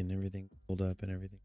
and everything pulled up and everything.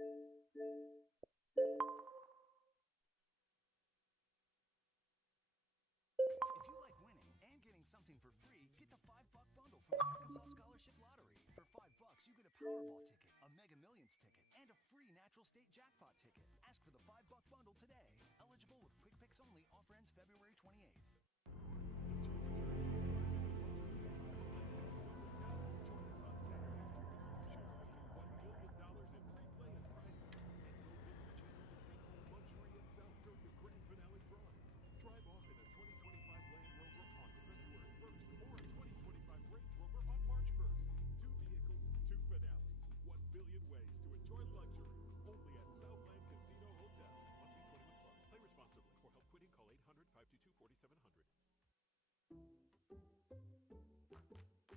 If you like winning and getting something for free, get the $5 bundle from the Arkansas Scholarship Lottery. For $5, you get a Powerball ticket, a Mega Millions ticket, and a free Natural State Jackpot ticket. Ask for the $5 bundle today. Eligible with Quick Picks only. Offer ends February 28th.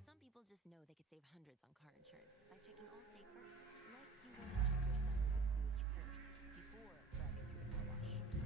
Some people just know they could save hundreds on car insurance by checking Allstate first. Like you want to check your sunroof is closed first before driving through the car wash.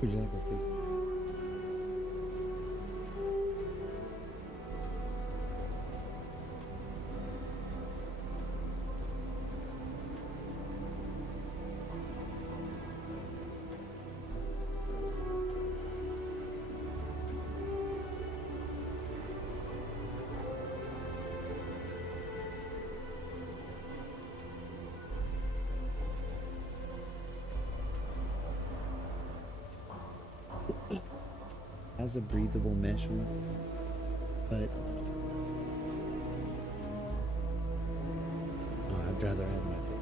Would you like a please? Has a breathable mesh one, but I'd rather have my phone.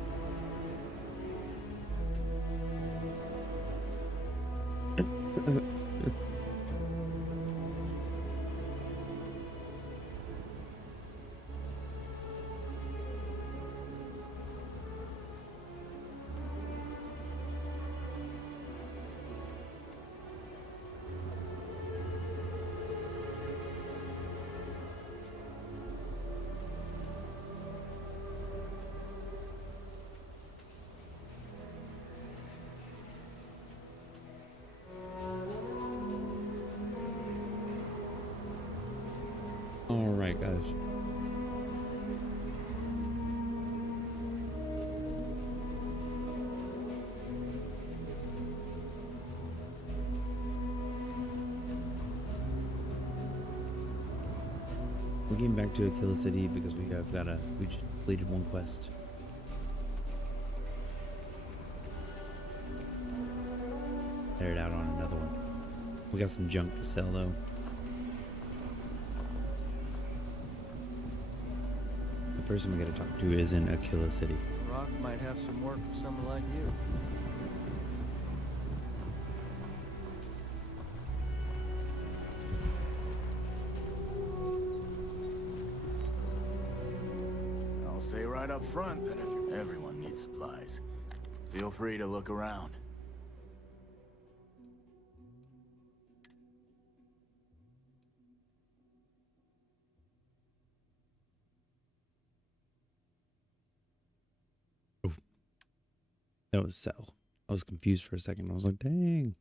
All right, guys. We're getting back to Aquila City because we just completed one quest. Headed out on another one. We got some junk to sell though. The person we gotta talk to is in Aquila City. Rock might have some work for someone like you. I'll say right up front that if everyone needs supplies, feel free to look around. That was sell. I was confused for a second. I was like, dang.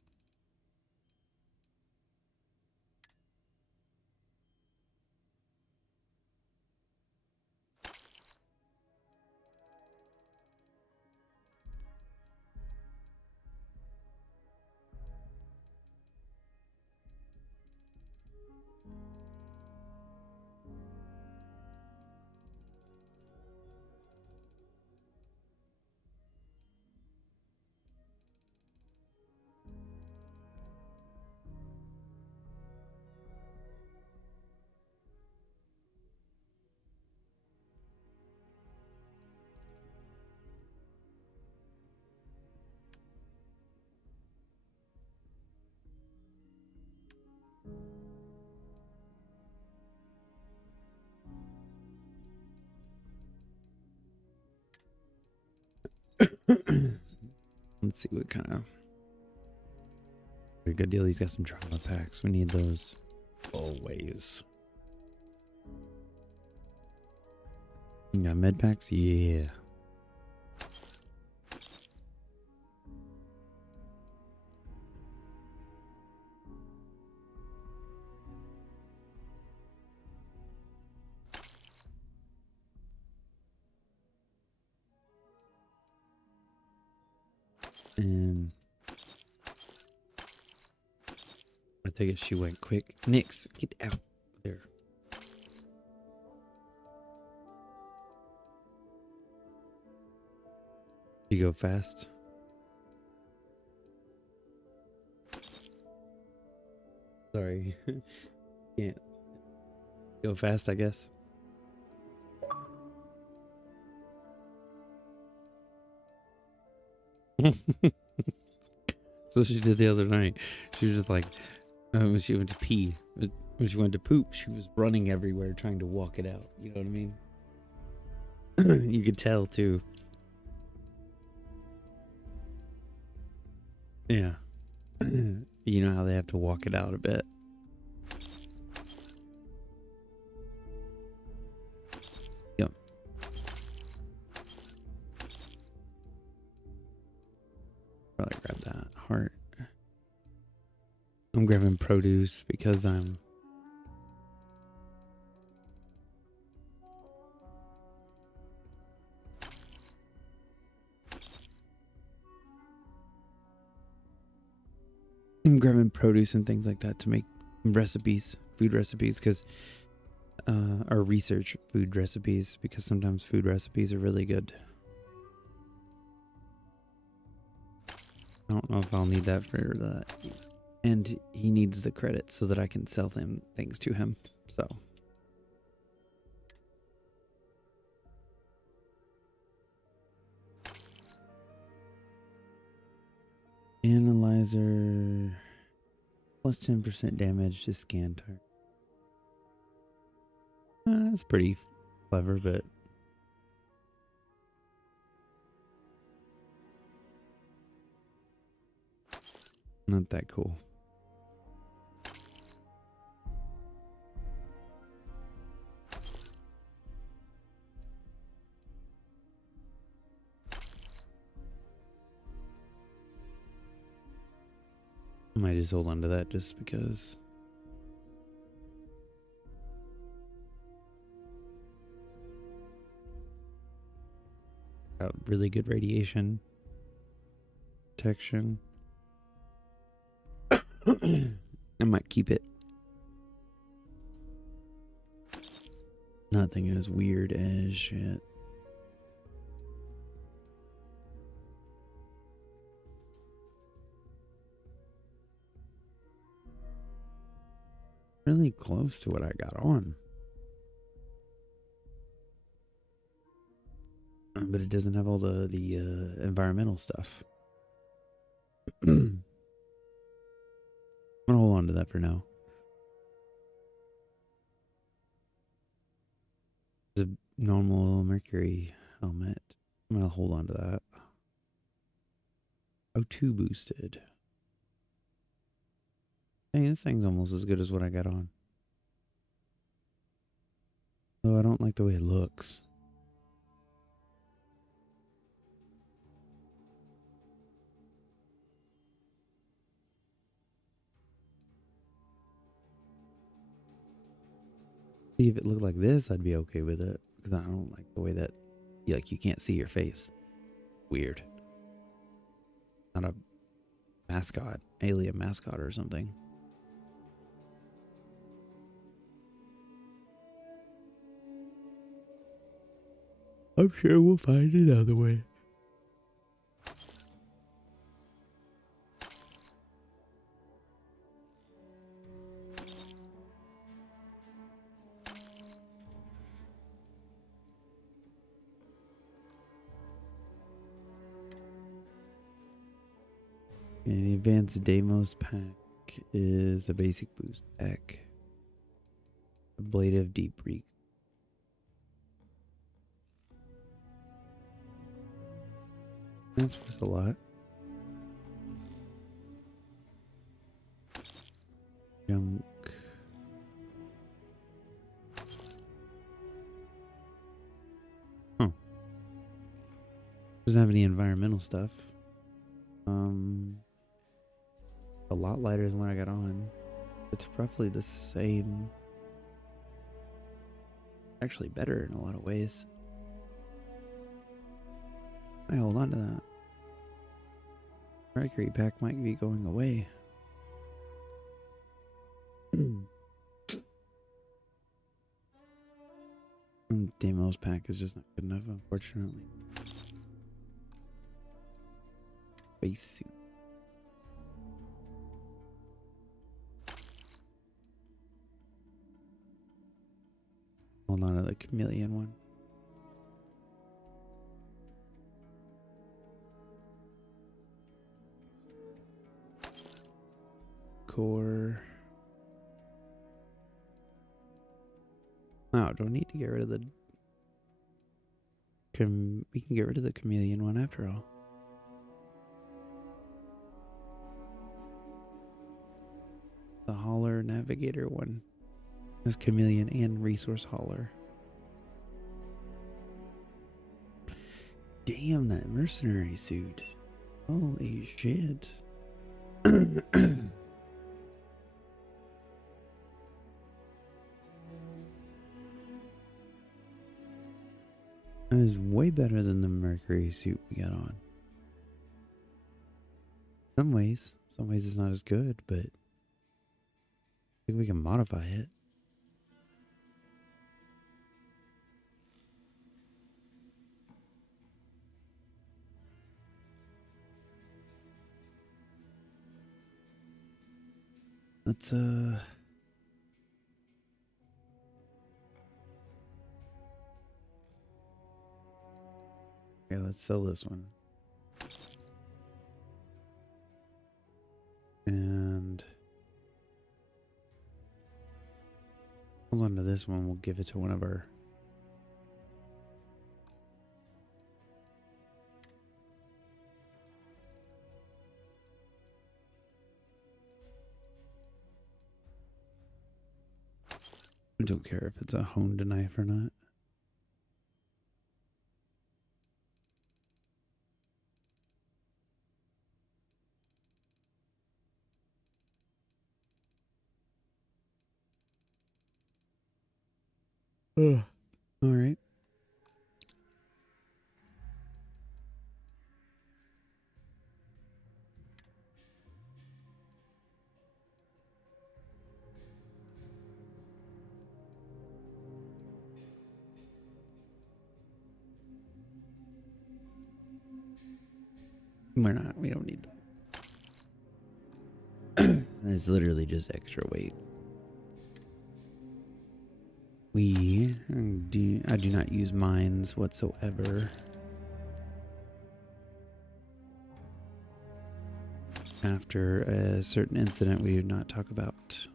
Let's see what kind of a good deal. He's got some trauma packs. We need those always. You got med packs? Yeah. And I think she went quick. Nix, get out there. You go fast. Sorry. Can't go fast, I guess. So she did the other night. She was just like, when she went to pee, when she went to poop, she was running everywhere trying to walk it out. You know what I mean? You could tell too. Yeah. You know how they have to walk it out a bit. Yep. Probably grab that heart. I'm grabbing produce because I'm grabbing produce and things like that to make recipes, food recipes, because or research food recipes, because sometimes food recipes are really good. I don't know if I'll need that for that. And he needs the credit so that I can sell him things to him. So. Analyzer. Plus 10% damage to scan target. That's pretty clever, but. Not that cool. I might just hold on to that just because. Got really good radiation protection. I might keep it. Nothing as weird as shit. Really close to what I got on. But it doesn't have all the environmental stuff. I'm gonna hold on to that for now. It's a normal mercury helmet. I'm gonna hold on to that. O2 boosted. Hey, this thing's almost as good as what I got on. Though I don't like the way it looks. See, if it looked like this, I'd be okay with it. Because I don't like the way that, like, you can't see your face. Weird. Not a mascot, alien mascot or something. I'm sure we'll find another way. And the advanced Deimos pack is a basic boost pack. Ablative deep reek. That's worth a lot. Junk. Huh. Doesn't have any environmental stuff. A lot lighter than what I got on. It's roughly the same. Actually better in a lot of ways. I hold on to that. Mercury pack might be going away. Deimos pack is just not good enough, unfortunately. Space suit. Hold on to the chameleon one. Core. Oh, don't need to get rid of the... we can get rid of the chameleon one after all. The hauler navigator one. There's chameleon and resource hauler. Damn, that mercenary suit. Holy shit. That is way better than the mercury suit we got on. Some ways it's not as good, but I think we can modify it. Let's okay, let's sell this one. And hold on to this one, we'll give it to one of our I don't care if it's a honed knife or not. All right. We don't need that. It's literally just extra weight. I do not use mines whatsoever. After a certain incident we do not talk about.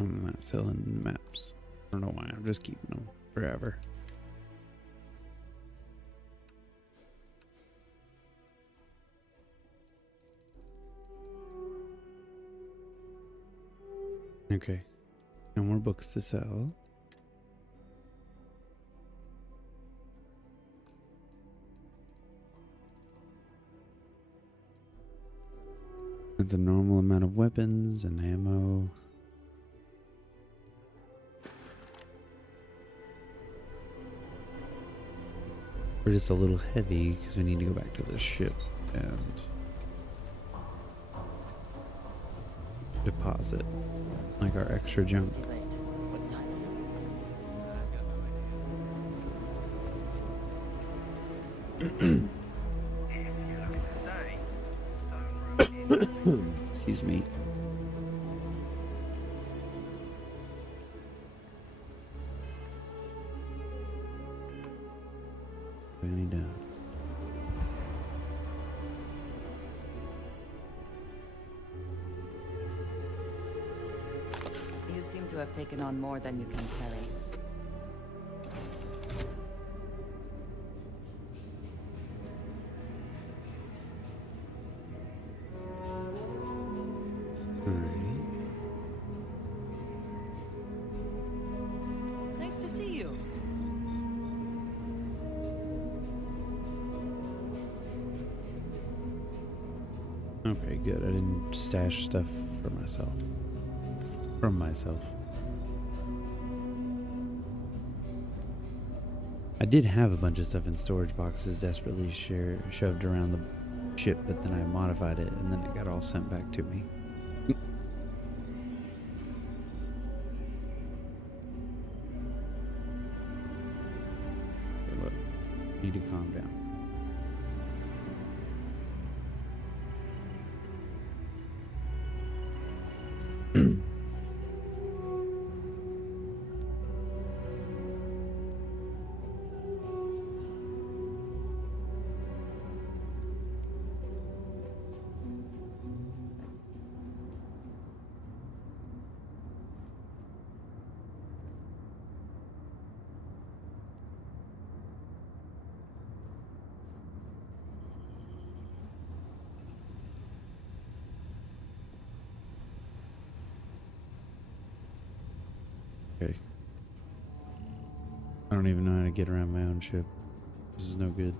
I'm not selling maps. I don't know why. I'm just keeping them forever. Okay. No more books to sell. That's a normal amount of weapons and ammo. We're just a little heavy because we need to go back to the ship and deposit like our extra junk. Too late. What time is it? Excuse me. Any down. You seem to have taken on more than you can carry. Alrighty. Nice to see you. Okay, good. I didn't stash stuff for myself. From myself. I did have a bunch of stuff in storage boxes desperately shoved around the ship, but then I modified it and then it got all sent back to me. Okay, look, need to calm down. Okay. I don't even know how to get around my own ship. This is no good.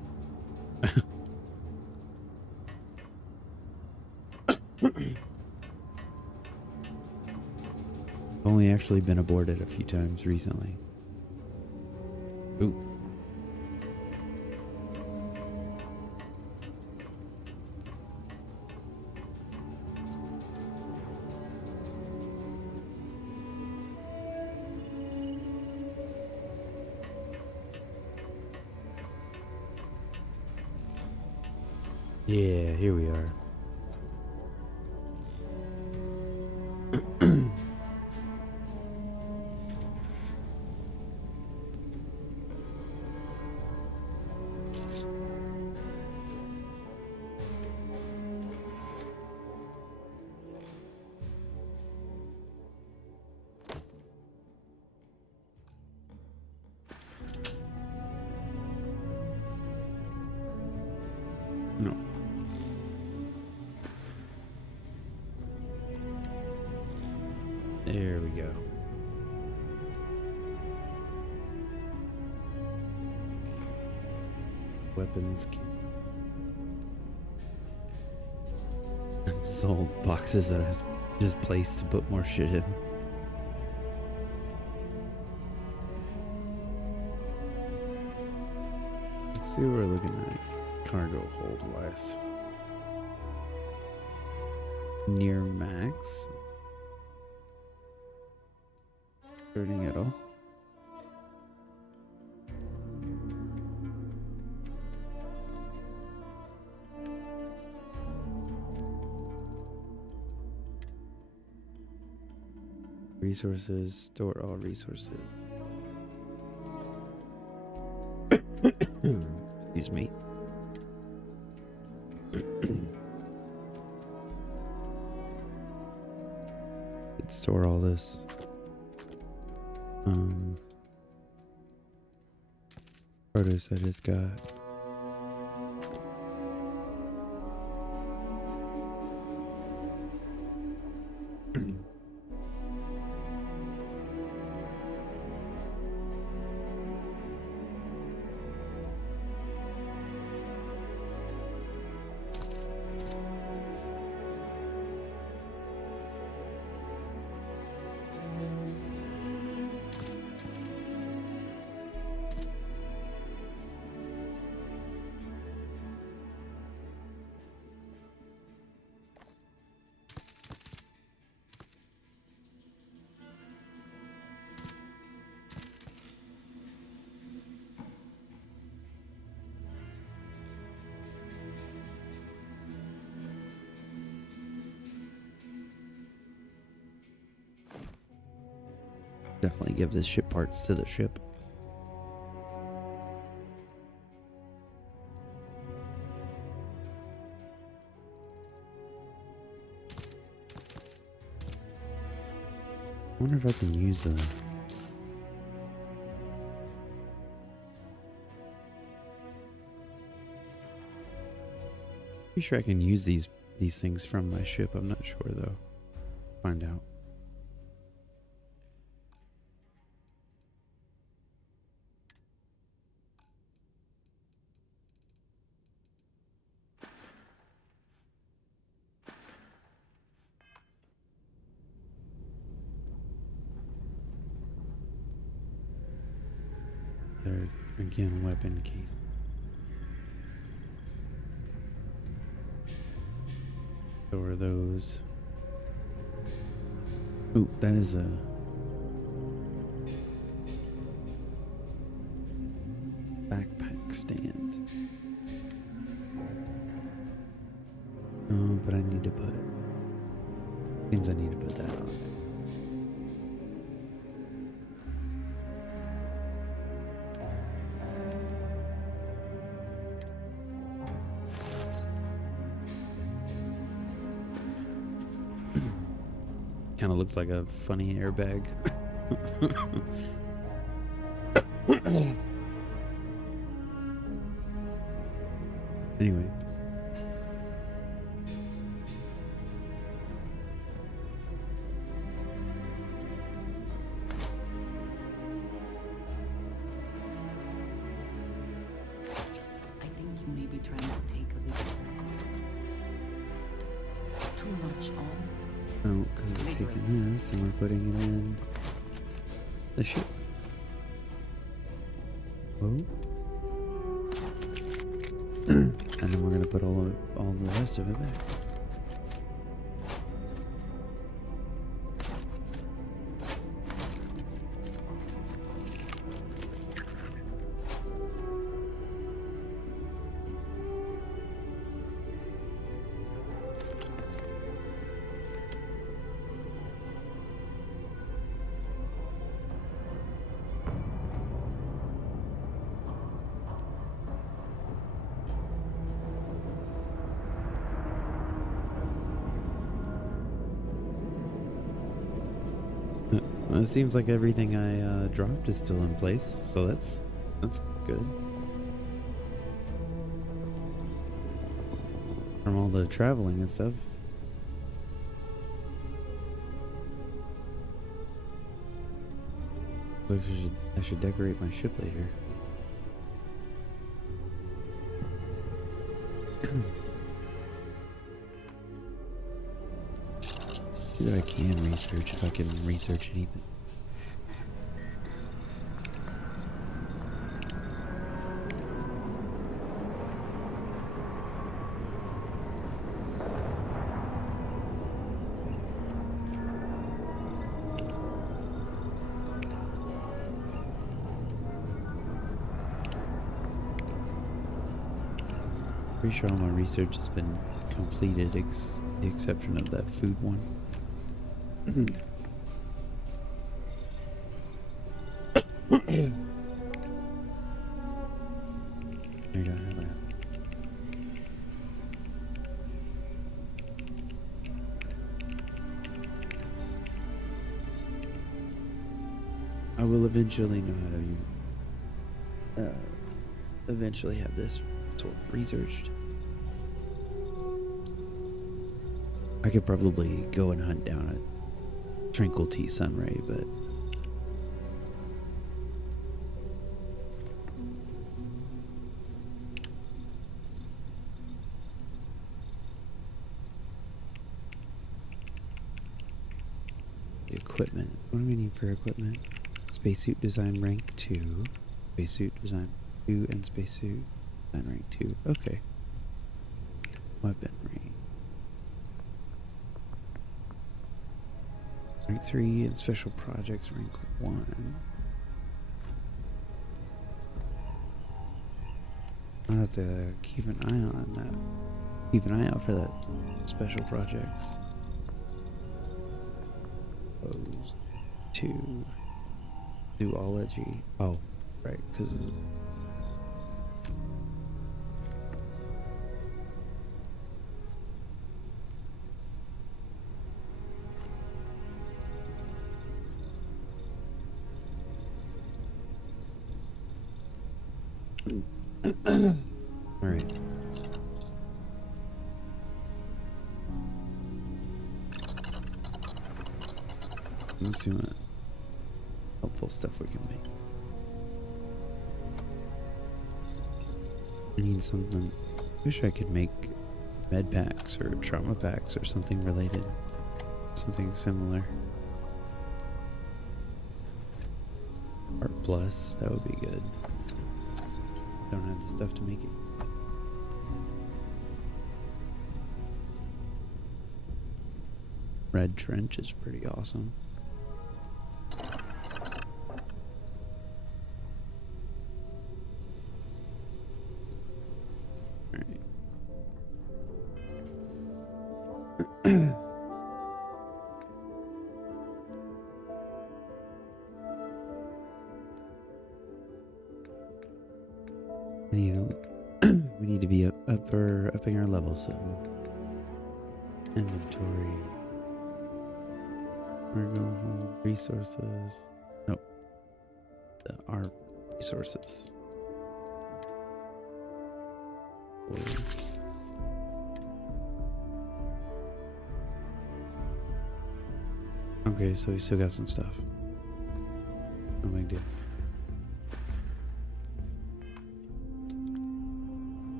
I've only actually been aboard it a few times recently. Ooh. Yeah, here we are. No. There we go. Weapons. Sold boxes that I Just place to put more shit in. Let's see what we're looking at. Cargo hold wise. Near max. Turning it all. Resources, store all resources. Excuse me. Let's store all this. Produce I just got. Definitely give this ship parts to the ship. I wonder if I can use a... Pretty sure I can use these things from my ship. I'm not sure though. Find out. There again, weapon case. Store those. Ooh, that is a backpack stand. Oh, but I need to put it. Seems I need to put that on. Kind of looks like a funny airbag. Anyway. I think you may be trying to take a little too much on. Oh, because we're taking this and we're putting it in the ship. Oh. And then we're gonna put all the rest of it back. It seems like everything I dropped is still in place, so that's good. From all the traveling and stuff. Looks I should decorate my ship later. See that I can research if I can research anything. Pretty sure all my research has been completed, the exception of that food one. There you go. Have that. I will eventually know how to eventually have this sort of researched. I could probably go and hunt down a Tranquil Tea Sunray, but the equipment. What do we need for equipment? Spacesuit design rank 2, spacesuit design 2, and spacesuit design rank 2. Okay. Weaponry. Rank 3 and special projects rank 1. I'll have to keep an eye on that. Keep an eye out for that special projects. Opposed to zoology. Oh, right, because all right. Let's see what helpful stuff we can make. I need something. Wish I could make med packs or trauma packs or something related. Something similar. Art Plus, that would be good. Don't have the stuff to make it. Red Trench is pretty awesome. Alright. We need to be upping our levels, so inventory, cargo hold, resources. Nope, our resources. Okay, so we still got some stuff. No big deal.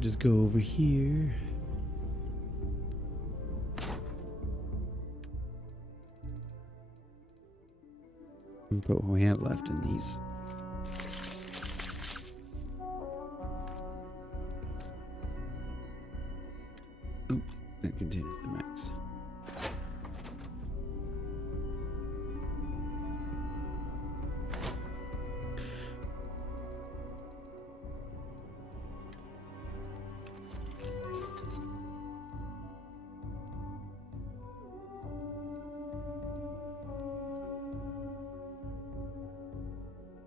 Just go over here. And put what we have left in these. Oop, that continued the max.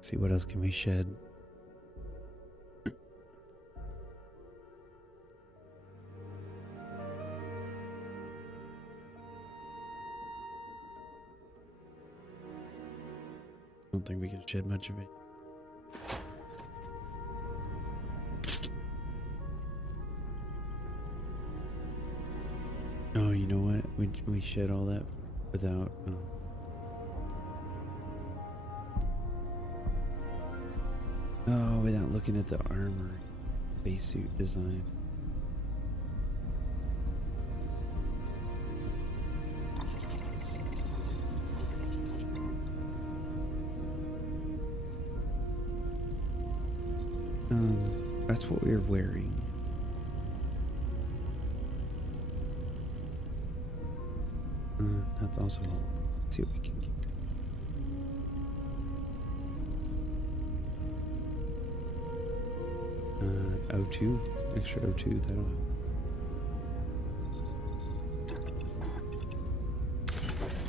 See what else can we shed. I don't think we can shed much of it. Oh, you know what? We shed all that without. Oh, without looking at the armor. spacesuit design. That's what we're wearing. That's also all. Let's see what we can get. O2, extra O2, that'll help.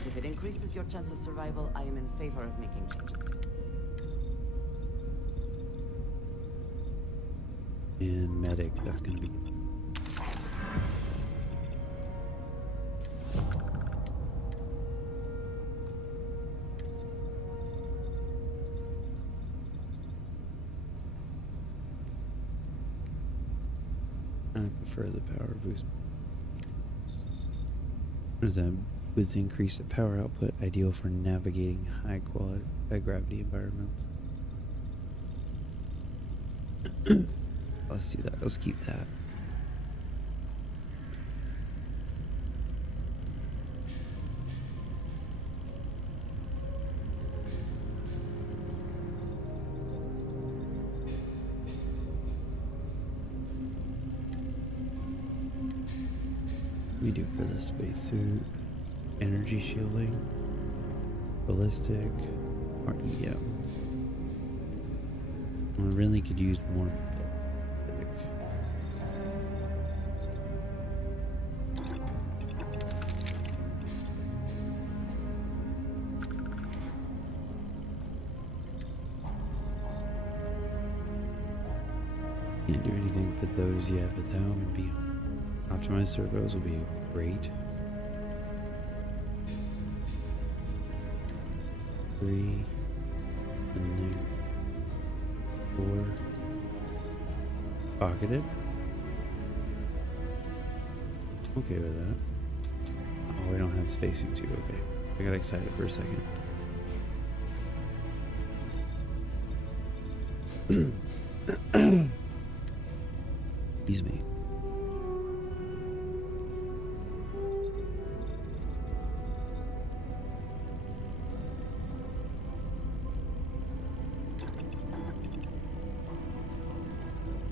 If it increases your chance of survival, I am in favor of making changes. And medic, that's gonna be. I prefer the power boost. What is that? With increased power output, ideal for navigating high gravity environments. Let's do that. Let's keep that. We do for the spacesuit, energy shielding, ballistic, or EM. I really could use more. Can't do anything for those yet, but that would be optimized servos will be great. 3 and then 4 pocketed. Okay with that. Oh, we don't have spacesuit too. Okay, I got excited for a second. Excuse me.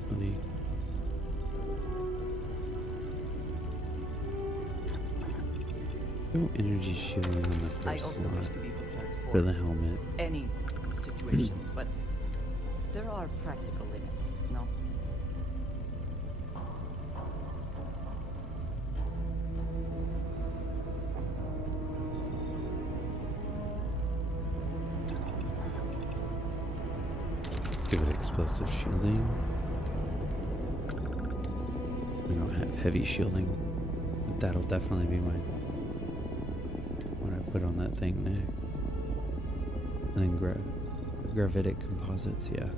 Funny. No energy shielding on the first I also slot wish to be prepared for the helmet. any situation, but there are practical limits, no? Give it explosive shielding. We don't have heavy shielding, but that'll definitely be my what I put on that thing next. And then gravitic composites, yeah.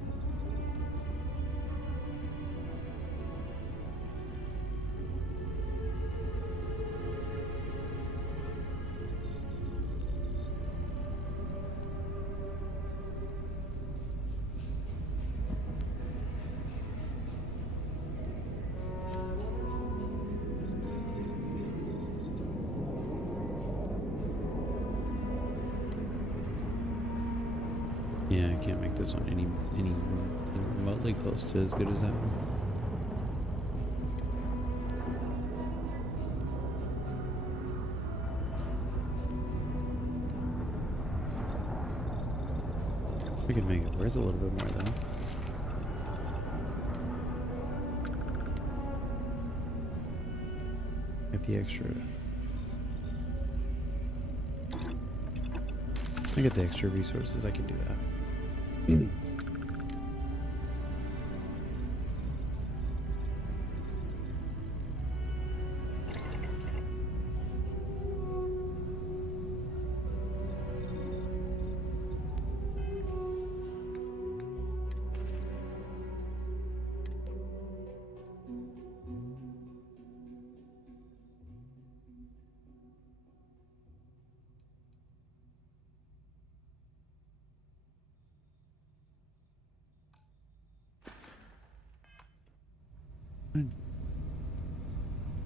Yeah, I can't make this one any remotely close to as good as that one. We could make it worth a little bit more though. Get the extra. I get the extra resources, I can do that.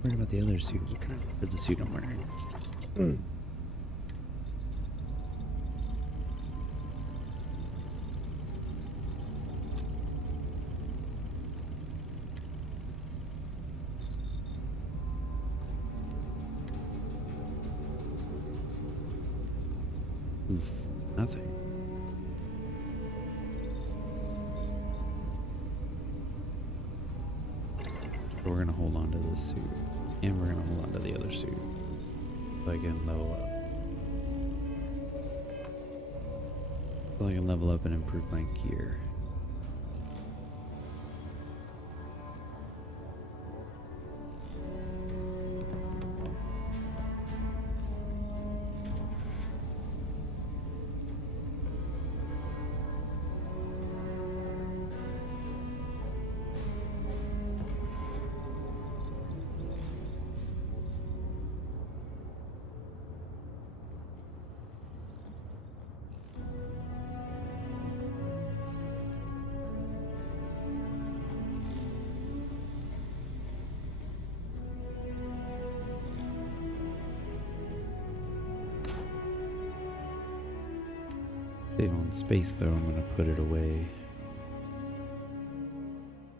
What about the other suit? What kind of the suit I'm wearing? Oof, nothing. So we're gonna hold on to this suit, and we're gonna hold on to the other suit, so I can level up. So I can level up and improve my gear. Save on space though, I'm gonna put it away.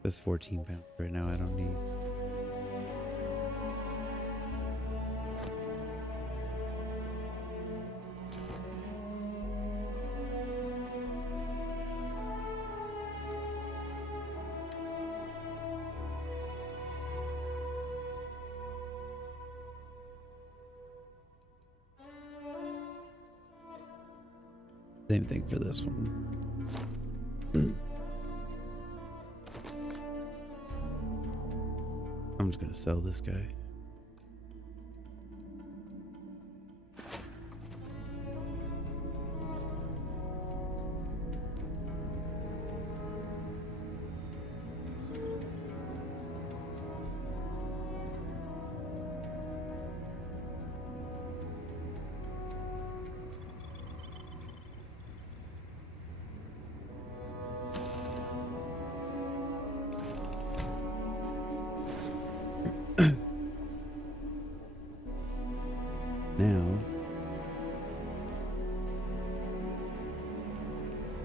This 14 pounds right now I don't need. Same thing for this one. I'm just gonna sell this guy. Now, you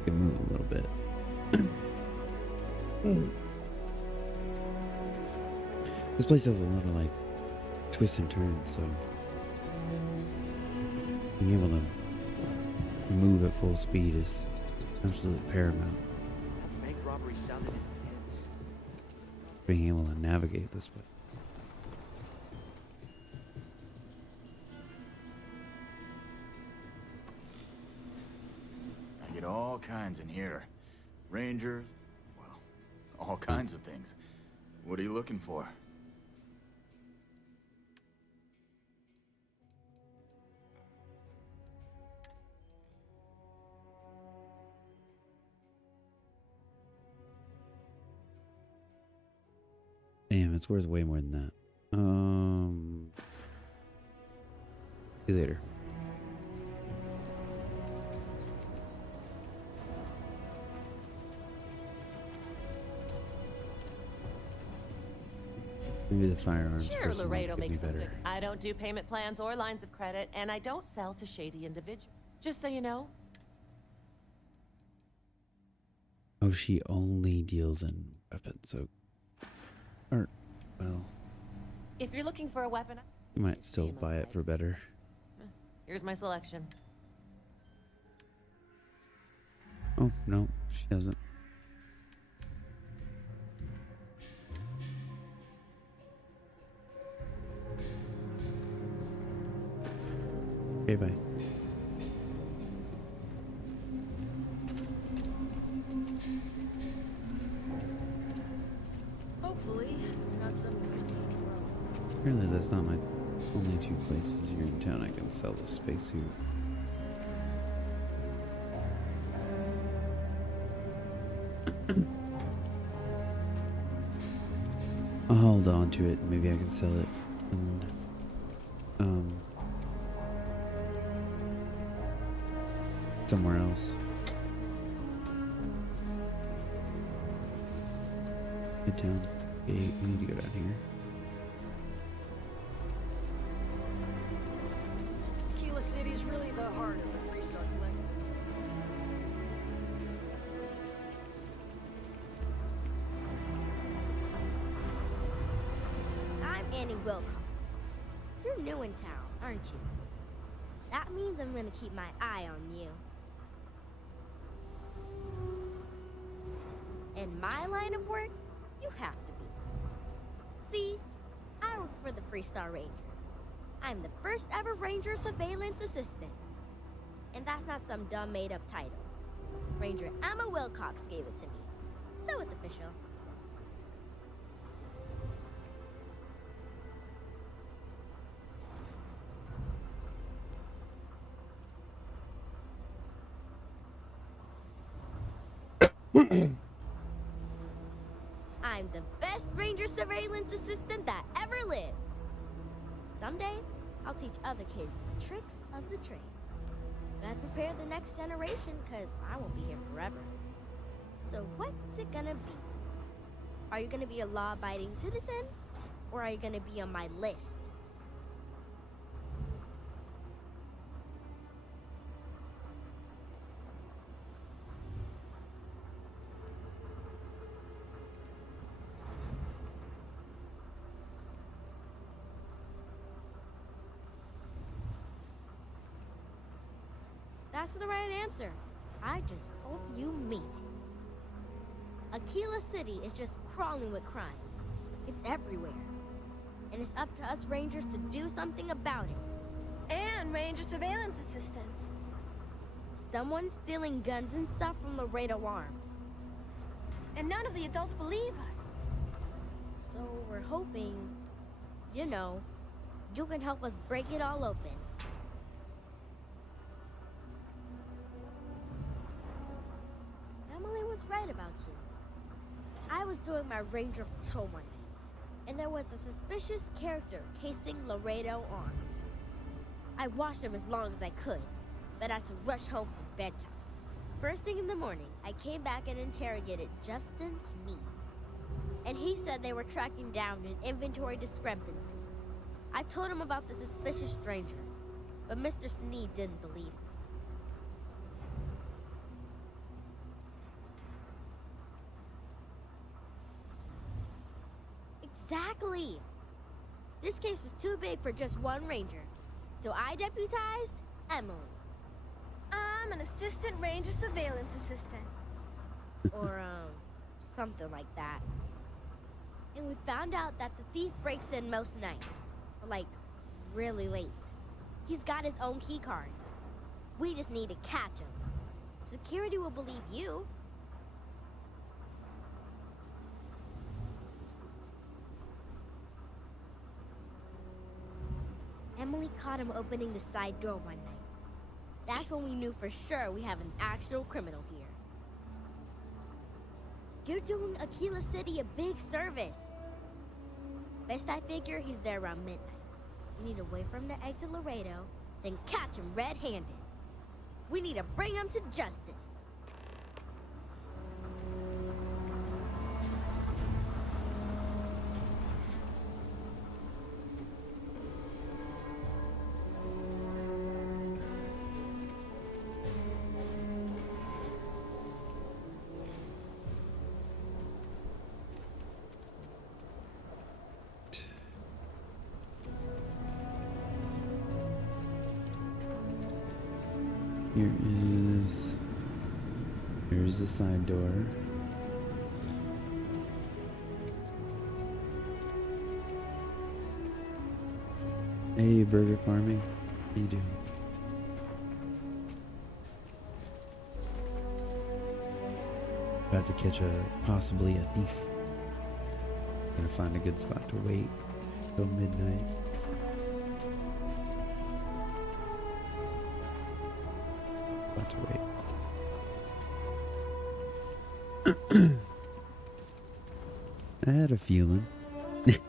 can move a little bit. This place has a lot of like twists and turns, so being able to move at full speed is absolutely paramount. Bank robbery sounded intense. Being able to navigate this way. I get all kinds in here. Rangers, well, all kinds of things. What are you looking for? Damn, it's worth way more than that. See you later. Maybe the firearms Sure, person might Laredo fit me makes some better. good. I don't do payment plans or lines of credit, and I don't sell to shady individuals. Just so you know. Oh, she only deals in weapons, so... Or, well, If you're looking for a weapon, you might still buy it for better. here's my selection. Oh, no, she doesn't. Okay, bye. Hopefully, not some prestige road. Apparently that's not my only two places here in town I can sell this spacesuit. I'll hold on to it. Maybe I can sell it. And, somewhere else. Midtown's gate. We need to go down here. Anthony Wilcox. You're new in town, aren't you? That means I'm gonna keep my eye on you. In my line of work, you have to be. See, I work for the Freestar Rangers. I'm the first ever Ranger Surveillance Assistant. And that's not some dumb made-up title. Ranger Emma Wilcox gave it to me, so it's official. I'm the best Ranger Surveillance Assistant that ever lived. Someday, I'll teach other kids the tricks of the trade. Gotta prepare the next generation, because I won't be here forever. So what's it gonna be? Are you gonna be a law-abiding citizen? Or are you gonna be on my list? That's the right answer. I just hope you mean it. Aquila City is just crawling with crime. It's everywhere. And it's up to us Rangers to do something about it. And Ranger Surveillance Assistants. Someone's stealing guns and stuff from Laredo Arms. And none of the adults believe us. So we're hoping, you know, you can help us break it all open. Emily was right about you. I was doing my ranger patrol one night, and there was a suspicious character casing Laredo Arms. I watched him as long as I could, but I had to rush home for bedtime. First thing in the morning, I came back and interrogated Justin Sneed. And he said they were tracking down an inventory discrepancy. I told him about the suspicious stranger, but Mr. Sneed didn't believe me. Exactly! This case was too big for just one ranger, so I deputized Emily. I'm an assistant Ranger Surveillance Assistant. Or, something like that. And we found out that the thief breaks in most nights. Like, really late. He's got his own key card. We just need to catch him. Security will believe you. Emily caught him opening the side door one night. That's when we knew for sure we have an actual criminal here. You're doing Aquila City a big service. Best I figure he's there around midnight. We need to wait for him to exit Laredo, then catch him red-handed. We need to bring him to justice. Here's the side door. Hey, burger farming. How you doing? About to catch possibly a thief. Gonna find a good spot to wait till midnight. About to wait. I had a feeling. I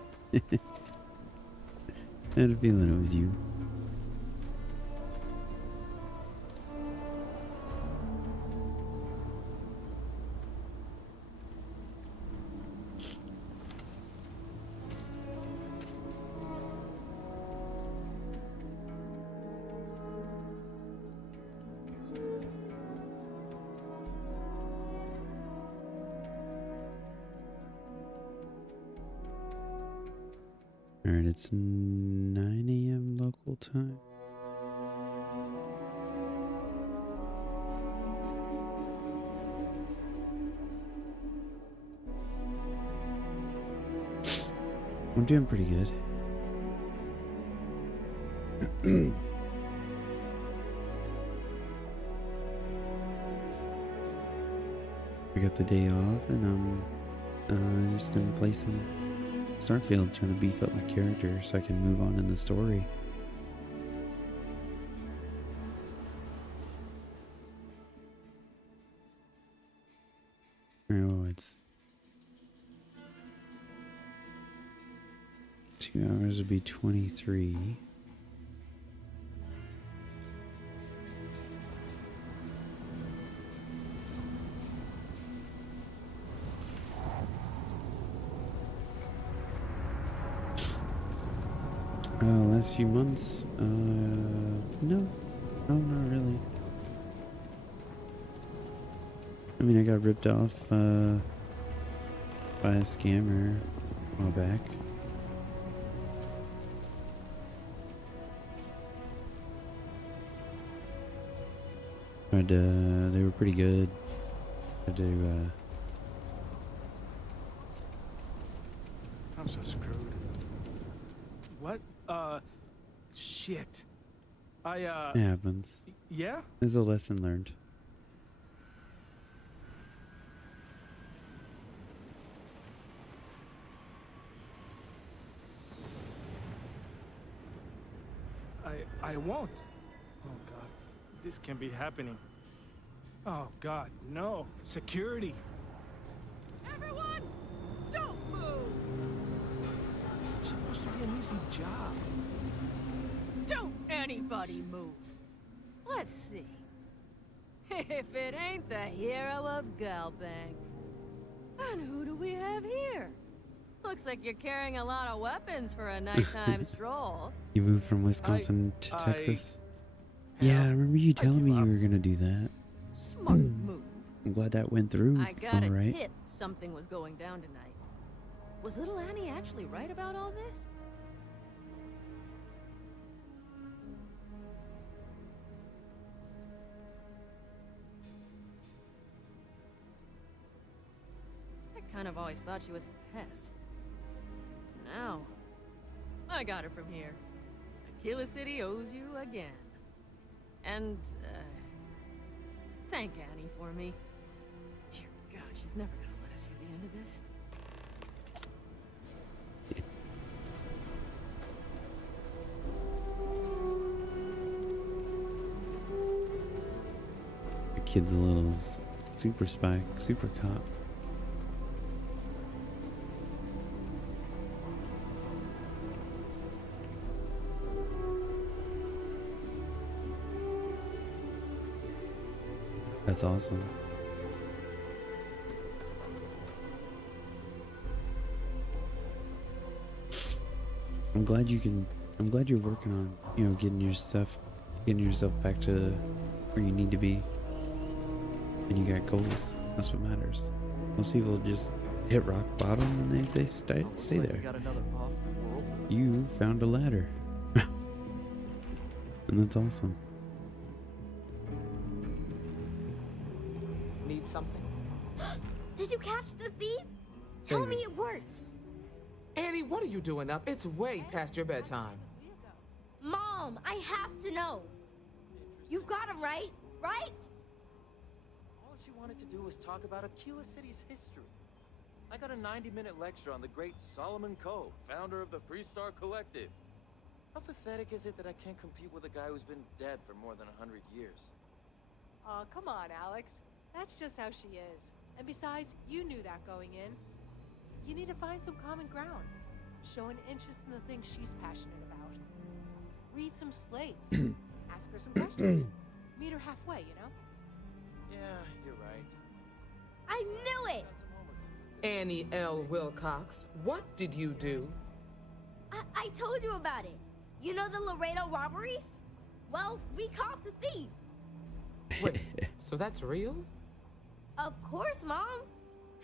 had a feeling it was you. Alright, it's 9 a.m. local time. I'm doing pretty good. I got the day off and I'm just gonna play some Starfield, trying to beef up my character so I can move on in the story. Oh, it's 2 hours would be 23. Last few months, no, not really. I mean, I got ripped off by a scammer a while back. But they were pretty good. Had to I'm so screwed. What? Shit. it happens. Yeah? There's a lesson learned. I won't. Oh God, this can't be happening. Oh God, no. Security. Everyone, don't move! It's supposed to be an easy job. Don't anybody move. Let's see. If it ain't the hero of Galbank. And who do we have here? Looks like you're carrying a lot of weapons for a nighttime stroll. You moved from Wisconsin to Texas? Yeah, I remember you telling me you were gonna do that. Smart move. I'm glad that went through. I got a alright. tip something was going down tonight. Was little Annie actually right about all this? I kind of always thought she was a pest. Now, I got her from here. Aquila City owes you again. And, thank Annie for me. Dear God, she's never gonna let us hear the end of this. The kid's a little super spy, super cop. That's awesome. I'm glad you're working on, getting yourself back to where you need to be. And you got goals. That's what matters. Most people just hit rock bottom and they stay there. Got another off-world. You found a ladder. And that's awesome. Need something? Did you catch the thief? Tell me it worked. Annie, what are you doing up? It's way past your bedtime. Mom, I have to know. You got him right? Right? All she wanted to do was talk about Aquila City's history. I got a 90-minute lecture on the great Solomon Coe, founder of the Freestar Collective. How pathetic is it that I can't compete with a guy who's been dead for more than 100 years? Oh, come on, Alex. That's just how she is. And besides, you knew that going in. You need to find some common ground. Show an interest in the things she's passionate about. Read some slates. Ask her some questions. Meet her halfway, you know? Yeah, you're right. I knew it! Annie L. Wilcox, what did you do? I told you about it. You know the Laredo robberies? Well, we caught the thief. Wait, so that's real? Of course, Mom.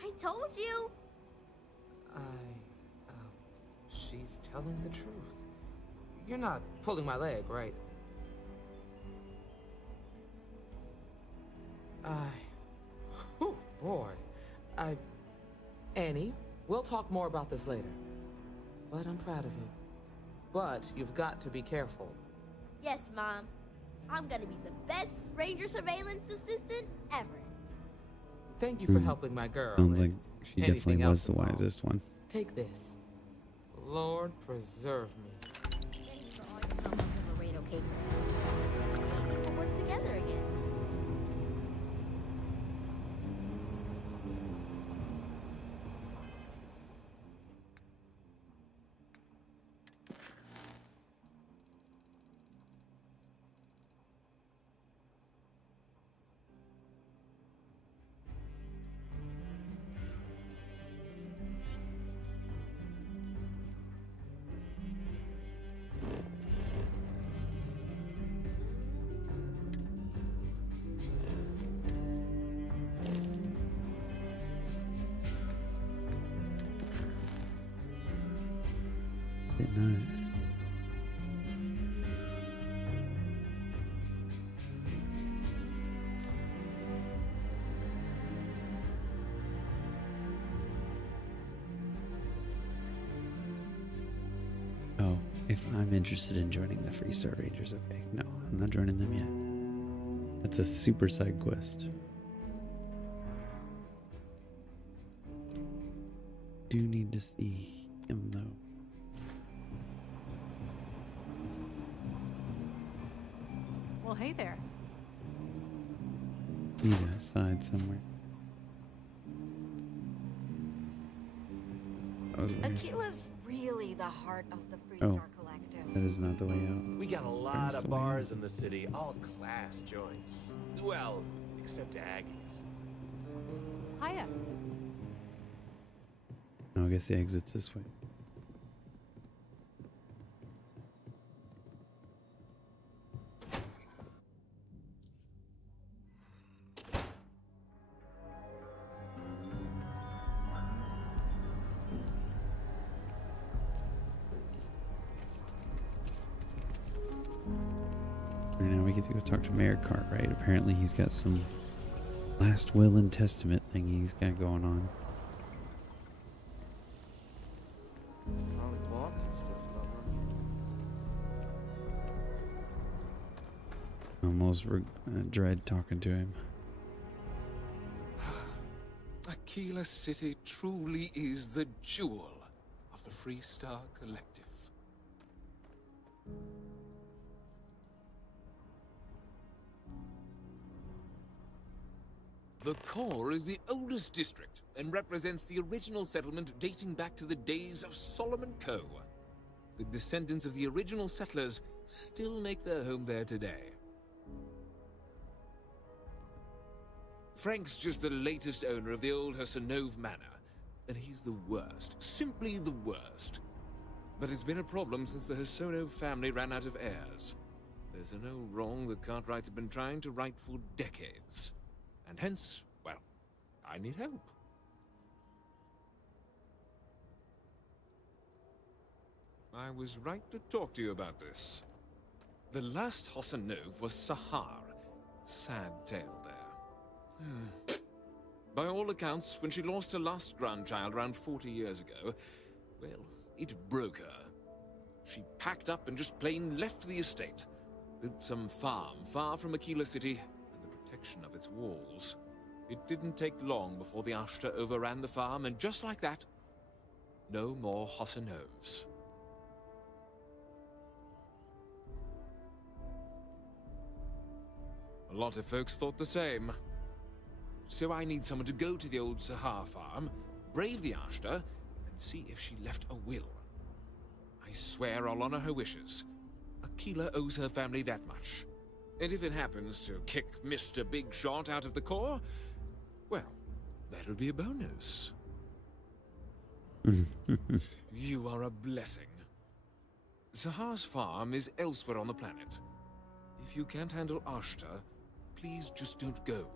I told you. she's telling the truth. You're not pulling my leg, right? Oh boy. Annie, we'll talk more about this later. But I'm proud of you. But you've got to be careful. Yes, Mom. I'm gonna be the best ranger surveillance assistant ever. Thank you for helping my girl. Sounds like she Anything definitely else was the involved? wisest one. Take this. Lord preserve me. Thanks for all your help on the Laredo cable. Maybe we'll work together again. Good night. Oh, if I'm interested in joining the Freestar Rangers, okay. No, I'm not joining them yet. That's a super side quest. Do need to see him though. Well, hey there. Need a side somewhere. That was weird. Aquila's really the heart of the Oh, Freestar Collective. that is not the way out. We got a lot There's of the way bars out. in the city, all class joints. Well, except Aggie's. Hiya. No, I guess the exit's this way. Right now we get to go talk to Mayor Cartwright. Apparently he's got some last will and testament thing he's got going on. Almost dread talking to him. Aquila City truly is the jewel of the Freestar Collective. The core is the oldest district and represents the original settlement dating back to the days of Solomon Coe. The descendants of the original settlers still make their home there today. Frank's just the latest owner of the old Hassanove Manor, and he's the worst, simply the worst. But it's been a problem since the Hassanove family ran out of heirs. There's no wrong the Cartwrights have been trying to right for decades. And hence, well, I need help. I was right to talk to you about this. The last Hassanove was Sahar. Sad tale there. By all accounts, when she lost her last grandchild around 40 years ago, well, it broke her. She packed up and just plain left the estate, built some farm far from Aquila City and the protection of its walls. It didn't take long before the Ashta overran the farm, and just like that, no more Hassanoves. A lot of folks thought the same. So I need someone to go to the old Sahar farm, brave the Ashta, and see if she left a will. I swear I'll honor her wishes. Aquila owes her family that much. And if it happens to kick Mr. Big Shot out of the Corps, well, that'll be a bonus. You are a blessing. Sahar's farm is elsewhere on the planet. If you can't handle Ashta, please just don't go.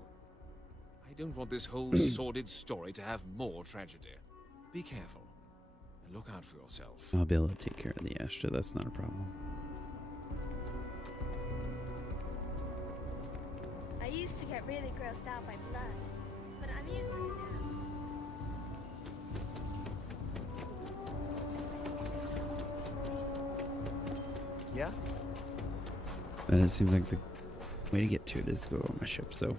I don't want this whole sordid story to have more tragedy. Be careful. Look out for yourself. I'll be able to take care of the Astra. That's not a problem. I used to get really grossed out by blood, but I'm used to it now. Yeah? And it seems like the way to get to it is to go on my ship, so.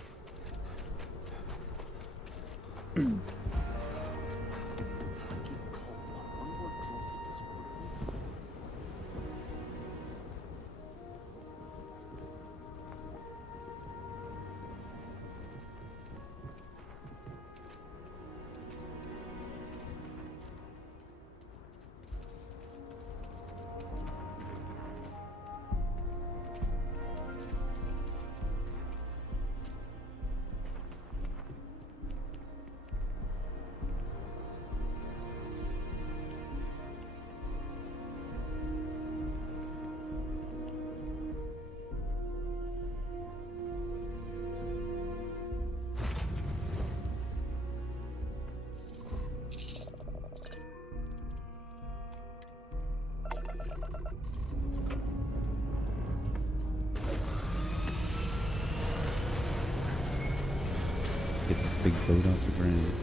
Get this big boat off the ground.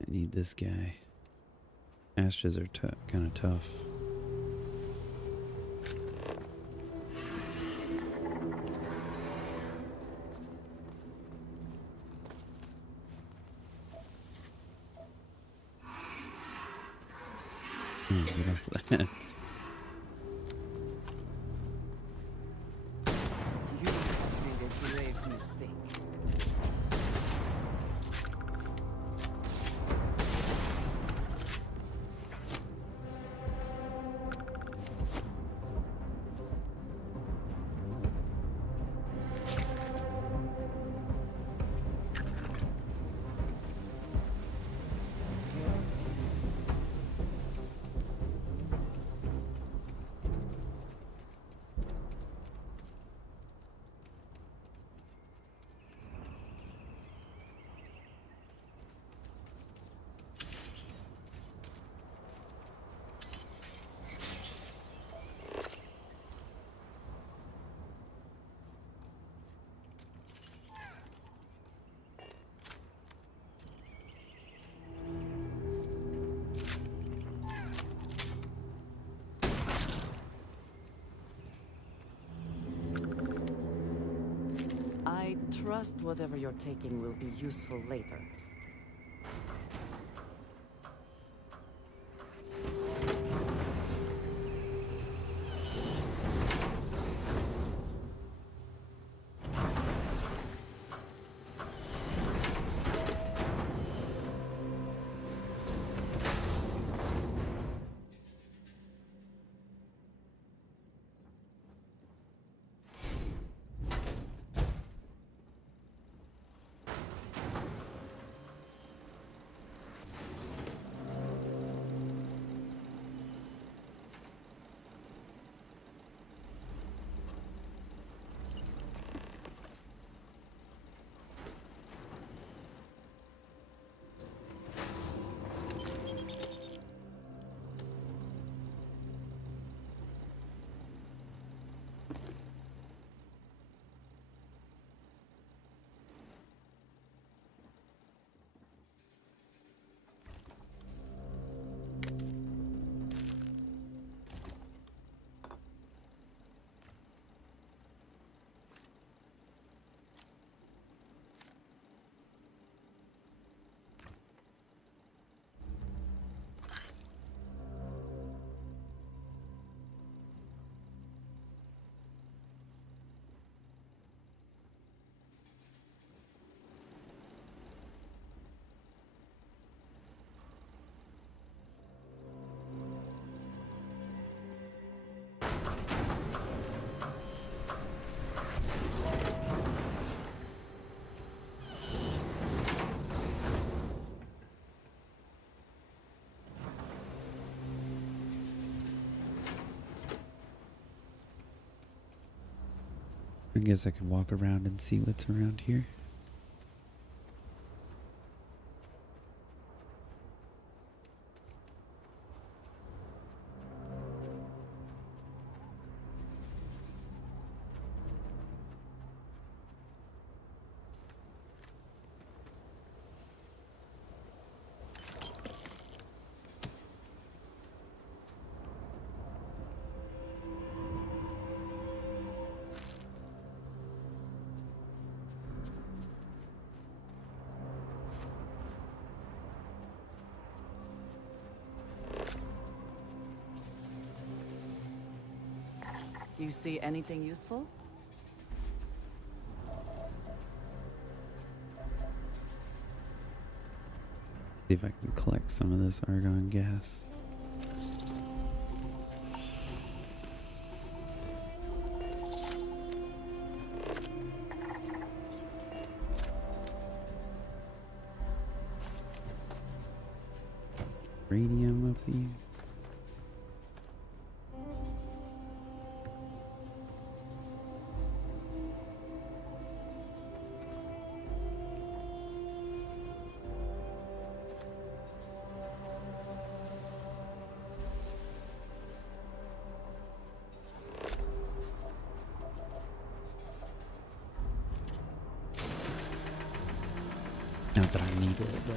I need this guy. Astras are kind of tough. Get off of that. You made a grave mistake. I trust whatever you're taking will be useful later. I guess I can walk around and see what's around here. Do you see anything useful? See if I can collect some of this argon gas. Radium up here. Not that I need it, but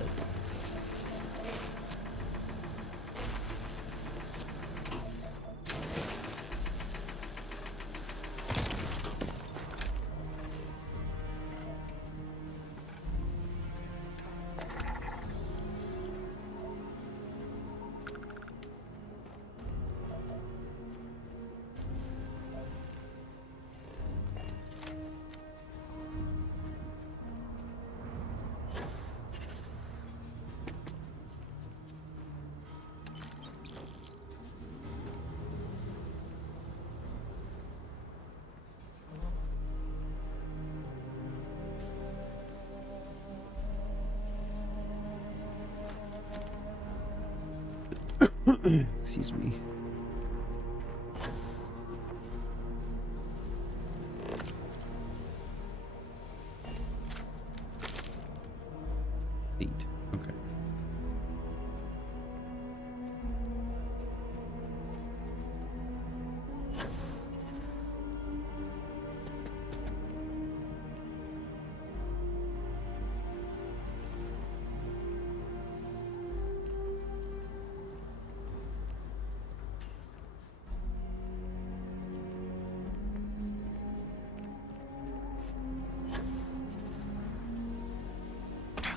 excuse me. Feet. Okay.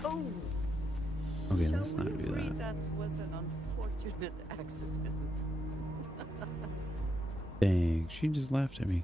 Oh! Okay, let's not do that. That was an unfortunate accident. Dang, she just laughed at me.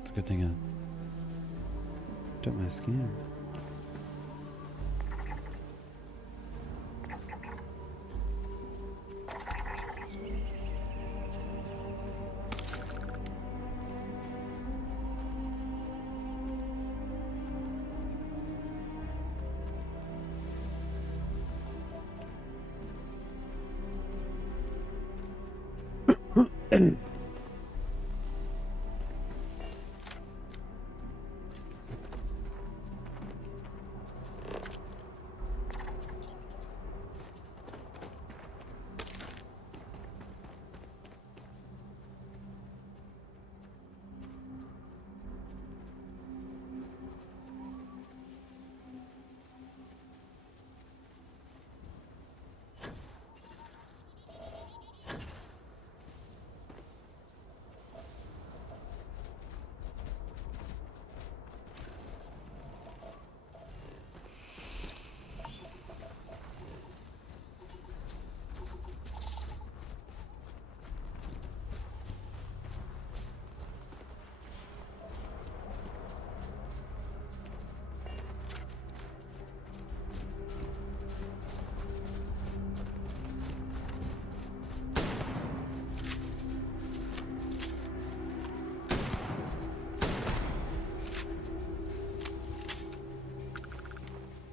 It's a good thing I took my scanner.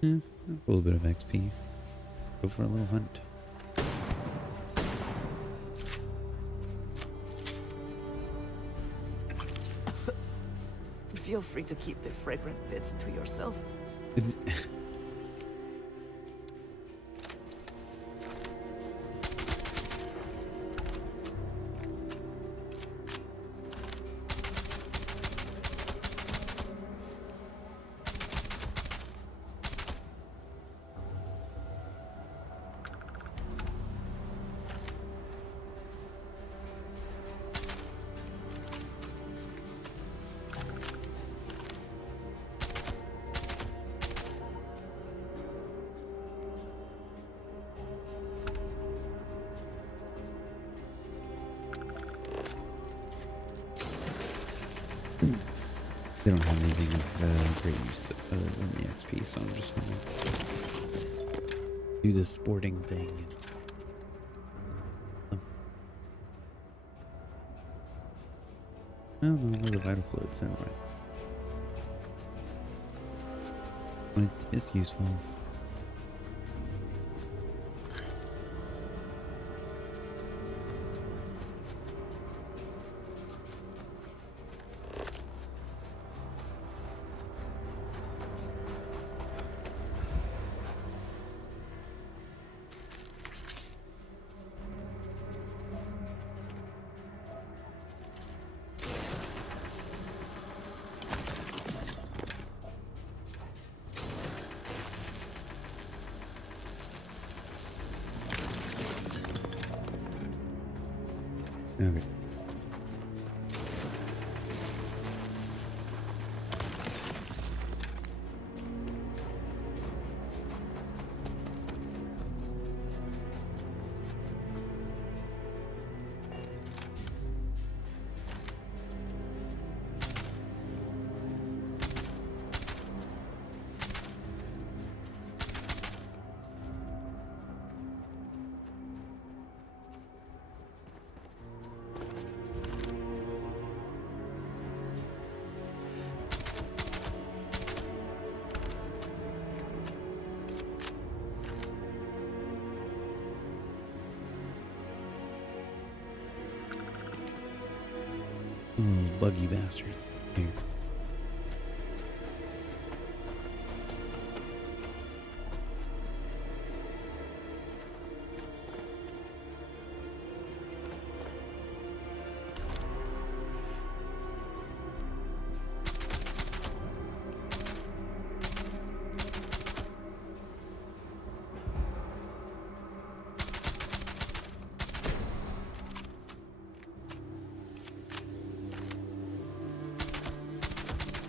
Yeah, that's a little bit of XP. Go for a little hunt. Feel free to keep the fragrant bits to yourself. They don't have anything of great use other than the XP, so I'm just gonna do the sporting thing. No, the vital fluids, never mind. But it's useful. Okay. Little buggy bastards. Here.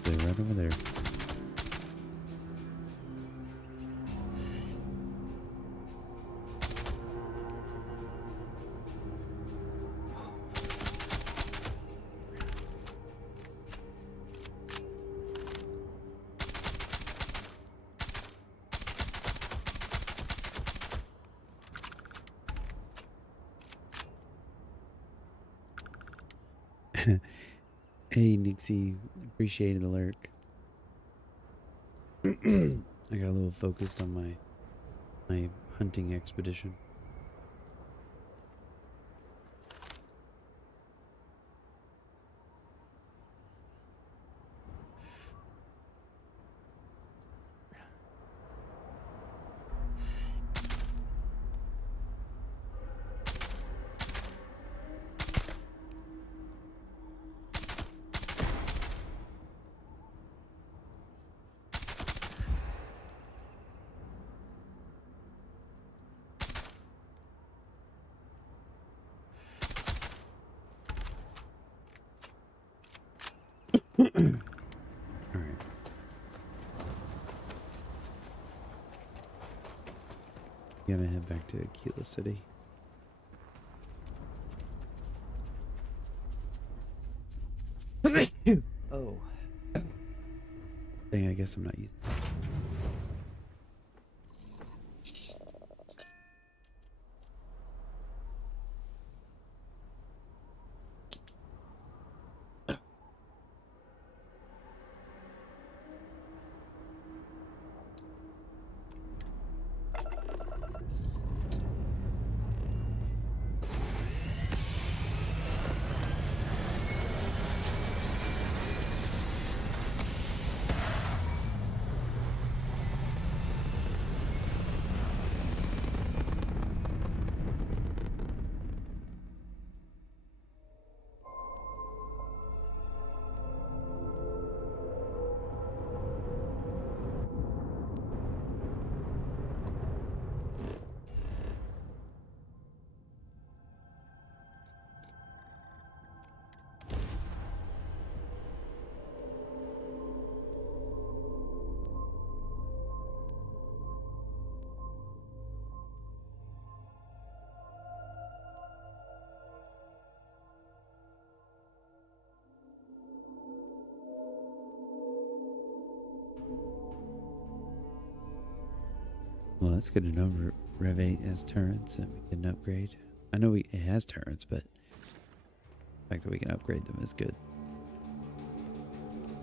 They're right over there. Hey Nixie, appreciated the lurk. I got a little focused on my hunting expedition. Alright. Gotta head back to Aquila City. Oh. Dang, I guess I'm not using it. Well, that's good to know. Rev 8 has turrets and we can upgrade. I know it has turrets, but the fact that we can upgrade them is good.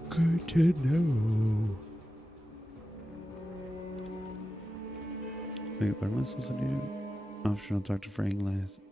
Good to know. Wait, what am I supposed to do? Optional talk to Frank Langston.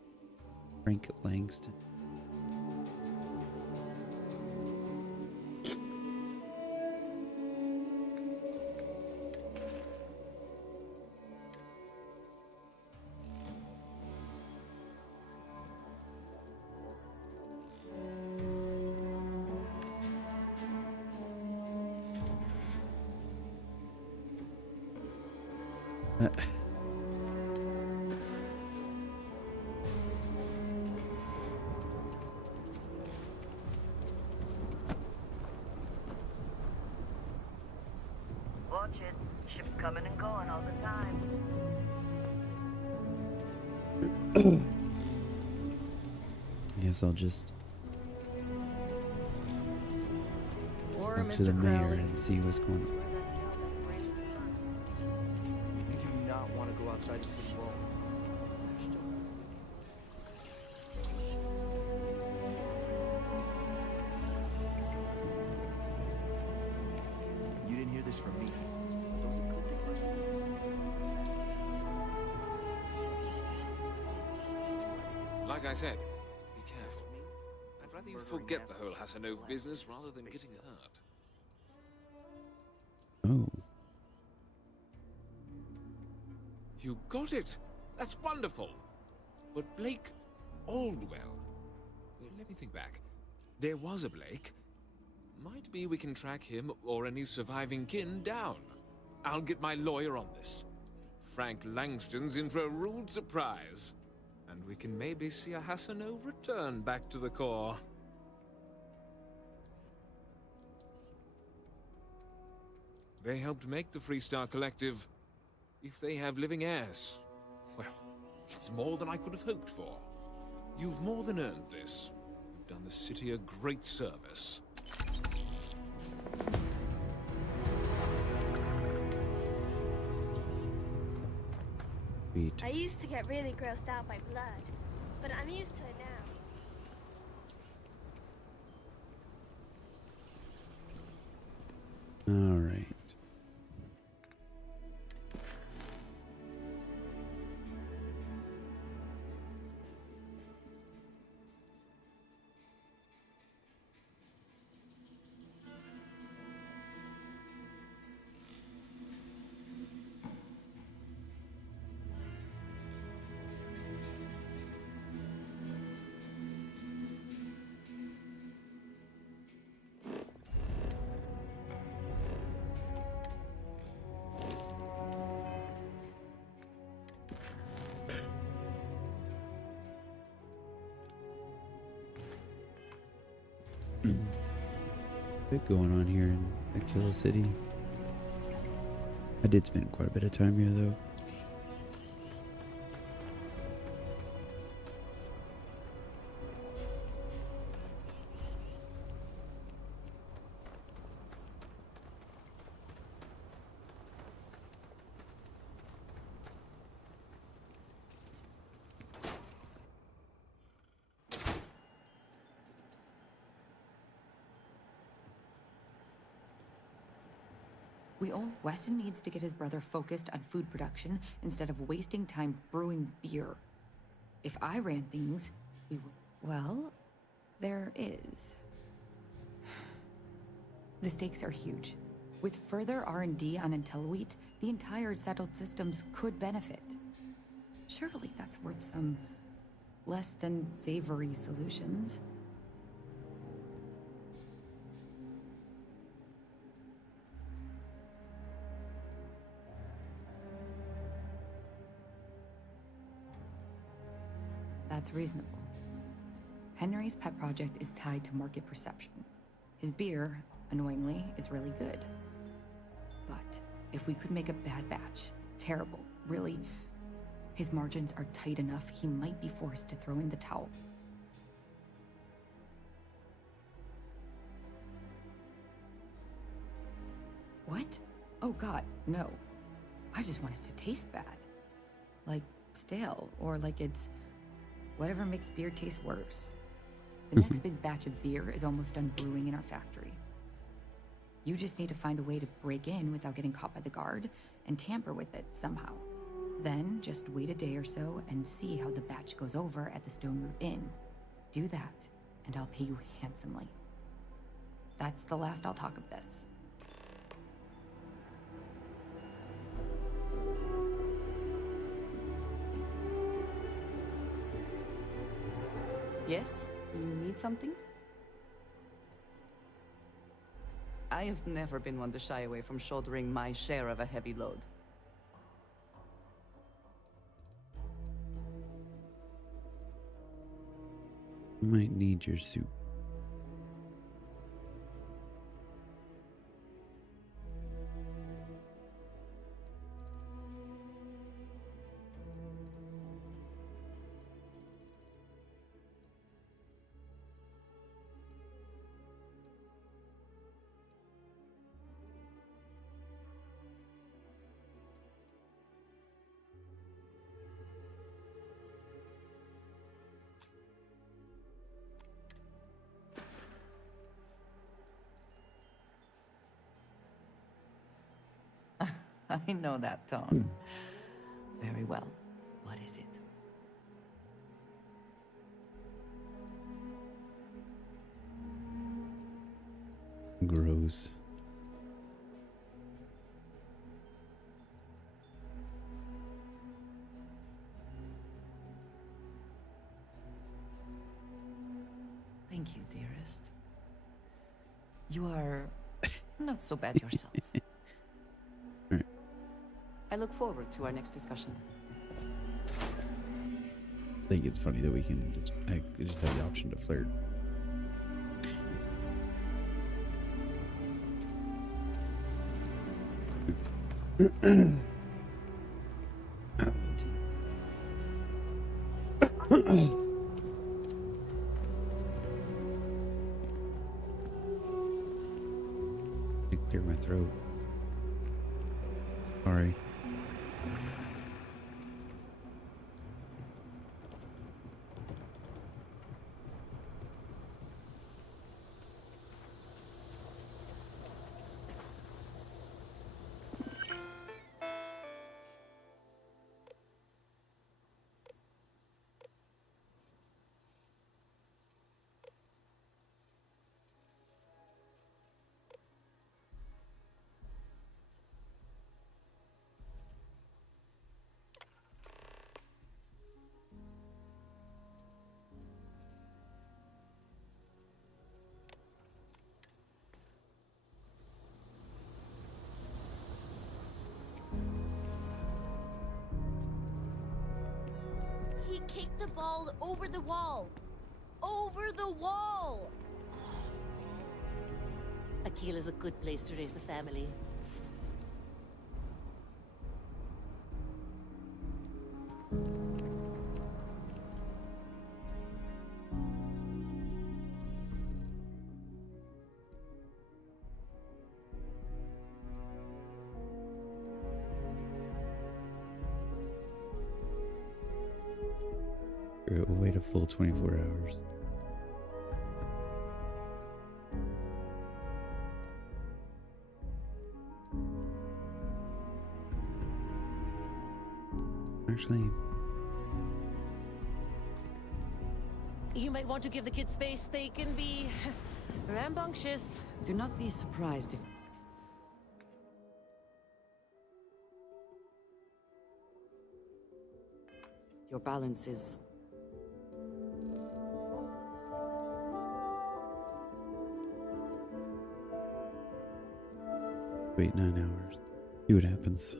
Watch it. Ships coming and going all the time. I guess I'll just Or talk to the Mr. mayor Crowley. and see what's going on. We do not want to go outside the city walls. You didn't hear this from me. Those ecliptic Like I said, be careful. I'd rather you forget the whole Hasanov business rather than getting hurt. Oh. You got it! That's wonderful! But Blake Aldwell... Let me think back. There was a Blake. Might be we can track him or any surviving kin down. I'll get my lawyer on this. Frank Langston's in for a rude surprise. And we can maybe see a Hasanov return back to the core. They helped make the Freestar Collective. If they have living heirs, well, it's more than I could have hoped for. You've more than earned this. You've done the city a great service. Sweet. I used to get really grossed out by blood, but I'm used to it now. All right. Bit going on here in Aquila City. I did spend quite a bit of time here though. Weston needs to get his brother focused on food production instead of wasting time brewing beer. If I ran things, we would... Well, there is. The stakes are huge. With further R&D on IntelliWheat, the entire settled systems could benefit. Surely that's worth some less than savory solutions. That's reasonable. Henry's pet project is tied to market perception. His beer, annoyingly, is really good. But if we could make a bad batch, terrible, really, his margins are tight enough he might be forced to throw in the towel. What? Oh God, no. I just want it to taste bad. Like stale, or like it's whatever makes beer taste worse. The next big batch of beer is almost done brewing in our factory. You just need to find a way to break in without getting caught by the guard and tamper with it somehow. Then just wait a day or so and see how the batch goes over at the Stone Root Inn. Do that, and I'll pay you handsomely. That's the last I'll talk of this. Yes? You need something? I have never been one to shy away from shouldering my share of a heavy load. You might need your soup. I know that tone. Very well. What is it? Gross. Thank you, dearest. You are not so bad yourself. I look forward to our next discussion. I think it's funny that we can just have the option to flirt. I clear my throat. Sorry. He kicked the ball over the wall. Over the wall! Akil is a good place to raise a family. We'll wait a full 24 hours. Actually, You might want to give the kids space. They can be rambunctious. Do not be surprised if... Your balance is... wait 9 hours. See what happens.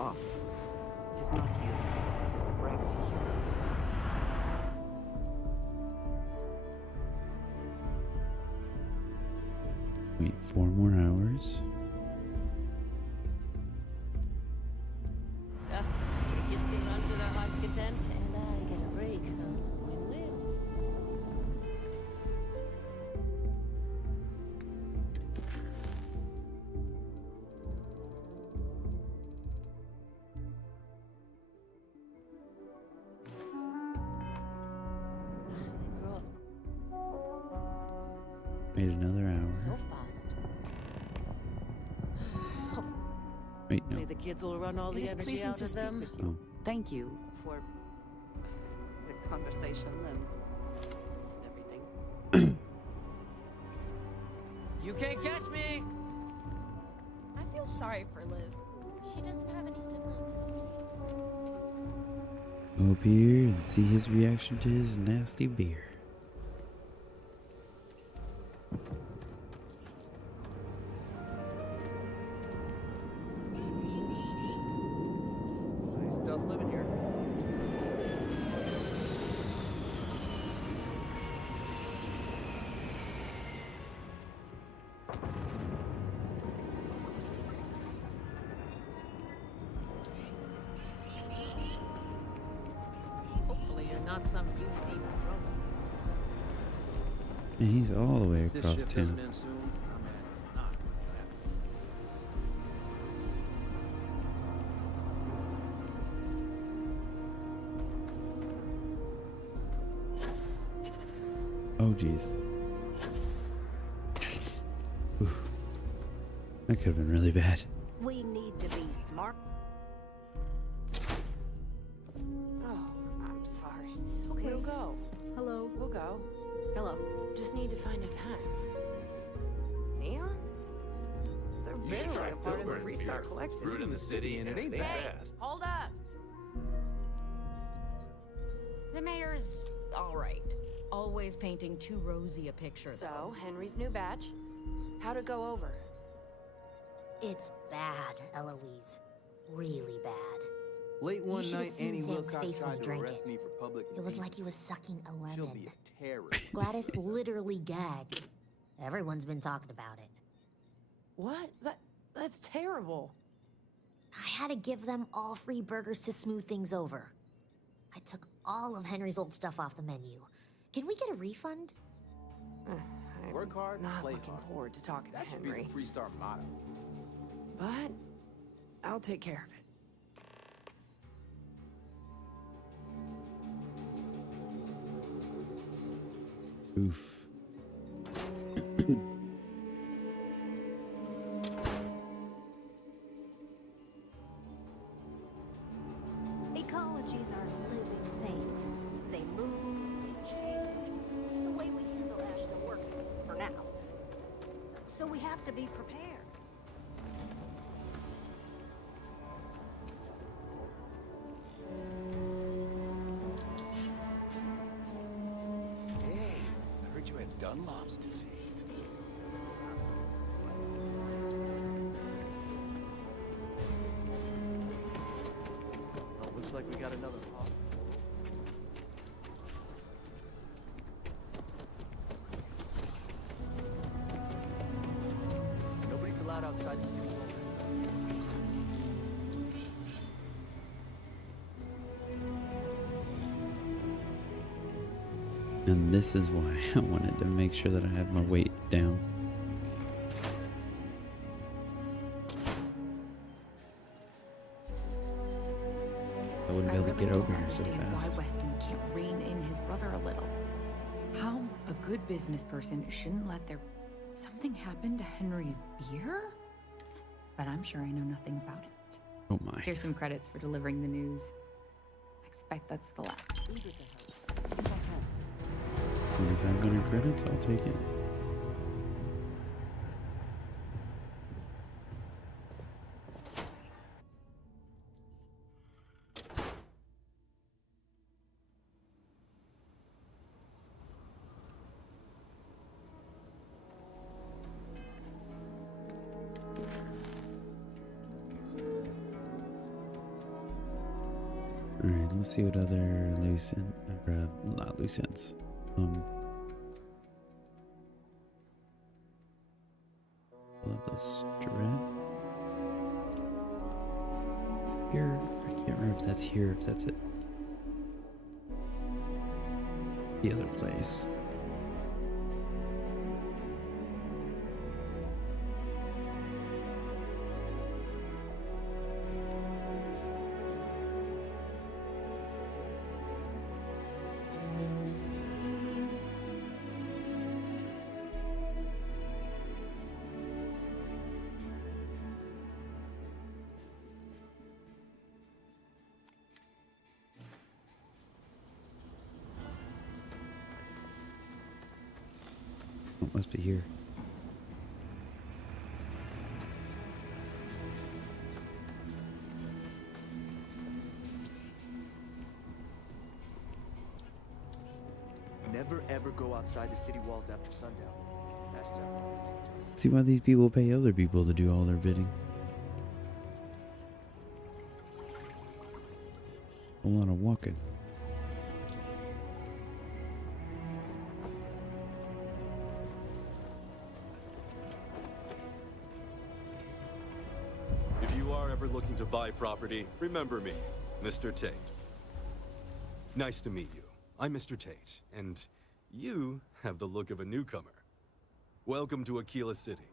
off. It is not you. It is the gravity here. Wait 4 more hours. Wait another hour. So fast. Wait, no. Hopefully the kids will run all It the is energy pleasing out to of speak them. with you. Thank you for the conversation and everything. You can't catch me! I feel sorry for Liv. She doesn't have any siblings. Go up here and see his reaction to his nasty beer. Nice stuff living here. Hopefully you're not some UC pro. And he's all the way This across ship doesn't town. end soon. I'm not. Oh, jeez. Oof. That could have been really bad. We need to be smart. Oh, I'm sorry. Okay. We'll go. Hello. We'll go. Hello. Just need to find a time. Neon? They're You should barely try a part of the Filburn's Freestar beer. Collective. Brewed in the city, and it ain't that Hey, bad. hold up. The mayor's all right. Always painting too rosy a picture, So, Henry's new batch. How'd it go over? It's bad, Eloise. Really bad. Late You one should have night, seen Annie Sam's Wilcox face when tried he to drank arrest it. me for public It was like he indecency. was sucking a lemon. She'll be a terror. Gladys literally gagged. Everyone's been talking about it. What? That's terrible. I had to give them all free burgers to smooth things over. I took all of Henry's old stuff off the menu. Can we get a refund? I'm Work hard, not play looking hard. forward to talking That to should Henry. be the Freestar motto. But I'll take care of it. Oof. Ecologies are living things. They move, they change. The way we handle ash still works for now. So we have to be prepared. Hey, I heard you had Dunlop's disease. Oh, looks like we got another pop. Nobody's allowed outside the city limits. And this is why I wanted to make sure that I had my weight down. I wouldn't be able to really get don't over here so understand fast. why Weston can't rein in his brother a little. How a good business person shouldn't let something happen to Henry's beer? But I'm sure I know nothing about it. Oh my. Here's some credits for delivering the news. I expect that's the last. 2,500 credits, I'll take it. Alright, let's see what other loose ends, not loose ends. Love the strip. Here, I can't remember if that's here, if that's it. The other place. Oh, it must be here. Never ever go outside the city walls after sundown. That's just... See why these people pay other people to do all their bidding. A lot of walking. If you are ever looking to buy property, remember me, Mr. Tate. Nice to meet you. I'm Mr. Tate, and you have the look of a newcomer. Welcome to Aquila City.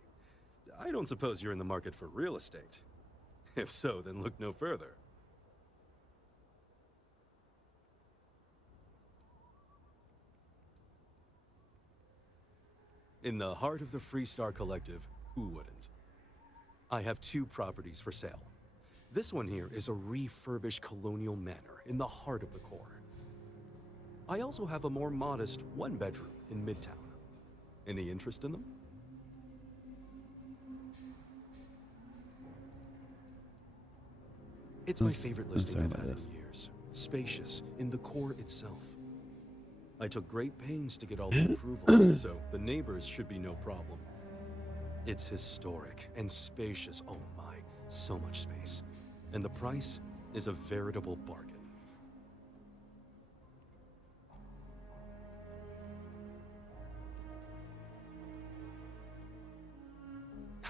I don't suppose you're in the market for real estate. If so, then look no further. In the heart of the Freestar Collective, who wouldn't? I have 2 properties for sale. This one here is a refurbished colonial manor in the heart of the core. I also have a more modest 1-bedroom in Midtown. Any interest in them? It's my favorite listing I've had in years. Spacious in the core itself. I took great pains to get all the approvals, so the neighbors should be no problem. It's historic and spacious. Oh my, so much space. And the price is a veritable bargain.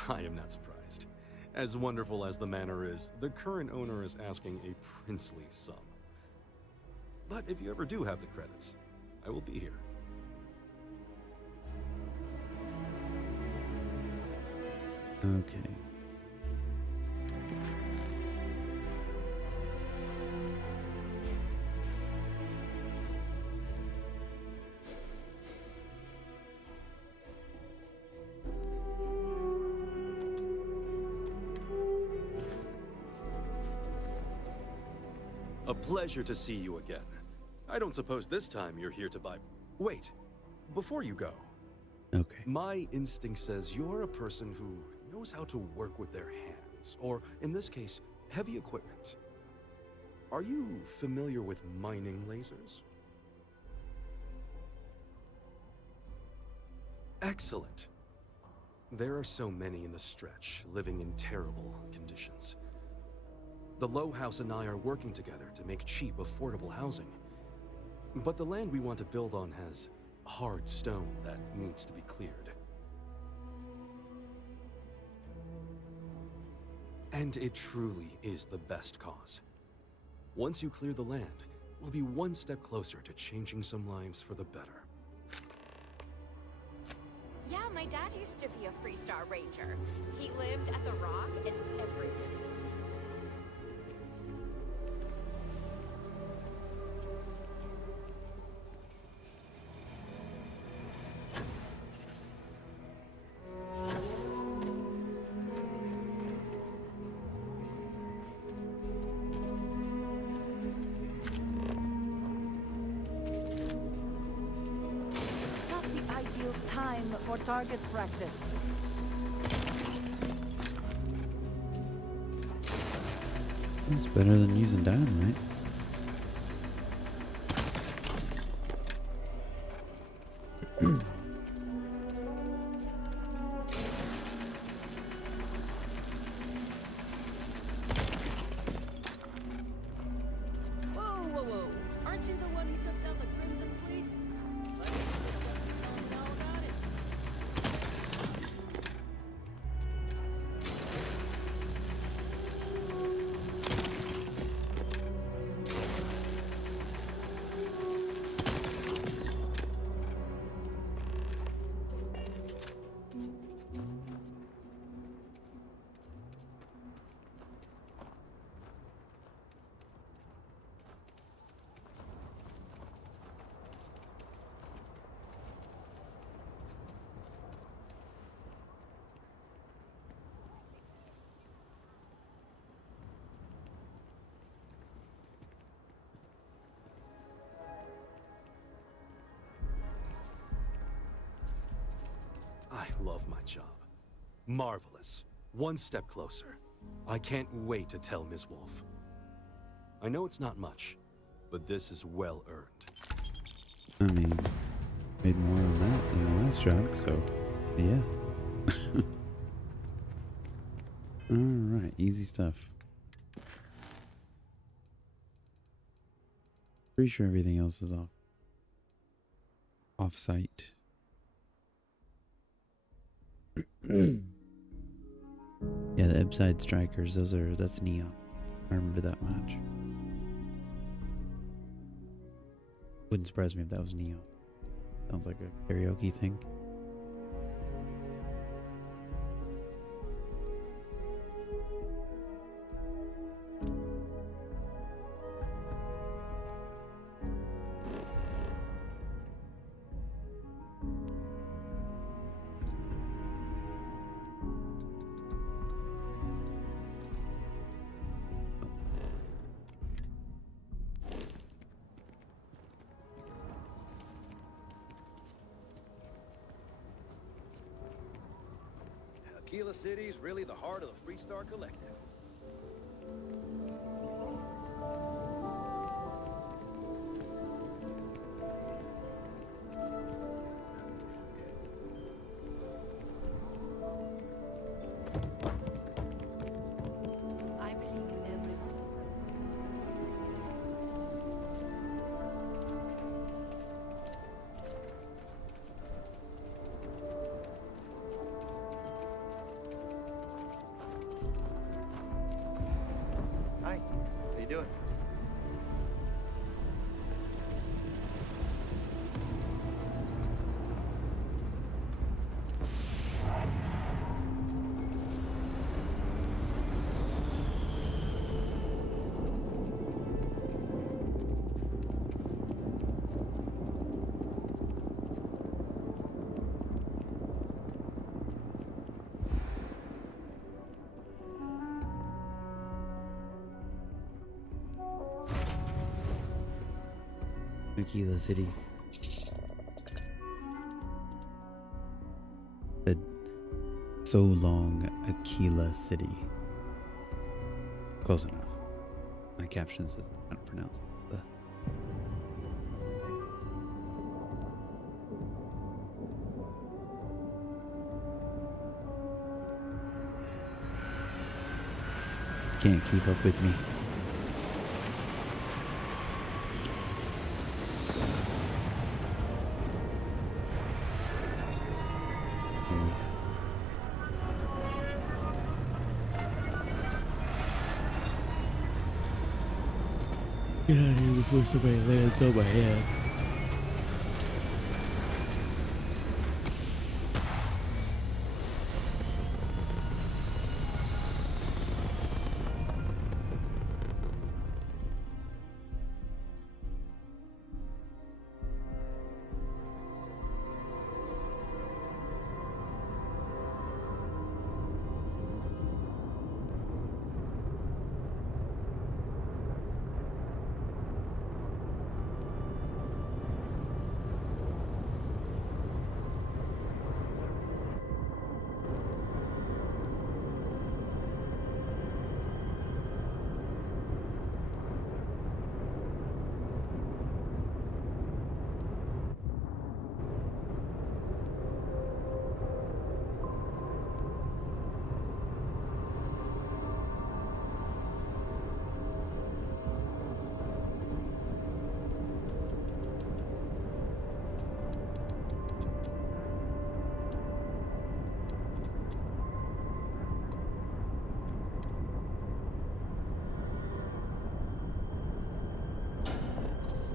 I am not surprised. As wonderful as the manor is, the current owner is asking a princely sum. But if you ever do have the credits, I will be here. Okay. A pleasure to see you again. I don't suppose this time you're here to buy... Wait, before you go. Okay. My instinct says you're a person who knows how to work with their hands, or in this case, heavy equipment. Are you familiar with mining lasers? Excellent. There are so many in the stretch, living in terrible conditions. The Low House and I are working together to make cheap, affordable housing. But the land we want to build on has hard stone that needs to be cleared. And it truly is the best cause. Once you clear the land, we'll be one step closer to changing some lives for the better. Yeah, my dad used to be a Freestar Ranger. He lived at the Rock and everything. For target practice. It's better than using dynamite. Whoa. Aren't you the one who took down the Crimson Fleet? love my job. Marvelous. One step closer. I can't wait to tell Ms. Wolf. I know it's not much, but this is well earned. I mean, made more of that than the last job, so yeah. Alright, easy stuff. Pretty sure everything else is off-site. Yeah, the Ebside Strikers, that's Neon. I remember that much. Wouldn't surprise me if that was Neon. Sounds like a karaoke thing. Aquila City is really the heart of the Freestar Collective. I believe everyone Hi, how you doing? Aquila City. Said so long, Aquila City. Close enough. My captions isn't how to pronounce it. Can't keep up with me. Get out of here before somebody lands on my head.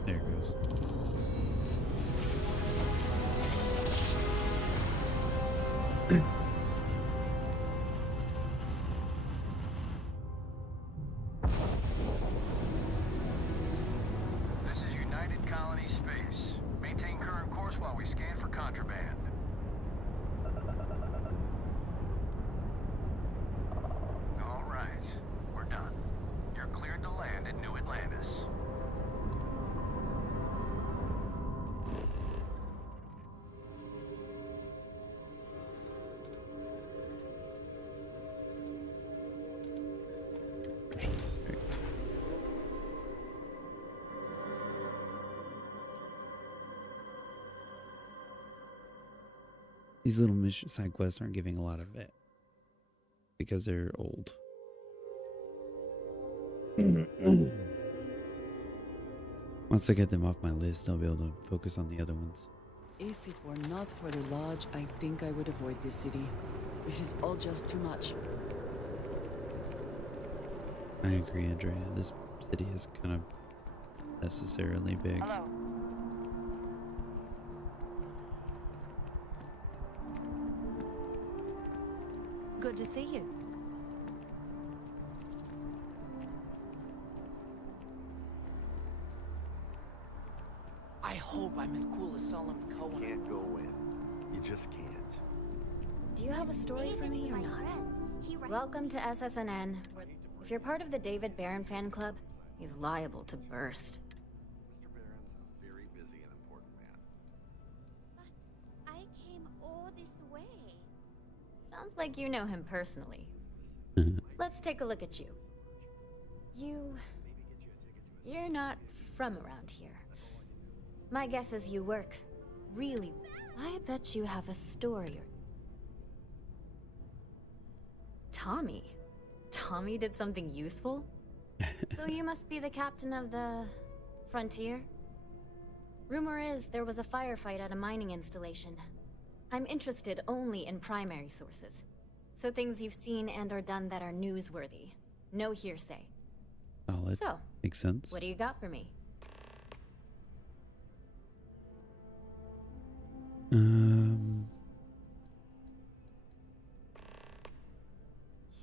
There it goes. This is United Colony Space. Maintain current course while we scan for contraband. All right, we're done. You're cleared to land at New Atlantis. These little mission side quests aren't giving a lot of it because they're old. Once I get them off my list, I'll be able to focus on the other ones. If it were not for the lodge, I think I would avoid this city. It is all just too much. I agree, Andrea. This city is kind of necessarily big. Hello. Good to see you. I hope I'm as cool as Solomon Cohen. Can't go in. You just can't. Do you have a story for me or not? Welcome to SSNN. If you're part of the David Barron fan club, he's liable to burst. Mr. Barron's a very busy and important man. I came all this way. Sounds like you know him personally. Let's take a look at you. You're not from around here. My guess is you work really. I bet you have a story or... Tommy? Tommy did something useful? So you must be the captain of the... Frontier? Rumor is there was a firefight at a mining installation. I'm interested only in primary sources. So things you've seen and or done that are newsworthy. No hearsay. Solid. So, makes sense. what do you got for me?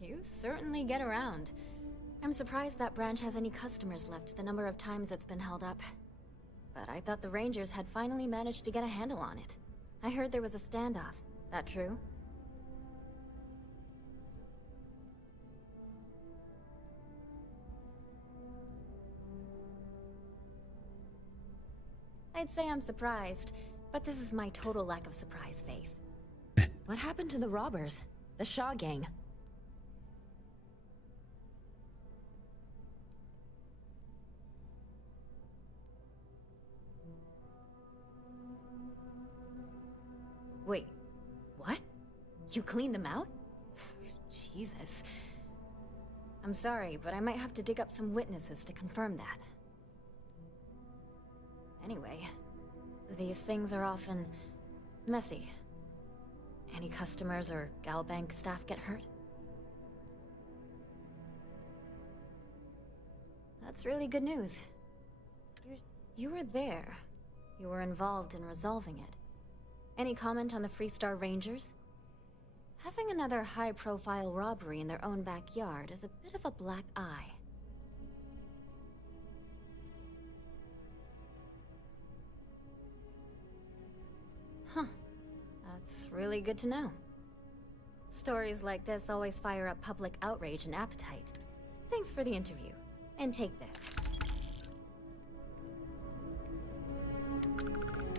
You certainly get around. I'm surprised that branch has any customers left, the number of times it's been held up. But I thought the Rangers had finally managed to get a handle on it. I heard there was a standoff. That true? I'd say I'm surprised, but this is my total lack of surprise face. What happened to the robbers? The Shaw gang? Wait, what? You cleaned them out? Jesus. I'm sorry, but I might have to dig up some witnesses to confirm that. Anyway, these things are often messy. Any customers or Galbank staff get hurt? That's really good news. You were there. You were involved in resolving it. Any comment on the Freestar Rangers? Having another high-profile robbery in their own backyard is a bit of a black eye. Huh. That's really good to know. Stories like this always fire up public outrage and appetite. Thanks for the interview. And take this.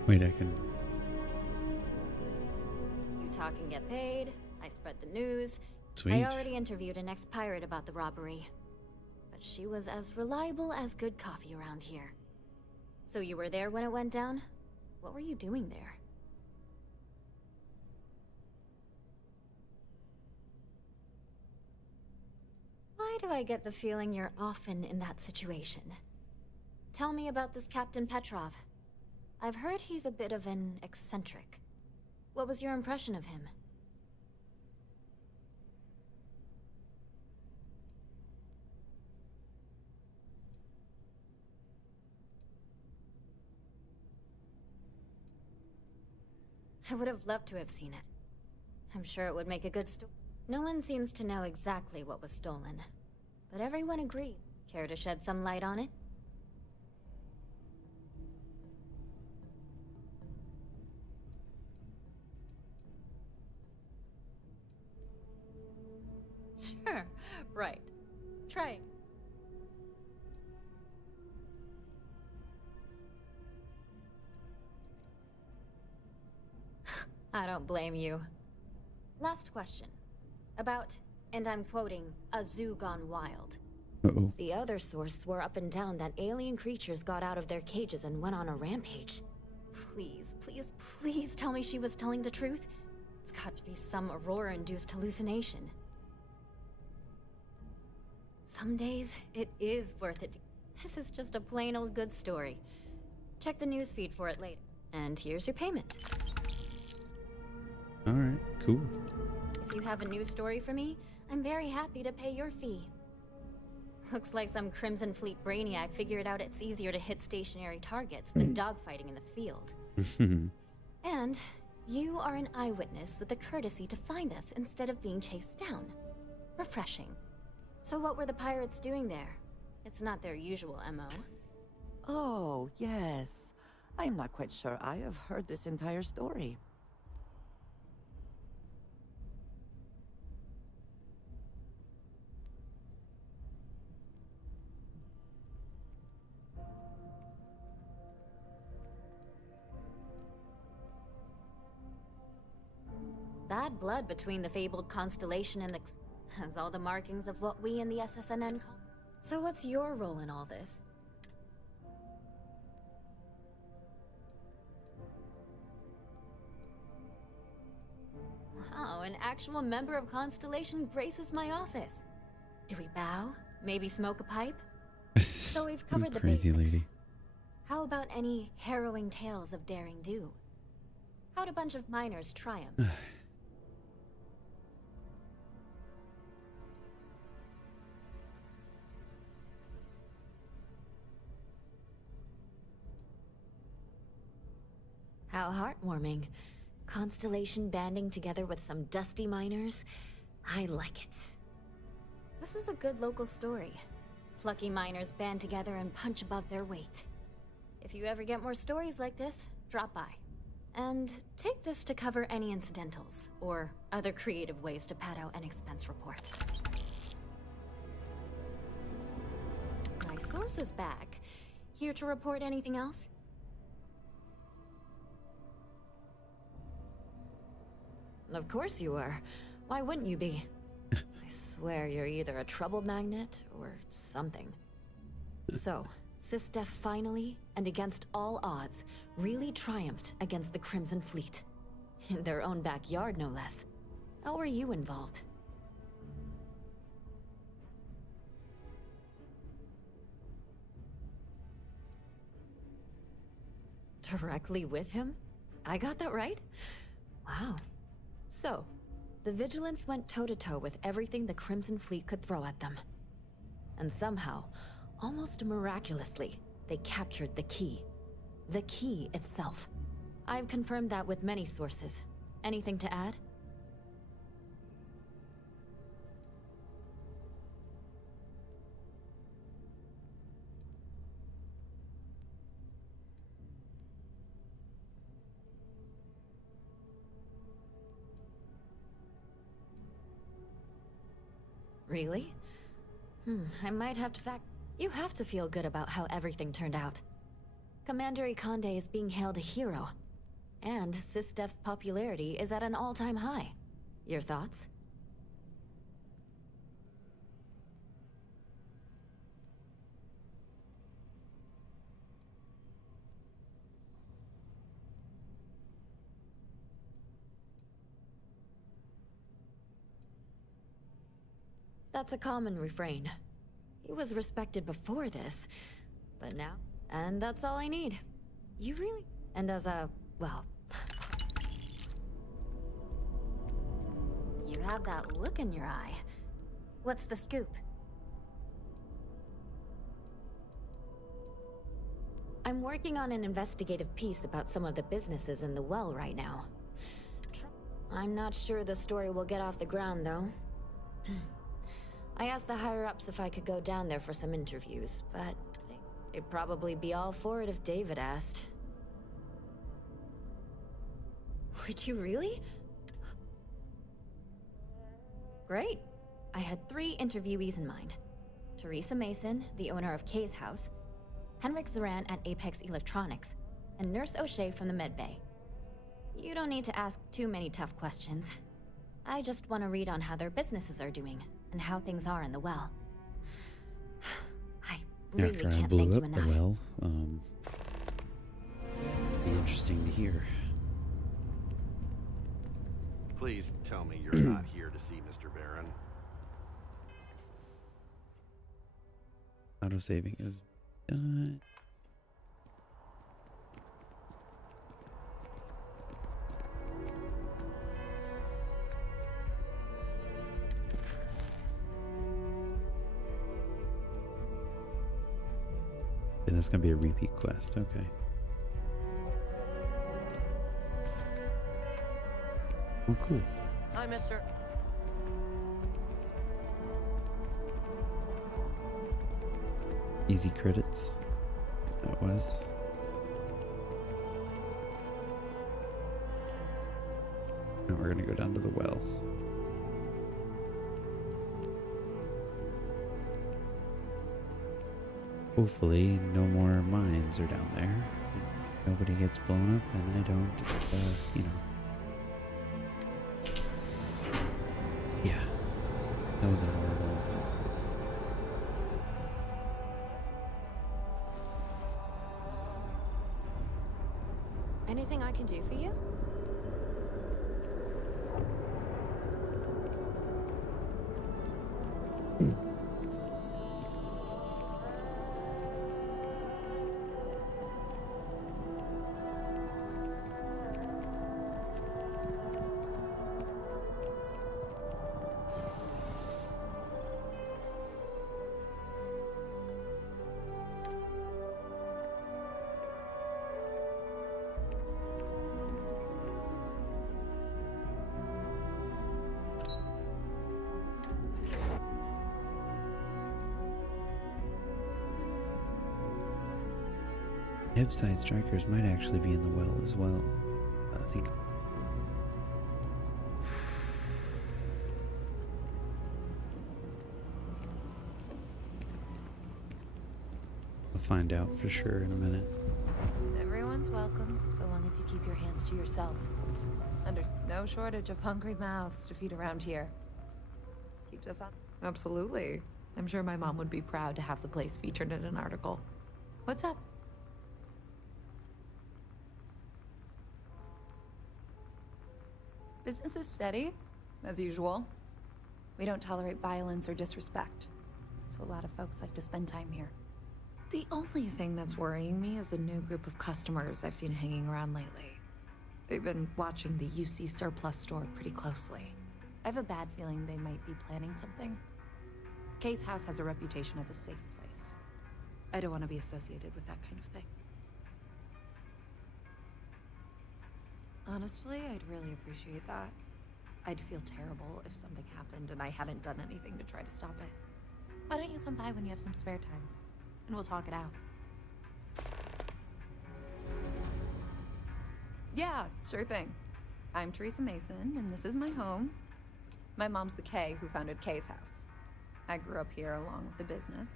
Wait, I can... You talk and get paid. I spread the news. Sweet. I already interviewed an ex-pirate about the robbery. But she was as reliable as good coffee around here. So you were there when it went down? What were you doing there? Why do I get the feeling you're often in that situation? Tell me about this Captain Petrov. I've heard he's a bit of an eccentric. What was your impression of him? I would have loved to have seen it. I'm sure it would make a good story. No one seems to know exactly what was stolen, but everyone agreed. Care to shed some light on it? Sure, right. Try it. I don't blame you. Last question. About, and I'm quoting, a zoo gone wild. Uh-oh. The other source swore up and down that alien creatures got out of their cages and went on a rampage. Please, please, please tell me she was telling the truth. It's got to be some Aurora-induced hallucination. Some days, it is worth it. This is just a plain old good story. Check the newsfeed for it later. And here's your payment. Alright, cool. If you have a news story for me, I'm very happy to pay your fee. Looks like some Crimson Fleet brainiac figured out it's easier to hit stationary targets than dogfighting in the field. And you are an eyewitness with the courtesy to find us instead of being chased down. Refreshing. So what were the pirates doing there? It's not their usual MO. Oh, yes. I'm not quite sure I have heard this entire story. Bad blood between the fabled constellation and the... has all the markings of what we in the SSNN call. So what's your role in all this? Wow, an actual member of Constellation graces my office. Do we bow? Maybe smoke a pipe? So we've covered the crazy basics. lady. How about any harrowing tales of daring do? How'd a bunch of miners triumph? How heartwarming. Constellation banding together with some dusty miners. I like it. This is a good local story. Plucky miners band together and punch above their weight. If you ever get more stories like this, drop by. And take this to cover any incidentals, or other creative ways to pad out an expense report. My source is back. Here to report anything else? Of course you are. Why wouldn't you be? I swear you're either a trouble magnet or something. So, SysDef finally, and against all odds, really triumphed against the Crimson Fleet. In their own backyard, no less. How were you involved? Directly with him? I got that right? Wow. So, the Vigilance went toe-to-toe with everything the Crimson Fleet could throw at them. And somehow, almost miraculously, they captured the key. The key itself. I've confirmed that with many sources. Anything to add? Really? I might have to You have to feel good about how everything turned out. Commander Ikonde is being hailed a hero. And SysDef's popularity is at an all-time high. Your thoughts? That's a common refrain. He was respected before this, but now... And that's all I need. You really... And as a... well... You have that look in your eye. What's the scoop? I'm working on an investigative piece about some of the businesses in the well right now. I'm not sure the story will get off the ground, though. I asked the higher-ups if I could go down there for some interviews, but they'd probably be all for it if David asked. Would you really? Great. I had 3 interviewees in mind. Teresa Mason, the owner of Kay's House, Henrik Zaran at Apex Electronics, and Nurse O'Shea from the Med Bay. You don't need to ask too many tough questions. I just want to read on how their businesses are doing, and how things are in the well. I really After I can't blew thank you up the enough. well, be interesting to hear. Please tell me you're not here to see Mr. Barron. Auto saving is done. And that's gonna be a repeat quest. Okay. Oh, cool. Hi, mister. Easy credits. That was. Now we're gonna go down to the well. Hopefully, no more mines are down there. Nobody gets blown up, and I don't, you know. Yeah, that was a horrible incident. Anything I can do for you? Hip-side strikers might actually be in the well as well. I think. We'll find out for sure in a minute. Everyone's welcome, so long as you keep your hands to yourself. And there's no shortage of hungry mouths to feed around here. Keeps us up. Absolutely. I'm sure my mom would be proud to have the place featured in an article. What's up? Business is steady, as usual. We don't tolerate violence or disrespect, so a lot of folks like to spend time here. The only thing that's worrying me is a new group of customers I've seen hanging around lately. They've been watching the UC surplus store pretty closely. I have a bad feeling they might be planning something. Kay's house has a reputation as a safe place. I don't want to be associated with that kind of thing. Honestly, I'd really appreciate that. I'd feel terrible if something happened and I hadn't done anything to try to stop it. Why don't you come by when you have some spare time? And we'll talk it out. Yeah, sure thing. I'm Teresa Mason, and this is my home. My mom's the Kay who founded Kay's house. I grew up here along with the business.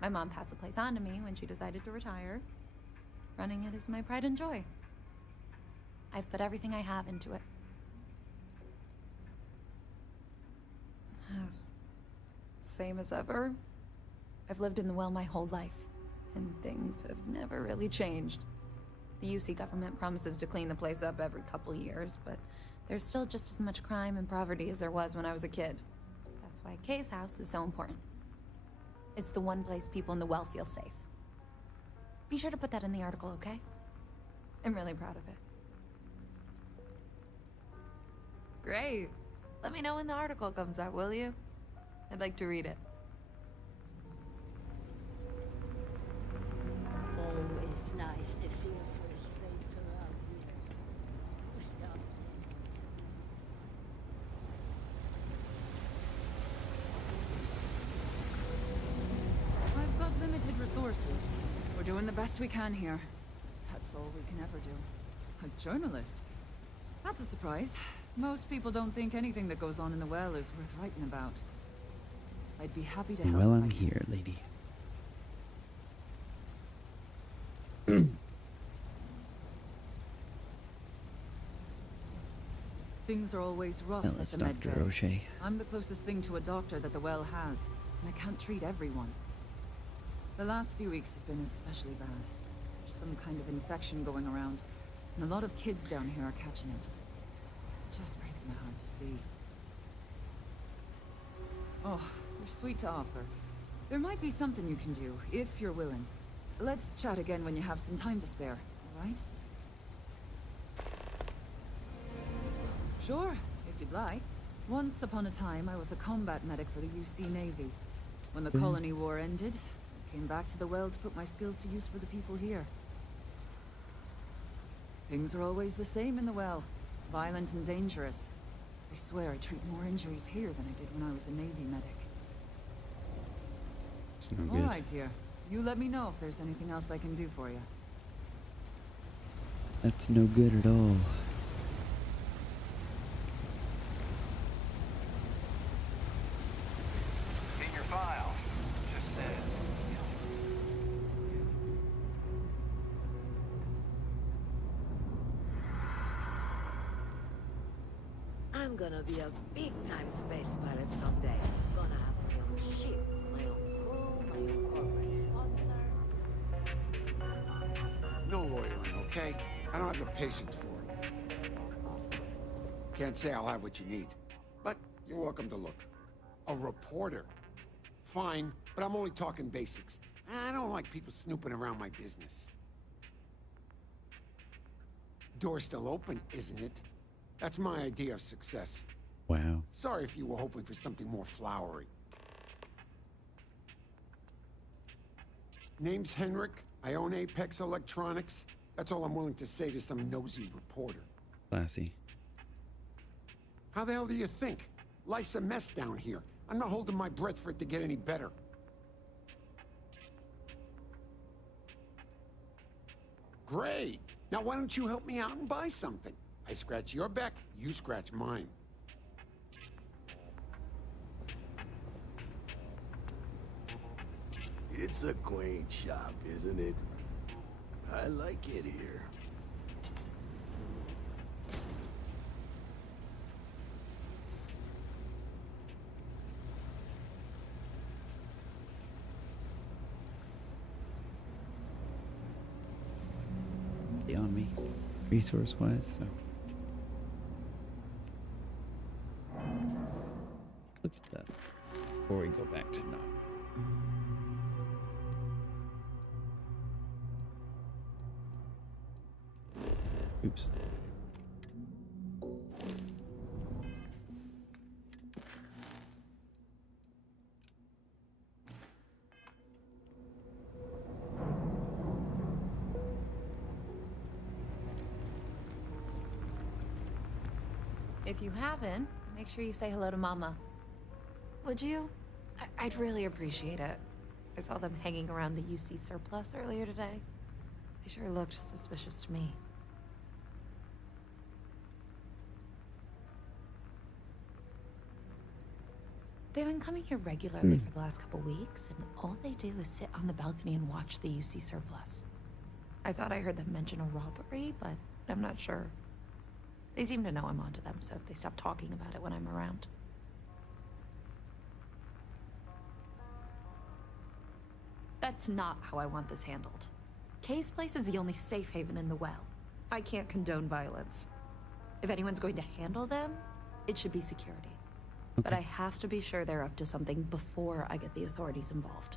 My mom passed the place on to me when she decided to retire. Running it is my pride and joy. I've put everything I have into it. Same as ever. I've lived in the well my whole life, and things have never really changed. The UC government promises to clean the place up every couple years, but there's still just as much crime and poverty as there was when I was a kid. That's why Kay's house is so important. It's the one place people in the well feel safe. Be sure to put that in the article, okay? I'm really proud of it. Great. Let me know when the article comes out, will you? I'd like to read it. Always nice to see a fresh face around here. Stop. I've got limited resources. We're doing the best we can here. That's all we can ever do. A journalist? That's a surprise. Most people don't think anything that goes on in the well is worth writing about. I'd be happy to help. Well, I'm here, lady. Things are always rough Well, at that's the med Dr. bay. O'Shea. I'm the closest thing to a doctor that the well has, and I can't treat everyone. The last few weeks have been especially bad. There's some kind of infection going around, and a lot of kids down here are catching it. just breaks my heart to see. Oh, you're sweet to offer. There might be something you can do, if you're willing. Let's chat again when you have some time to spare, all right? Sure, if you'd like. Once upon a time, I was a combat medic for the UC Navy. When the colony war ended, I came back to the well to put my skills to use for the people here. Things are always the same in the well. Violent and dangerous. I swear I treat more injuries here than I did when I was a Navy medic. It's no All good. right, dear. You let me know if there's anything else I can do for you. That's no good at all. In your file. Just said. I'm gonna be a big-time space pirate someday. Gonna have my own ship, my own crew, my own corporate sponsor. No lawyering, okay? I don't have the patience for it. Can't say I'll have what you need, but you're welcome to look. A reporter. Fine, but I'm only talking basics. I don't like people snooping around my business. Door's still open, isn't it? That's my idea of success. Wow. Sorry if you were hoping for something more flowery. Name's Henrik. I own Apex Electronics. That's all I'm willing to say to some nosy reporter. Classy. How the hell do you think? Life's a mess down here. I'm not holding my breath for it to get any better. Great. Now why don't you help me out and buy something? I scratch your back, you scratch mine. It's a quaint shop, isn't it? I like it here. On me, resource-wise, so. Look at that. Before we go back to no. Oops. If you haven't, make sure you say hello to Mama. Would you? I'd really appreciate it. I saw them hanging around the UC surplus earlier today. They sure looked suspicious to me. They've been coming here regularly for the last couple weeks, and all they do is sit on the balcony and watch the UC surplus. I thought I heard them mention a robbery, but I'm not sure. They seem to know I'm onto them, so they stop talking about it when I'm around. That's not how I want this handled. Kay's place is the only safe haven in the well. I can't condone violence. If anyone's going to handle them, it should be security. But I have to be sure they're up to something before I get the authorities involved.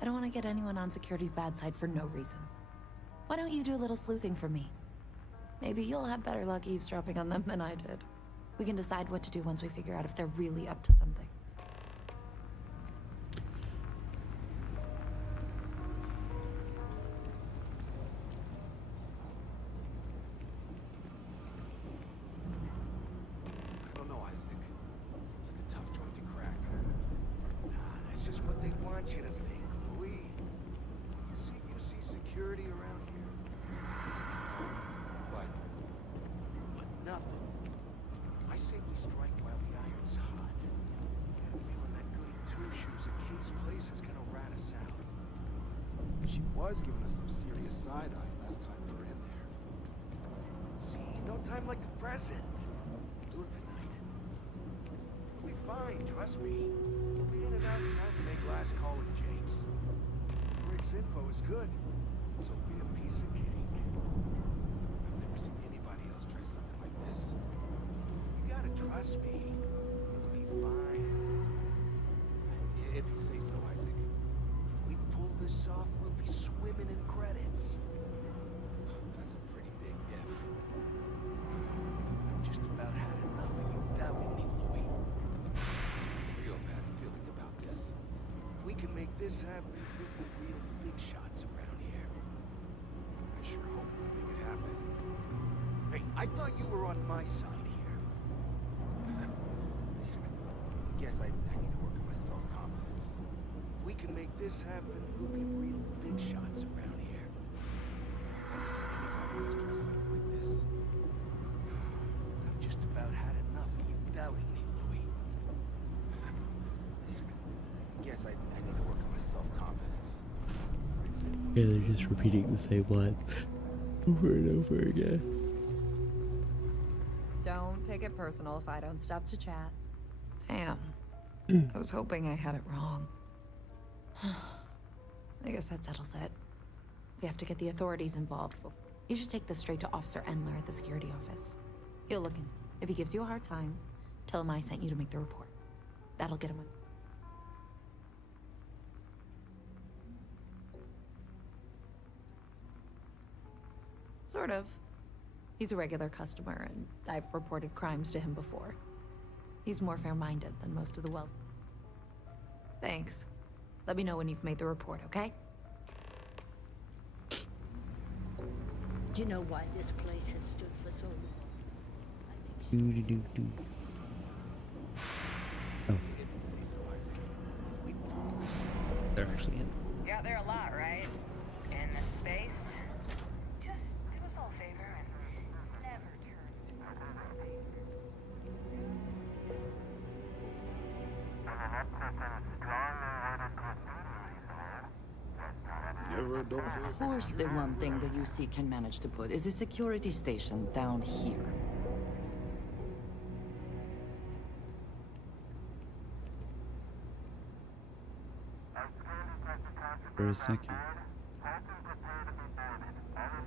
I don't want to get anyone on security's bad side for no reason. Why don't you do a little sleuthing for me? Maybe you'll have better luck eavesdropping on them than I did. We can decide what to do once we figure out if they're really up to something. I don't know, Isaac. Seems like a tough joint to crack. Nah, that's just what they want you to think, Louis. You see security around here? What? But nothing. I say we strike while the iron's hot. Got a feeling that goody two-shoes at Kay's place is gonna rat us out. She was giving us some serious side-eye last time we were in there. See, no time like the present. Do it tonight. We'll be fine, trust me. We'll be in and out in time to make last call at Jake's. Rick's info is good, so be a piece of cake. I've never seen anybody else try something like this. this happen, we'll be real big shots around here. I sure hope we make it happen. Hey, I thought you were on my side here. I guess I need to work on my self-confidence. If we can make this happen, we'll be real big shots around here. I've never seen anybody else dress something like this. I've just about had enough of you doubting me, Louis. I guess I need to work on my self-confidence. Yeah, they're just repeating the same lines over and over again. Don't take it personal if I don't stop to chat. Damn. I was hoping I had it wrong. I guess that settles it. We have to get the authorities involved. You should take this straight to Officer Endler at the security office. He'll look in. If he gives you a hard time, tell him I sent you to make the report. That'll get him on. Sort of. He's a regular customer, and I've reported crimes to him before. He's more fair-minded than most of the Wells. Thanks. Let me know when you've made the report, okay? Do you know why this place has stood for so long? Do. Oh. They're actually in. You're out there a lot, right? In this space? Just do us all a favor and never Of course, the one thing the UC can manage to put is a security station down here. For a second.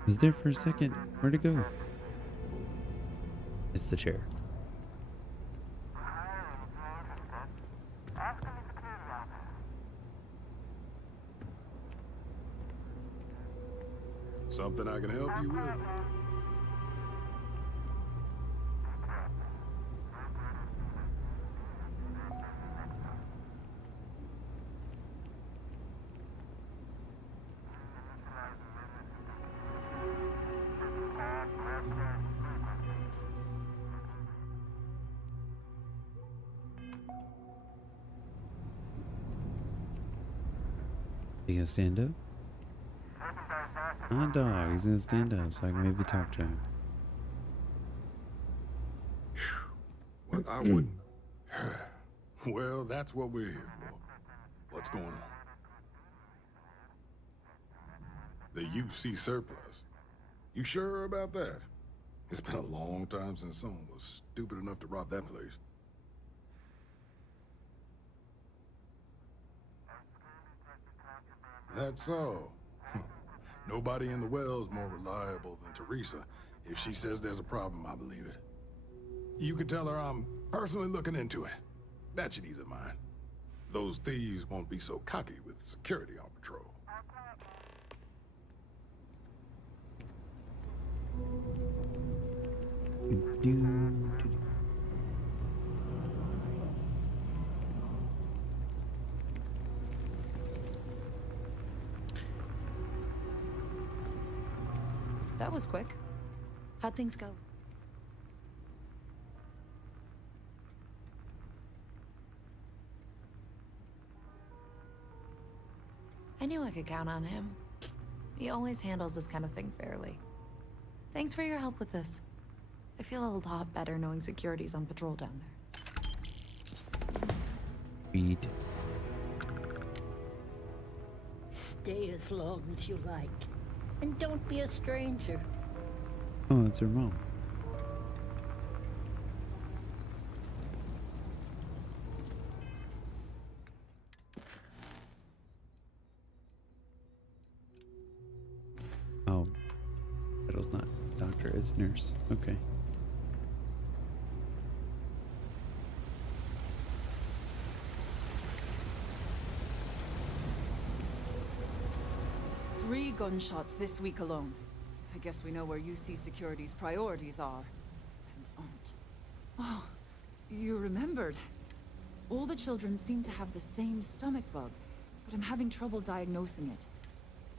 Was there for a second? Where'd it go? It's the chair. Something I can help you with? You gonna stand up? My dog, he's gonna stand up so I can maybe talk to him. Well, I wouldn't. Well, that's what we're here for. What's going on? The UC surplus. You sure about that? It's been a long time since someone was stupid enough to rob that place. That's so. Nobody in the well's more reliable than Teresa. If she says there's a problem, I believe it. You could tell her I'm personally looking into it. That should ease her mind. Those thieves won't be so cocky with security on patrol. That was quick. How'd things go? I knew I could count on him. He always handles this kind of thing fairly. Thanks for your help with this. I feel a lot better knowing security's on patrol down there. Read. Stay as long as you like. And don't be a stranger. Oh, that's her mom. Oh, it was not doctor, it's nurse. Okay. Three gunshots this week alone. I guess we know where UC Security's priorities are. And aren't. Oh, you remembered. All the children seem to have the same stomach bug. but I'm having trouble diagnosing it.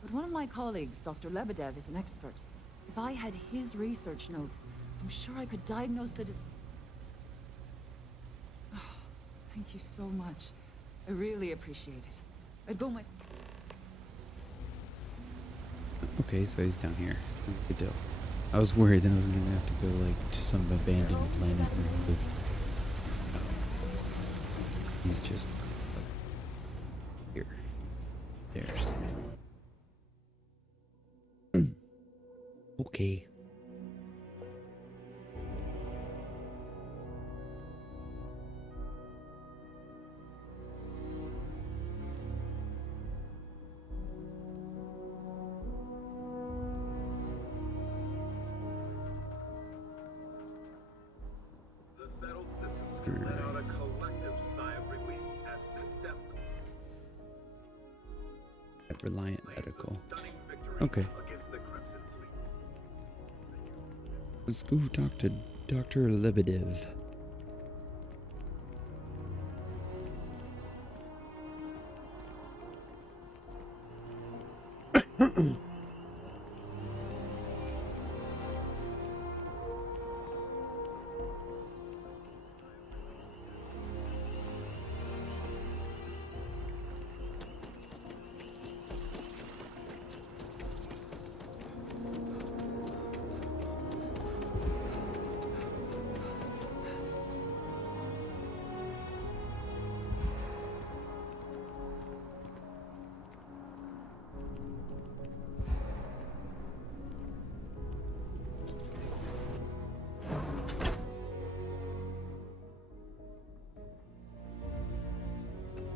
But one of my colleagues, Dr. Lebedev, is an expert. If I had his research notes, I'm sure I could diagnose the thank you so much. I really appreciate it. I'd go my... Okay, so he's down here. Good deal. I was worried that I was gonna have to go like to some abandoned planet where he was. He's just here. There's. Okay. Let out a collective sigh of relief as this step Reliant Medical. Okay. against the Crimson Fleet. Let's go talk to Dr. Lebedev.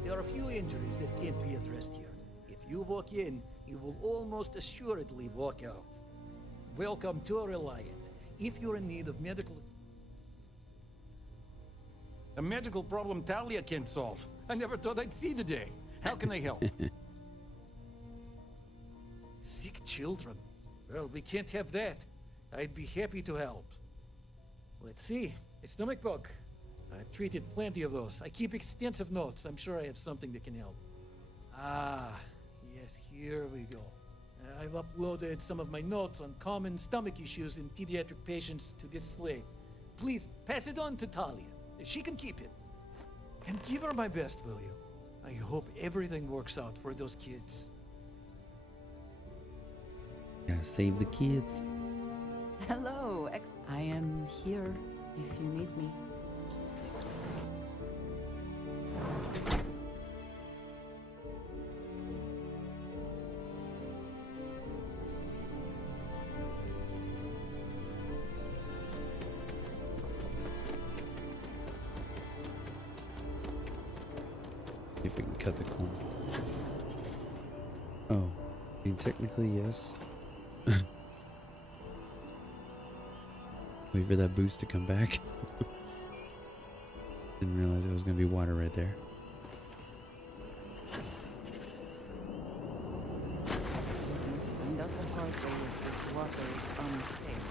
There are a few injuries that can't be addressed here. If you walk in, you will almost assuredly walk out. Welcome to Reliant. If you're in need of medical... A medical problem Talia can't solve. I never thought I'd see the day. How can I help? Sick children. Well, we can't have that. I'd be happy to help. Let's see. A stomach bug. I've treated plenty of those. I keep extensive notes. I'm sure I have something that can help. Ah, yes, here we go. I've uploaded some of my notes on common stomach issues in pediatric patients to this slate. Please, pass it on to Talia. She can keep it. And give her my best, will you? I hope everything works out for those kids. Gotta save the kids. Hello, I am here if you need me. See if we can cut the corner. Oh, I mean, technically, yes. Wait for that boost to come back. Didn't realize it was going to be water right there. Find out the hard way if this water is unsafe.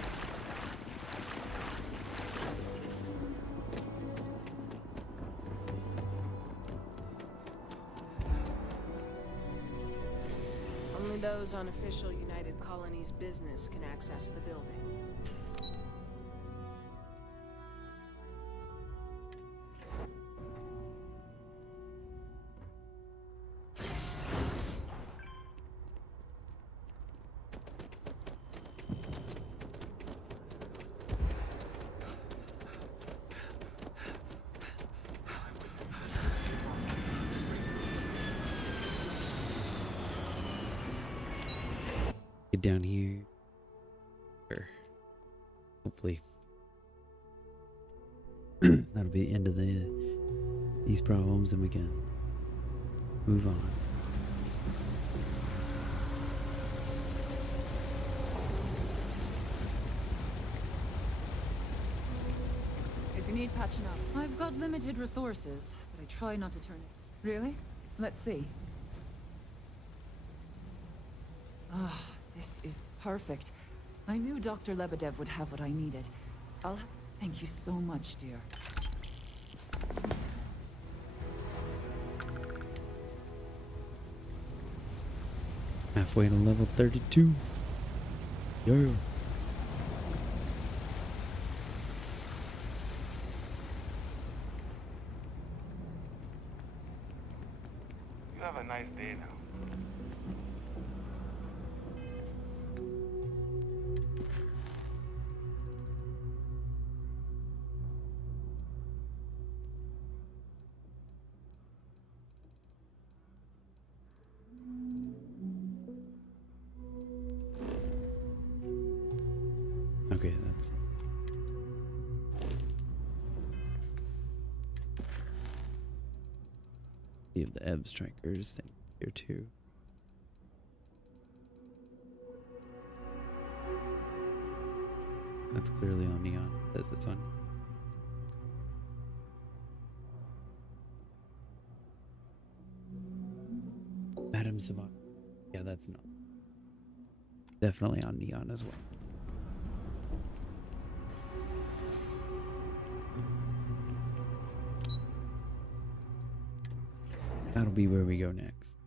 Only those on official United Colonies business can access the building. Get down here. Sure. Hopefully. That'll be the end of these problems and we can move on. If you need patching up, I've got limited resources, but I try not to turn it. Really? Let's see. Ah, this is perfect. I knew Dr. Lebedev would have what I needed. Thank you so much, dear. Halfway to level 32. Yeah. You have a nice day now. Okay, that's... See if the Ebb Strikers thing here too. That's clearly on neon. It says it's on. Madam Savant. Yeah, that's not. Definitely on neon as well. That'll be where we go next.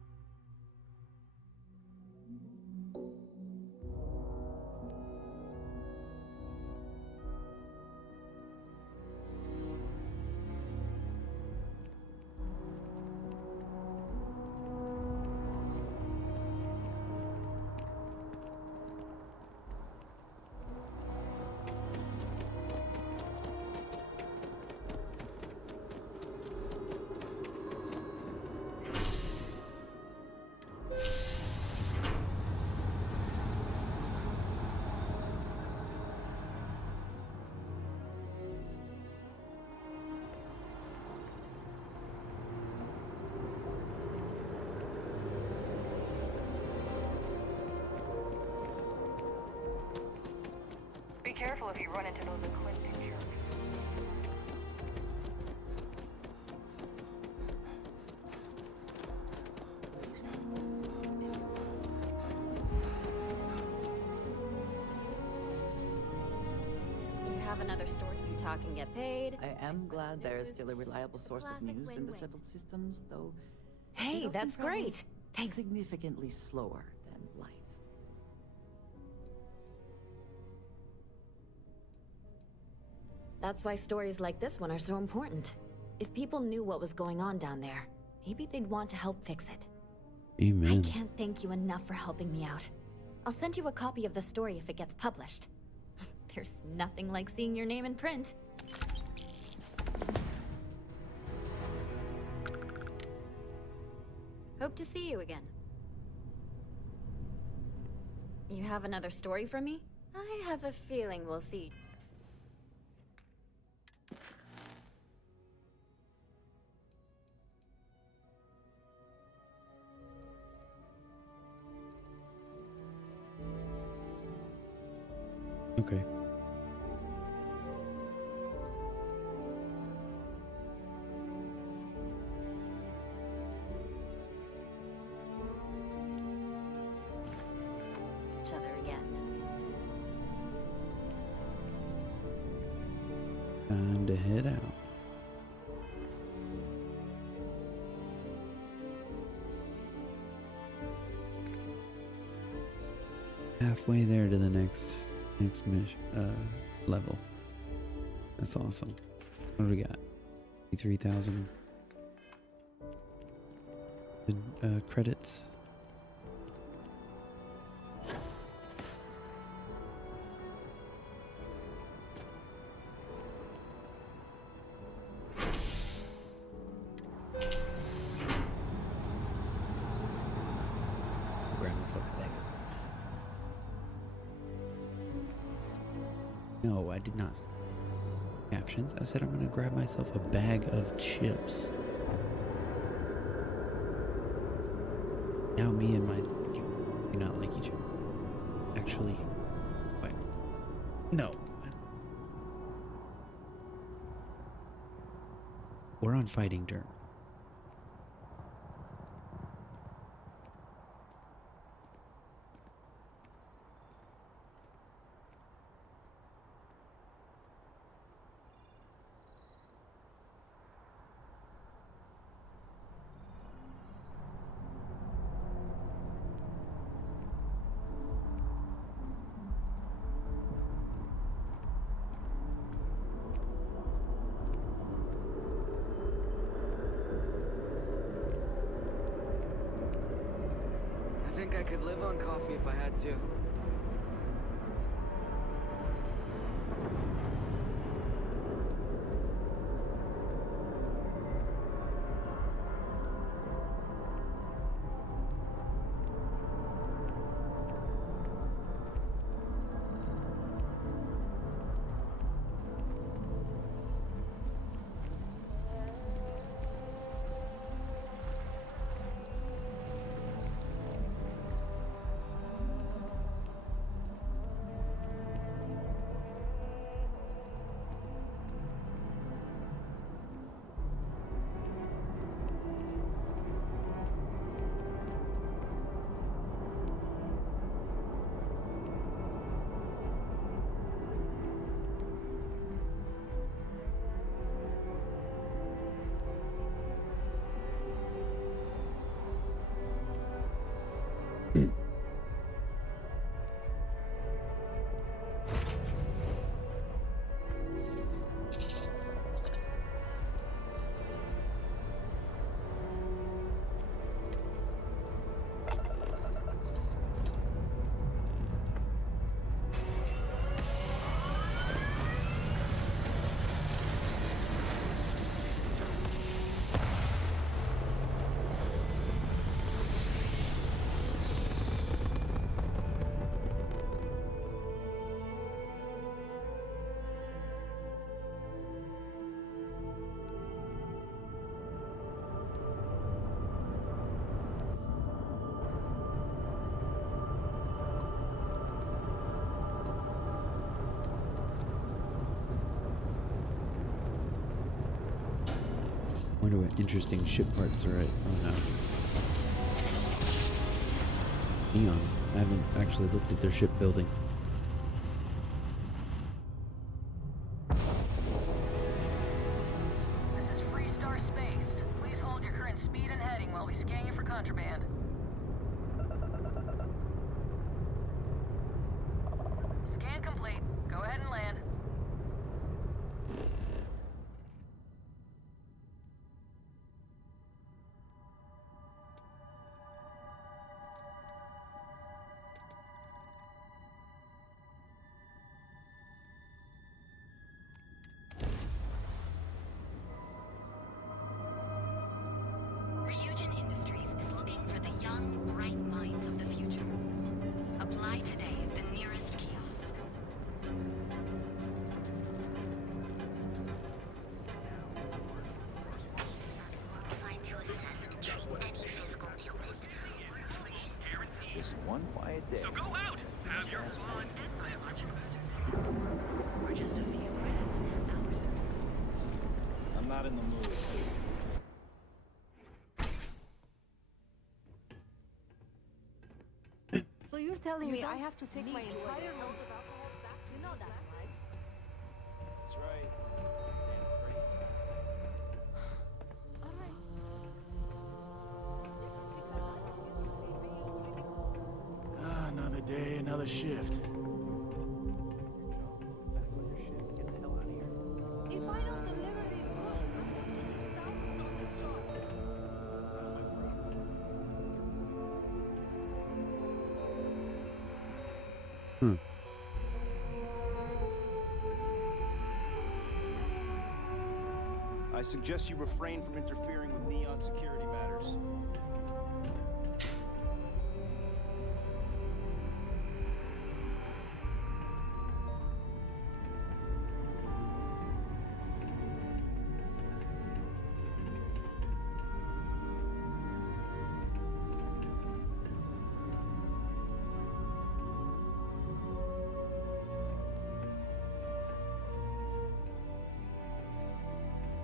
Be careful if you run into those ecliptic jerks. You have another story. You talk and get paid. I am glad there is still a reliable source of news in the settled systems, though. Hey, it often that's great. travels Thanks. Significantly slower than light. That's why stories like this one are so important. If people knew what was going on down there, maybe they'd want to help fix it. Amen. I can't thank you enough for helping me out. I'll send you a copy of the story if it gets published. There's nothing like seeing your name in print. Hope to see you again. You have another story for me? I have a feeling we'll see. Okay. Each other again. Time to head out. Halfway there to the next mission level. That's awesome. What do we got? 3,000 credits. Grab myself a bag. No, I did not. Captions. I said I'm gonna grab myself a bag of chips. Now me and my do not like each other. Actually, wait. No. We're on fighting terms. think I could live on coffee if I had to. Wonder what interesting ship parts are at. Oh no. Neon. I haven't actually looked at their ship building. This is Freestar Space. Please hold your current speed and heading while we scan you for contraband. Scan complete. Go ahead and land. Ryujin Industries is looking for the young, bright minds of the future. Apply today at the nearest kiosk. Just one quiet day. So go out! Have your fun! I'm not in the mood. So you're telling me I have to take my entire load of alcohol back to you know that, right? That's right. All right. This is because I refuse to pay for use with you. Ah, another day, another shift. If I don't deliver these goods, you're starting on this job. I suggest you refrain from interfering with Neon security matters.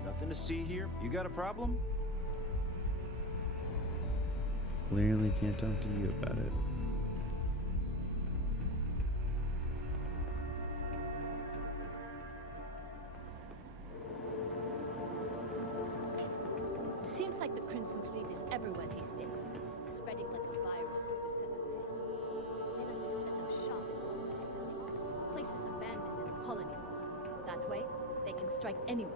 Nothing to see here? You got a problem? Clearly can't talk to you about it. Seems like the Crimson Fleet is everywhere these days, spreading like a virus through the center systems. They like to set up shop in all the cities, places abandoned in the colony. That way, they can strike anywhere.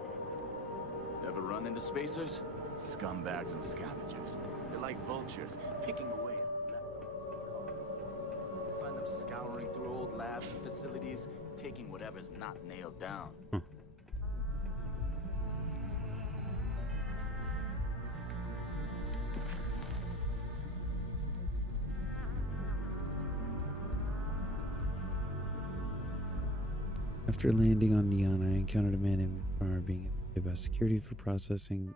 Ever run into spacers? Scumbags and scavengers. They're like vultures, picking away at leftovers. going through old labs and facilities, taking whatever's not nailed down. After landing on Neon, I encountered a man in farmer being interviewed about security for processing.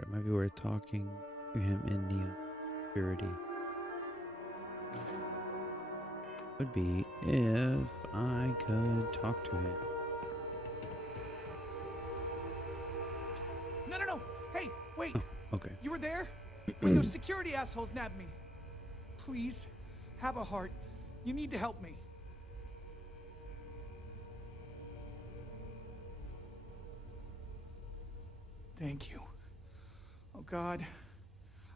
It might be worth talking to him in Neon security. Would be if I could talk to him. No. Hey, wait. Oh, okay. You were there when those security assholes nabbed me. Please, have a heart. You need to help me. Thank you. Oh, God.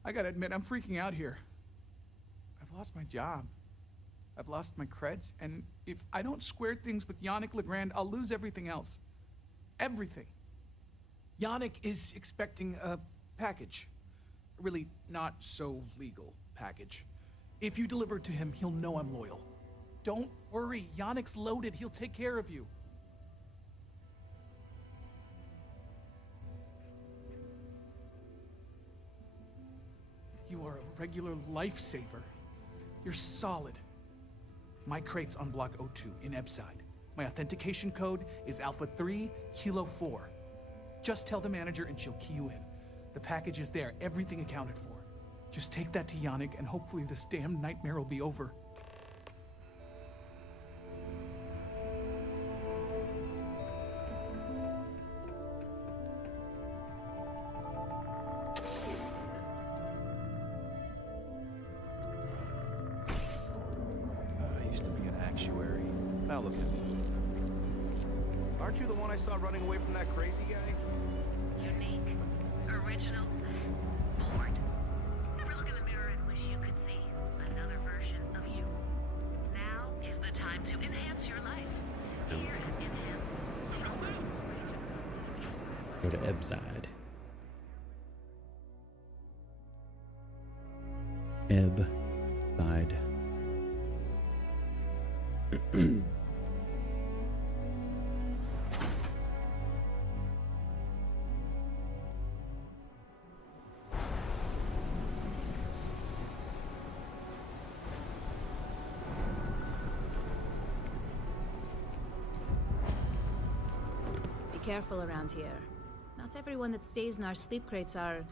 I gotta admit, I'm freaking out here. I've lost my job. I've lost my creds, and if I don't square things with Yannick Legrand, I'll lose everything else. Everything. Yannick is expecting a package. A really not so legal package. If you deliver it to him, he'll know I'm loyal. Don't worry, Yannick's loaded. He'll take care of you. You are a regular lifesaver. You're solid. My crate's on block 02 in Ebside. My authentication code is Alpha 3 Kilo 4. Just tell the manager and she'll key you in. The package is there, everything accounted for. Just take that to Yannick and hopefully this damn nightmare will be over. I used to be an actuary. Now look at me. Aren't you the one I saw running away from that crazy guy? Unique. Original. Bored. Ever look in the mirror and wish you could see another version of you? Now is the time to enhance your life. Here at Enhance. Go to Ebside. Ebside. Be careful around here. Not everyone that stays in our sleep crates are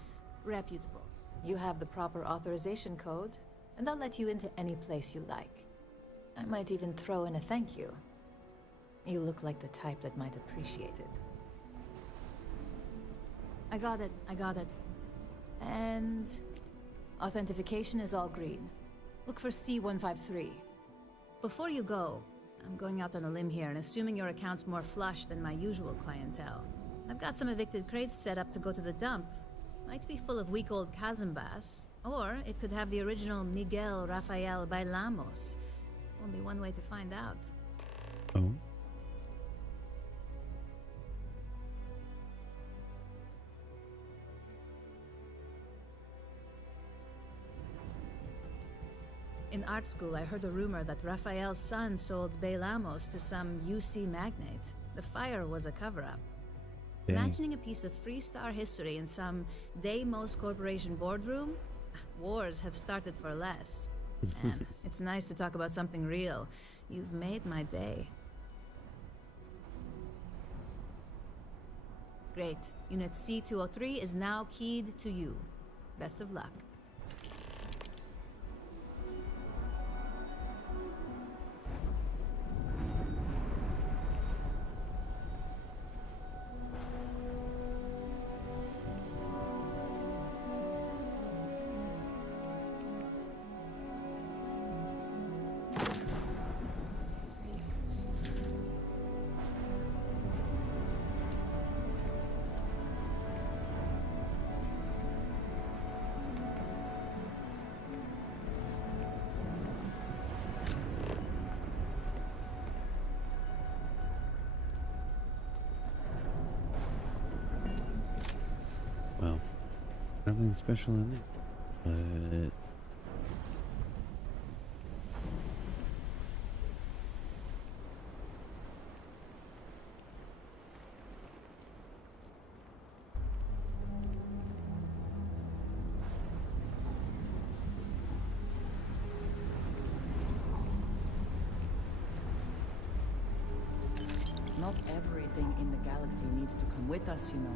reputable. You have the proper authorization code, and I'll let you into any place you like. I might even throw in a thank you. You look like the type that might appreciate it. I got it. And authentication is all green. Look for C153. Before you go, I'm going out on a limb here and assuming your account's more flush than my usual clientele. I've got some evicted crates set up to go to the dump. Might be full of week old Kazambas, or it could have the original Miguel Rafael Bailamos. Only one way to find out. Oh. In art school, I heard a rumor that Rafael's son sold Bailamos to some UC magnate. The fire was a cover-up. Dang. Imagining a piece of Freestar history in some Deimos Corporation boardroom? Wars have started for less. And it's nice to talk about something real. You've made my day. Great. Unit C203 is now keyed to you. Best of luck. Well, nothing special in it, but Not everything in the galaxy needs to come with us, you know.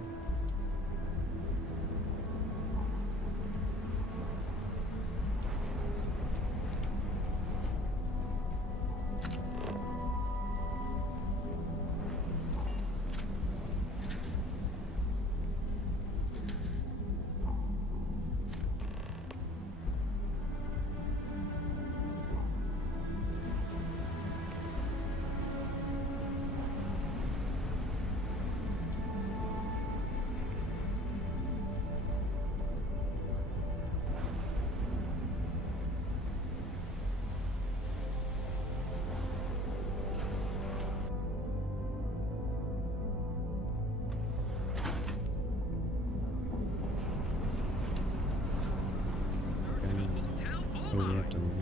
Oh, we have to leave.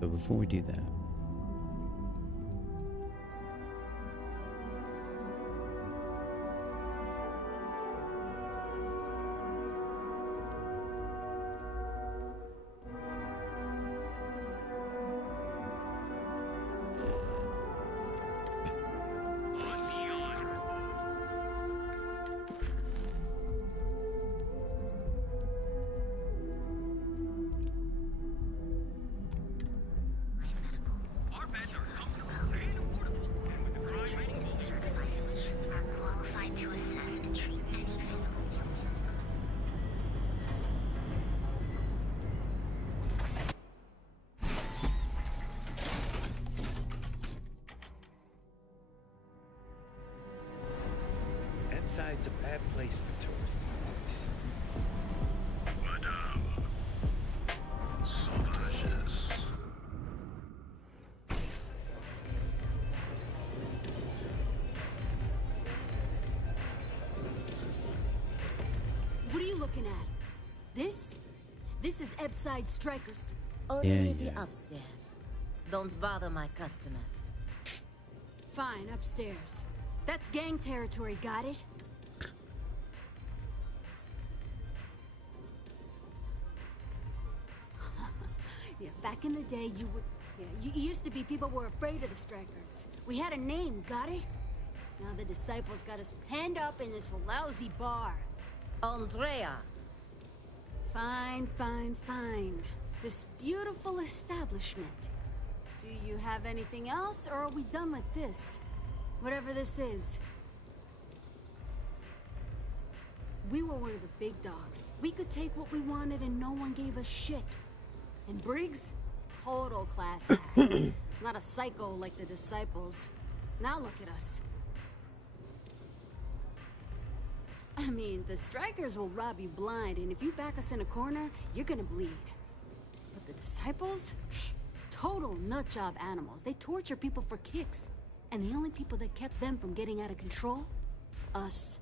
So before we do that, Inside's a bad place for tourists these days. Madame. Sauvages. What are you looking at? This? This is Ebside Strikers. Only the upstairs. Don't bother my customers. Fine, upstairs. That's gang territory, got it? Yeah, back in the day, you used to be people were afraid of the Strikers. We had a name, got it? Now the disciples got us penned up in this lousy bar. Andrea! Fine, fine, fine. This beautiful establishment. Do you have anything else, or are we done with this? Whatever this is. We were one of the big dogs. We could take what we wanted and no one gave us shit. And Briggs? Total class act. Not a psycho like the disciples. Now look at us. I mean, the Strikers will rob you blind, and if you back us in a corner, you're gonna bleed. But the disciples? Total nutjob animals. They torture people for kicks. And the only people that kept them from getting out of control? Us.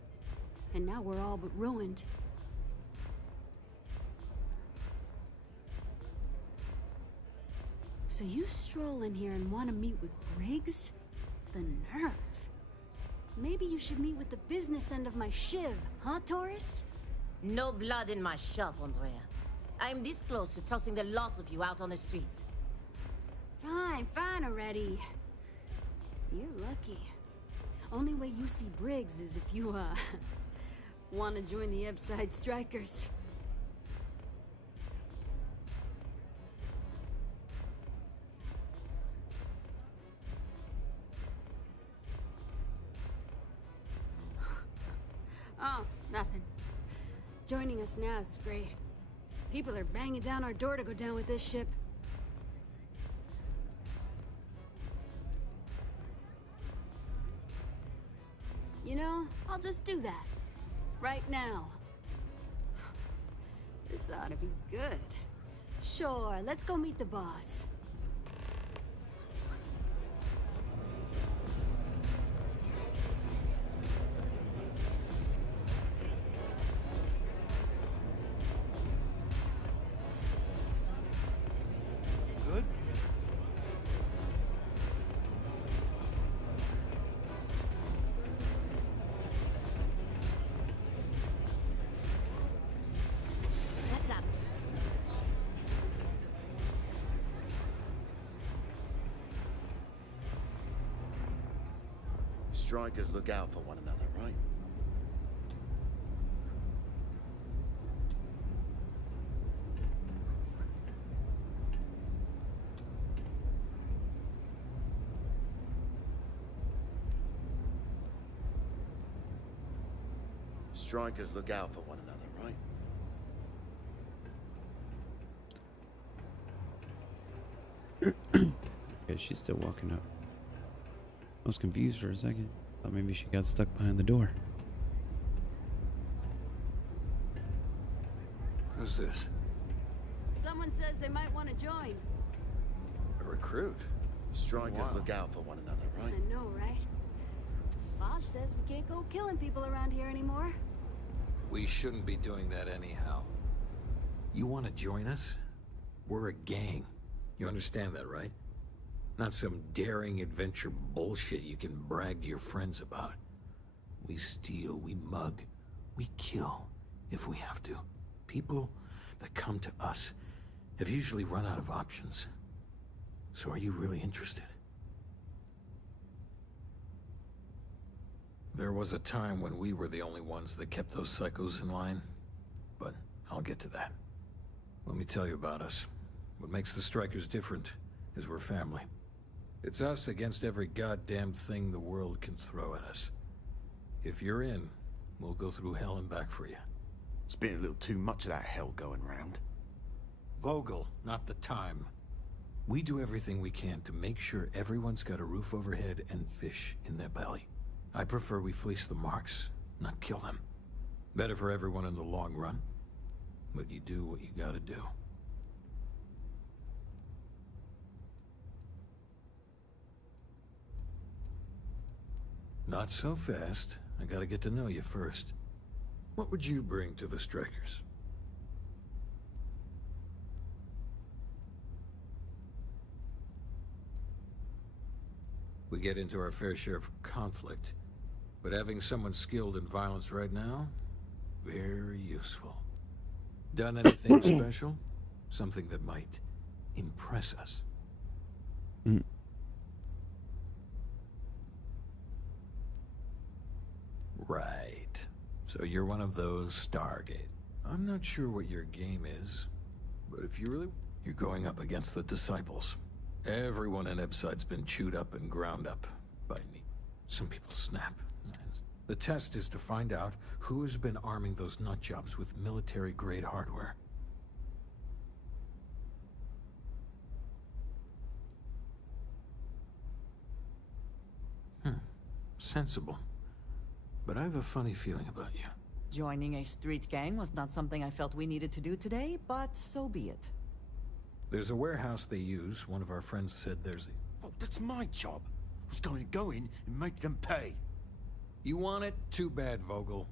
And now we're all but ruined. So you stroll in here and want to meet with Briggs? The nerve. Maybe you should meet with the business end of my shiv, huh, tourist? No blood in my shop, Andrea. I'm this close to tossing the lot of you out on the street. Fine, fine already. You're lucky. Only way you see Briggs is if you, want to join the Ebside Strikers. Oh, nothing. Joining us now is great. People are banging down our door to go down with this ship. You know, I'll just do that. Right now. This ought to be good. Sure, let's go meet the boss. Good? That's up. Strikers look out for one another, right? Strikers look out for one another, right? Okay, she's still walking up. I was confused for a second. Thought maybe she got stuck behind the door. Who's this? Someone says they might want to join. A recruit. Strikers look out for one another, right? I know, right? Savage says we can't go killing people around here anymore. We shouldn't be doing that anyhow. You want to join us? We're a gang. You understand that, right? Not some daring adventure bullshit you can brag to your friends about. We steal, we mug, we kill if we have to. People that come to us have usually run out of options. So are you really interested? There was a time when we were the only ones that kept those psychos in line, but I'll get to that. Let me tell you about us. What makes the Strikers different is we're family. It's us against every goddamn thing the world can throw at us. If you're in, we'll go through hell and back for you. It's been a little too much of that hell going round. Vogel, not the time. We do everything we can to make sure everyone's got a roof overhead and fish in their belly. I prefer we fleece the marks, not kill them. Better for everyone in the long run. But you do what you gotta do. Not so fast. I gotta get to know you first. What would you bring to the Strikers? We get into our fair share of conflict, but having someone skilled in violence right now, very useful. Done anything special? Something that might impress us. Right. So you're one of those Stargate. I'm not sure what your game is, but if you really... You're going up against the Disciples. Everyone in Ebside's been chewed up and ground up by me. Some people snap. The test is to find out who has been arming those nutjobs with military-grade hardware. Sensible. But I have a funny feeling about you. Joining a street gang was not something I felt we needed to do today, but so be it. There's a warehouse they use. One of our friends said there's a... Oh, that's my job. I was going to go in and make them pay. You want it? Too bad, Vogel.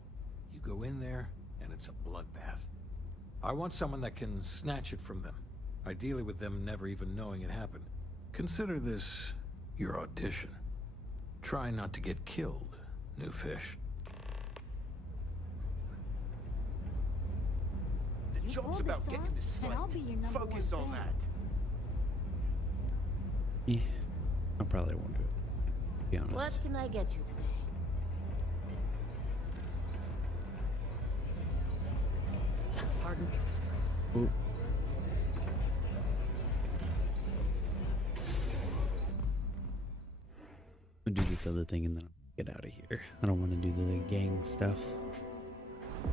You go in there, and it's a bloodbath. I want someone that can snatch it from them. Ideally with them never even knowing it happened. Consider this your audition. Try not to get killed, new fish. The job's about getting the slate. Focus on that. Yeah, I probably won't do it, to be honest. What can I get you today? Pardon? Ooh. I'll do this other thing and then I'll get out of here. I don't want to do the gang stuff.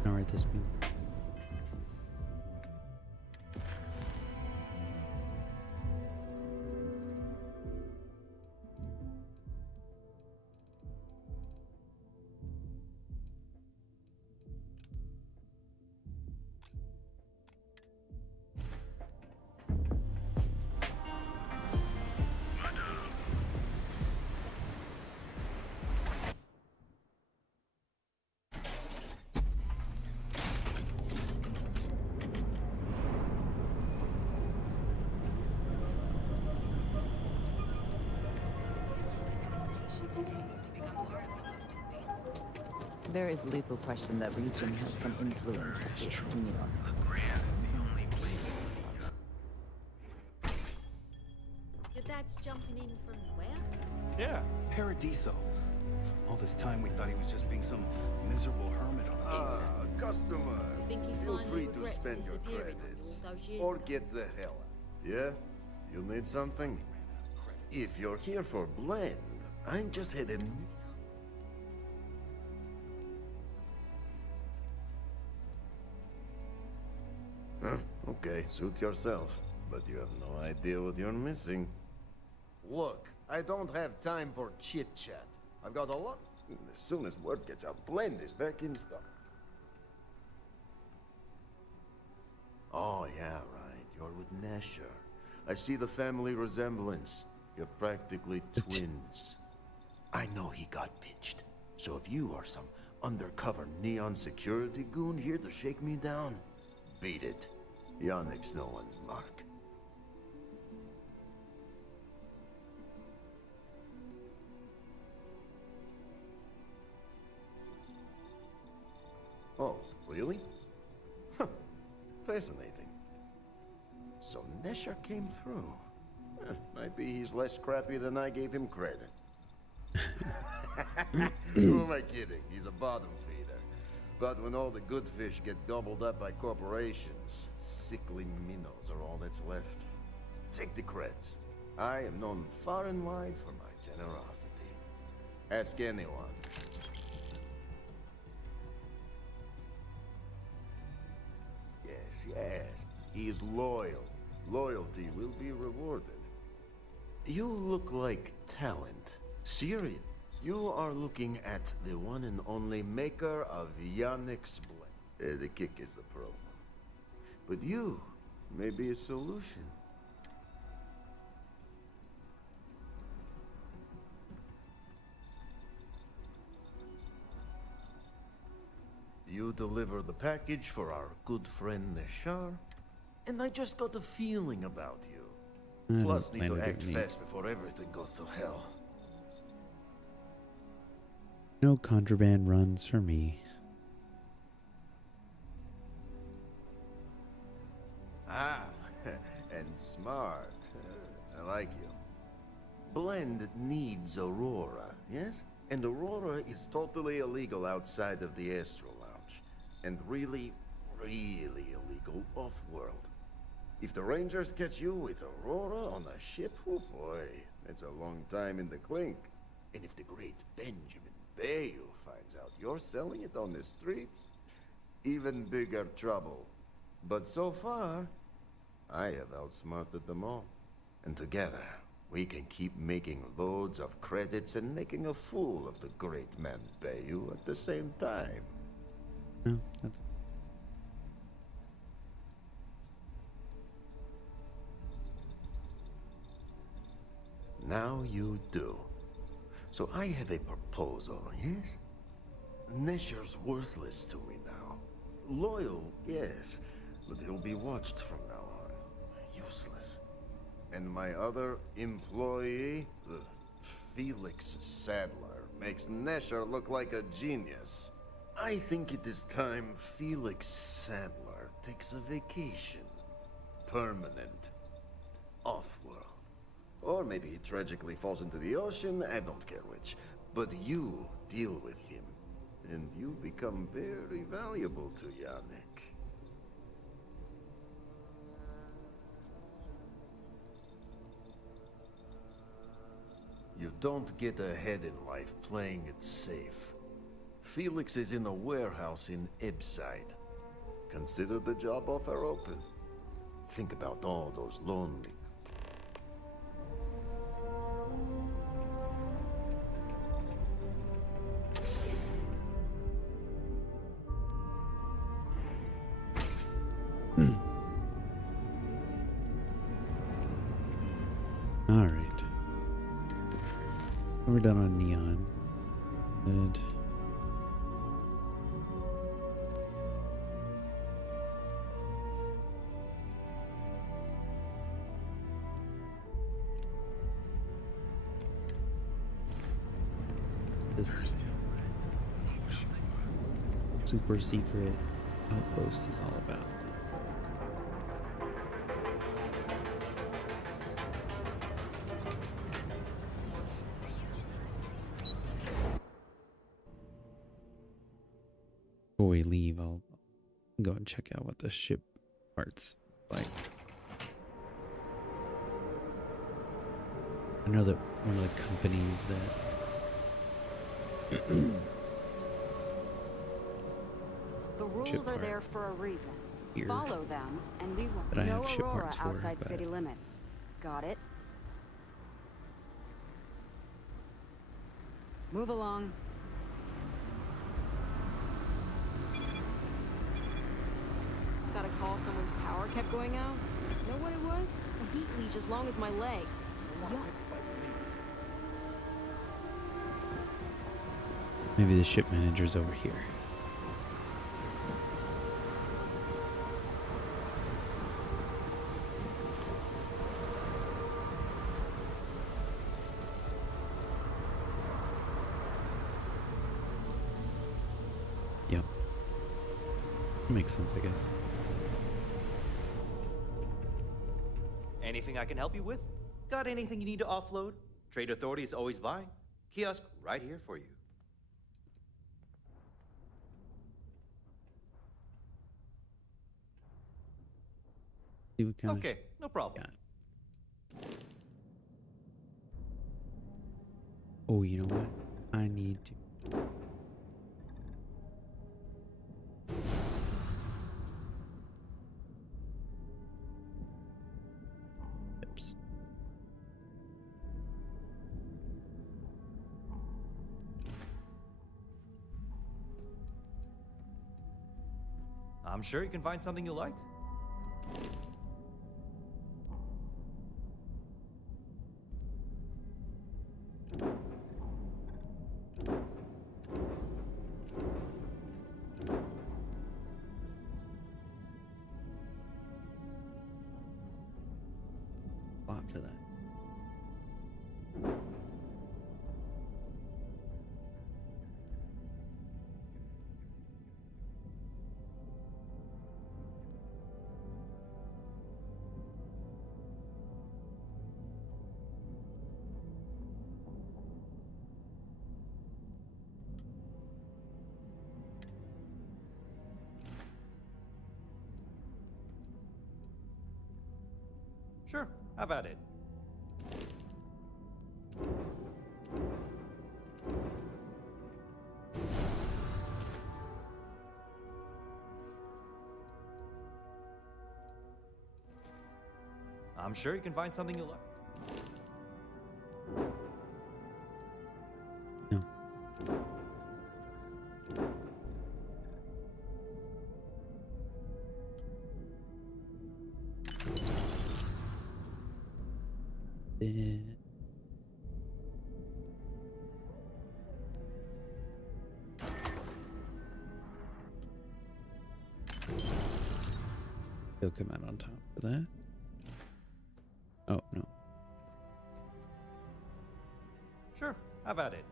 Not right this minute. There is little question that region has some influence here in New York. Your dad's jumping in from where? Yeah, Paradiso. All this time we thought he was just being some miserable hermit on the Ah, customer. You think he Feel finally free to regrets spend your disappearing credits. after all those years Or ago? get the hell out. Yeah? You need something? If you're here for blend, I'm just heading... Huh, okay, suit yourself. But you have no idea what you're missing. Look, I don't have time for chit-chat. I've got a lot... As soon as word gets out, blend is back in stock. Oh, yeah, right. You're with Nesher. I see the family resemblance. You're practically twins. I know he got pinched. So if you are some undercover neon security goon here to shake me down, beat it. Yannick's no one's mark. Oh, really? Huh. Fascinating. So Nesher came through. Might be he's less scrappy than I gave him credit. Who am I kidding? He's a bottom feeder. But when all the good fish get gobbled up by corporations, sickly minnows are all that's left. Take the creds. I am known far and wide for my generosity. Ask anyone. Yes, he is loyal. Loyalty will be rewarded. You look like talent. Serious. You are looking at the one and only maker of Yannick's blend. The kick is the problem. But you may be a solution. You deliver the package for our good friend Neshar, and I just got a feeling about you. Plus, need to act fast before everything goes to hell. No contraband runs for me. Ah, and smart. I like you. Blend needs Aurora, yes? And Aurora is totally illegal outside of the Astro Lounge. And really, really illegal off-world. If the Rangers catch you with Aurora on a ship, oh boy, that's a long time in the clink. And if the great Benjamin Bayou finds out you're selling it on the streets, even bigger trouble. But so far, I have outsmarted them all. And together, we can keep making loads of credits and making a fool of the great man Bayou at the same time. No, that's... Now you do. So I have a proposal, yes? Nesher's worthless to me now. Loyal, yes, but he'll be watched from now on. Useless. And my other employee, Felix Sadler, makes Nesher look like a genius. I think it is time Felix Sadler takes a vacation. Permanent. Off-world. Or maybe he tragically falls into the ocean, I don't care which. But you deal with him, and you become very valuable to Yannick. You don't get ahead in life playing it safe. Felix is in a warehouse in Ebside. Consider the job offer open. Think about all those lonely... All right. We're done on neon. Good. This super secret outpost is all about. we leave, I'll go and check out what the ship parts like. I know that one of the companies that the rules are there for a reason. Here. Follow them, and we That I will. No have ship Aurora parts for, outside but- city limits. Got it? Move along. Got a call someone's power kept going out? Know what it was? A heat leech as long as my leg. Maybe the ship manager's over here. Yep. Makes sense, I guess. Anything I can help you with? Got anything you need to offload? Trade Authority is always buying. Kiosk right here for you. See what kind of Okay, no problem. Oh, you know what? I need to. Oops. I'm sure you can find something you like. Lot for that. Sure, have at it. I'm sure you can find something you like. No. He'll come out on top of that. Oh, no. Sure, have at it.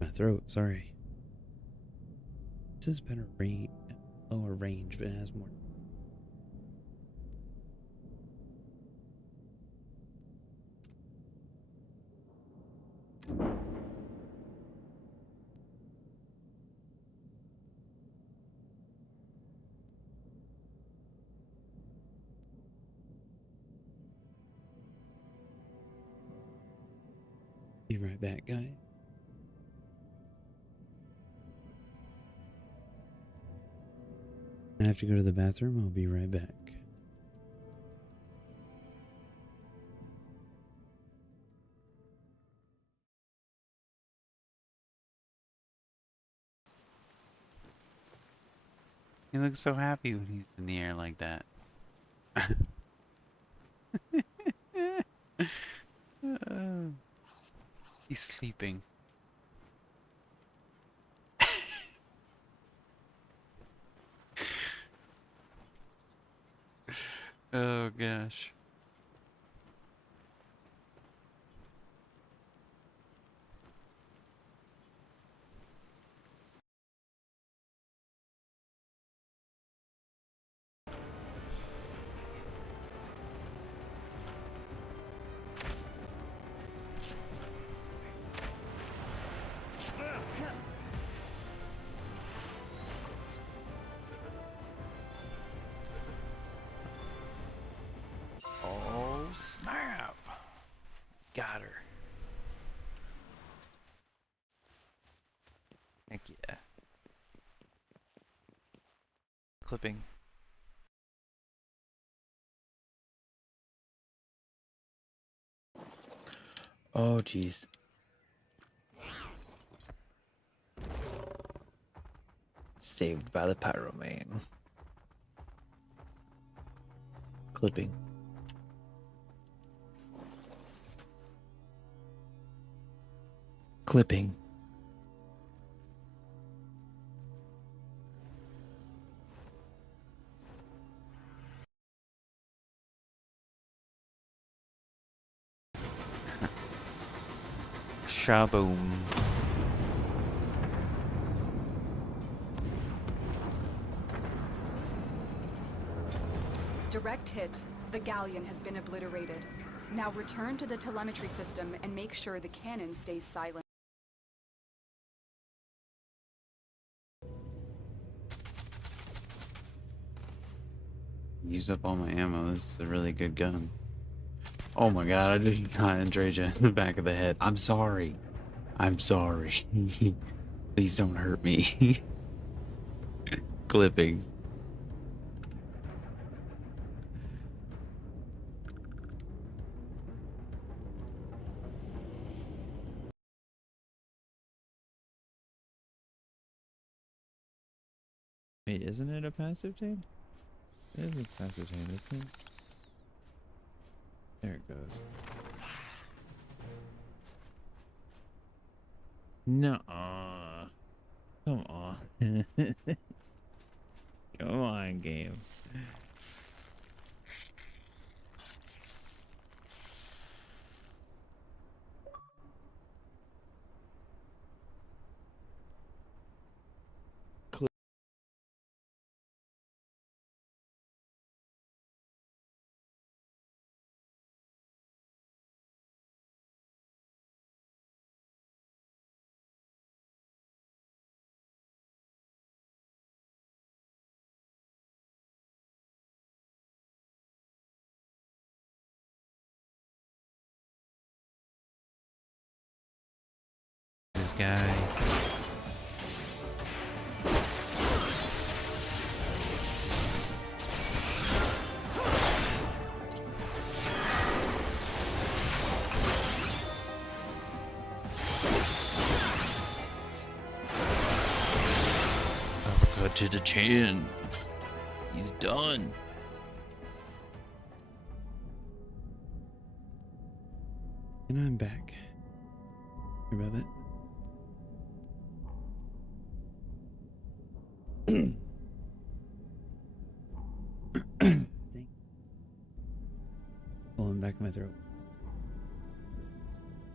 My throat, sorry. This has been a lower range, but it has more. Be right back, guys. I have to go to the bathroom. I'll be right back. He looks so happy when he's in the air like that. He's sleeping. Oh gosh. Oh snap! Got her. Heck yeah. Clipping. Oh, jeez. Saved by the Pyro Man. Clipping. Clipping. Shaboom. Direct hit. The galleon has been obliterated. Now return to the telemetry system and make sure the cannon stays silent. Used up all my ammo. This is a really good gun. Oh my god, I did not Andreja in the back of the head. I'm sorry. I'm sorry. Please don't hurt me. Clipping. Wait, isn't it a passive tame? It is a passive tame, isn't it? There it goes. Nuh-uh. Come on. Come on, game. This guy. Uppercut to the chin. He's done. And I'm back. Sorry about that. Pulling back my throat.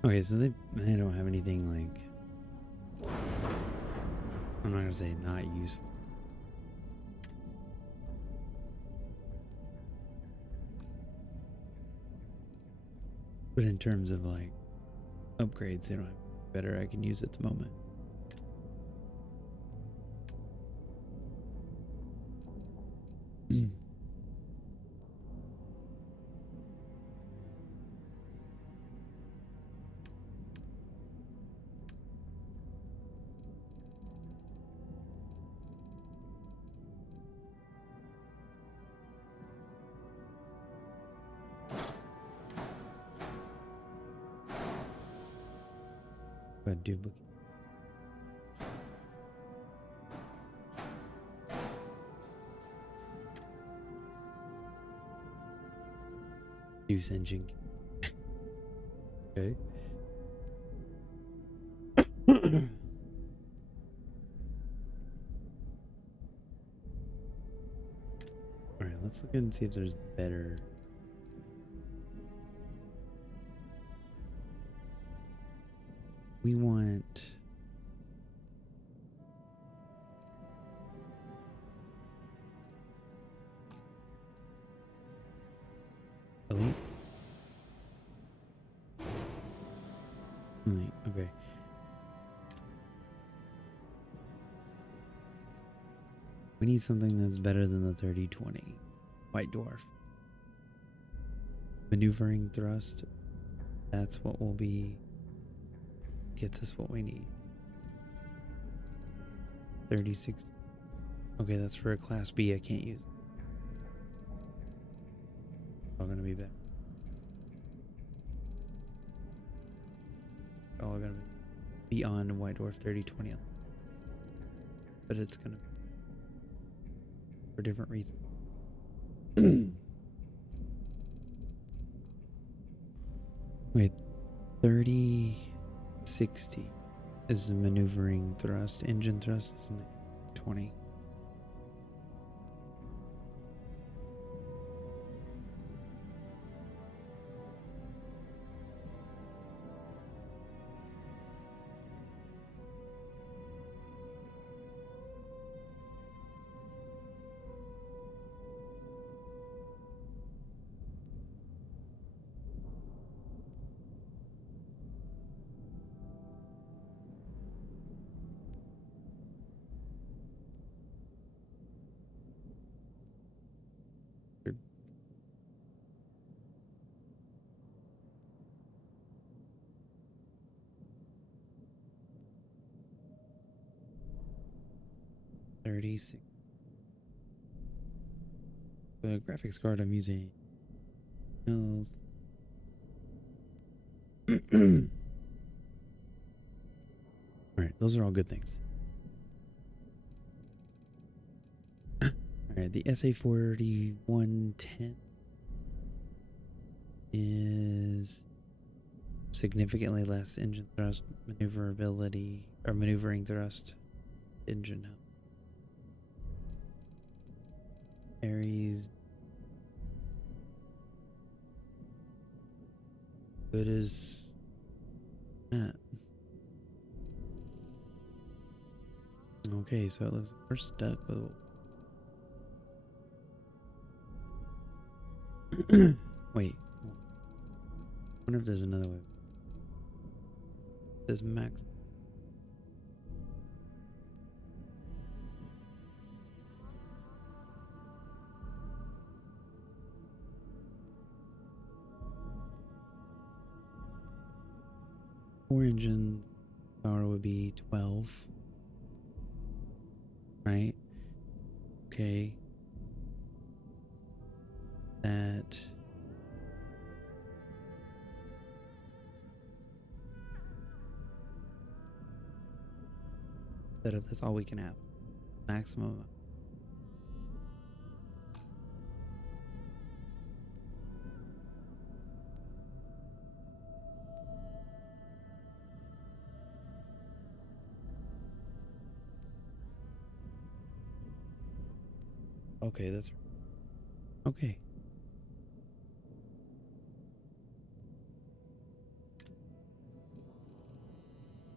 Okay, so they don't have anything like, I'm not gonna say not useful. But in terms of like upgrades, they don't have better I can use at the moment. But duplicate. Use engine. Okay. Alright, let's look and see if there's better. We want elite. Elite, okay. We need something that's better than the 3020 White Dwarf. Maneuvering thrust, that's what will be, gets us what we need. 36. Okay, that's for a class B. I can't use it. All gonna be better. All gonna be beyond White Dwarf 3020. But it's gonna be for different reasons. Wait, 3060 is the maneuvering thrust. Engine thrust is 20. $36. The graphics card I'm using. Alright, those are all good things. Alright, the SA4110 is significantly less engine thrust, maneuverability, or maneuvering thrust, engine help. Aries, good as that. Okay, so it looks like we're stuck with. Wait, I wonder if there's another way. There's max. Four engine power would be 12, right? Okay. That that's all we can have. Maximum. Okay, that's okay.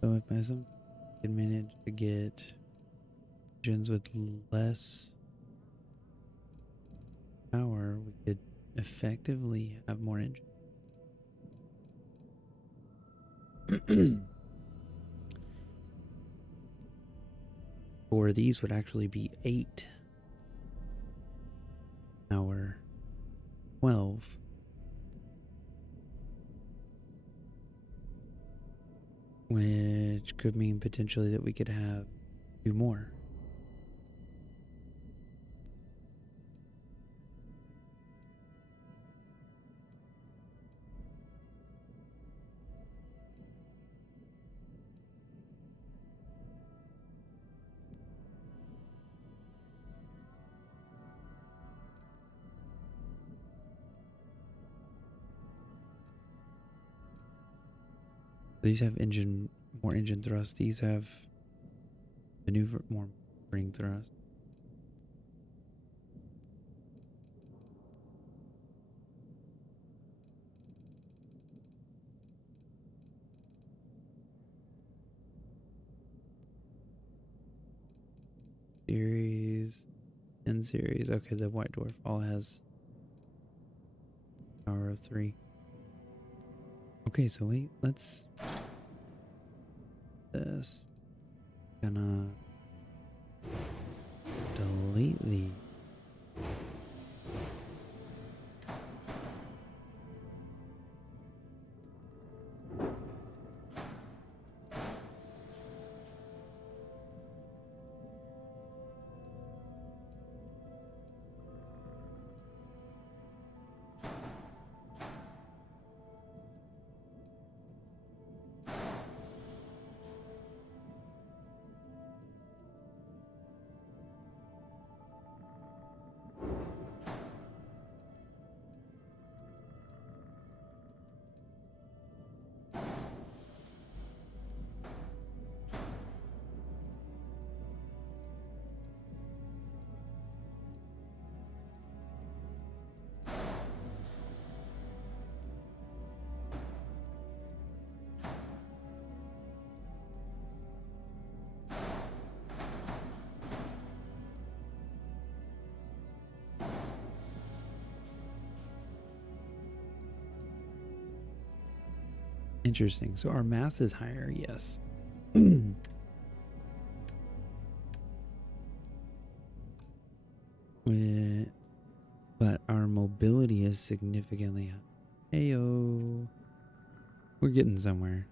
So if I can manage to get engines with less power, we could effectively have more engines. Or these would actually be 8 power, 12. Which could mean potentially that we could have 2 more. These have more engine thrust. These have more maneuvering thrust. Series, N series. Okay, the White Dwarf all has power of 3. Okay, so wait, let's this. Gonna delete the Interesting. So our mass is higher, yes. But our mobility is significantly high. Heyo. We're getting somewhere.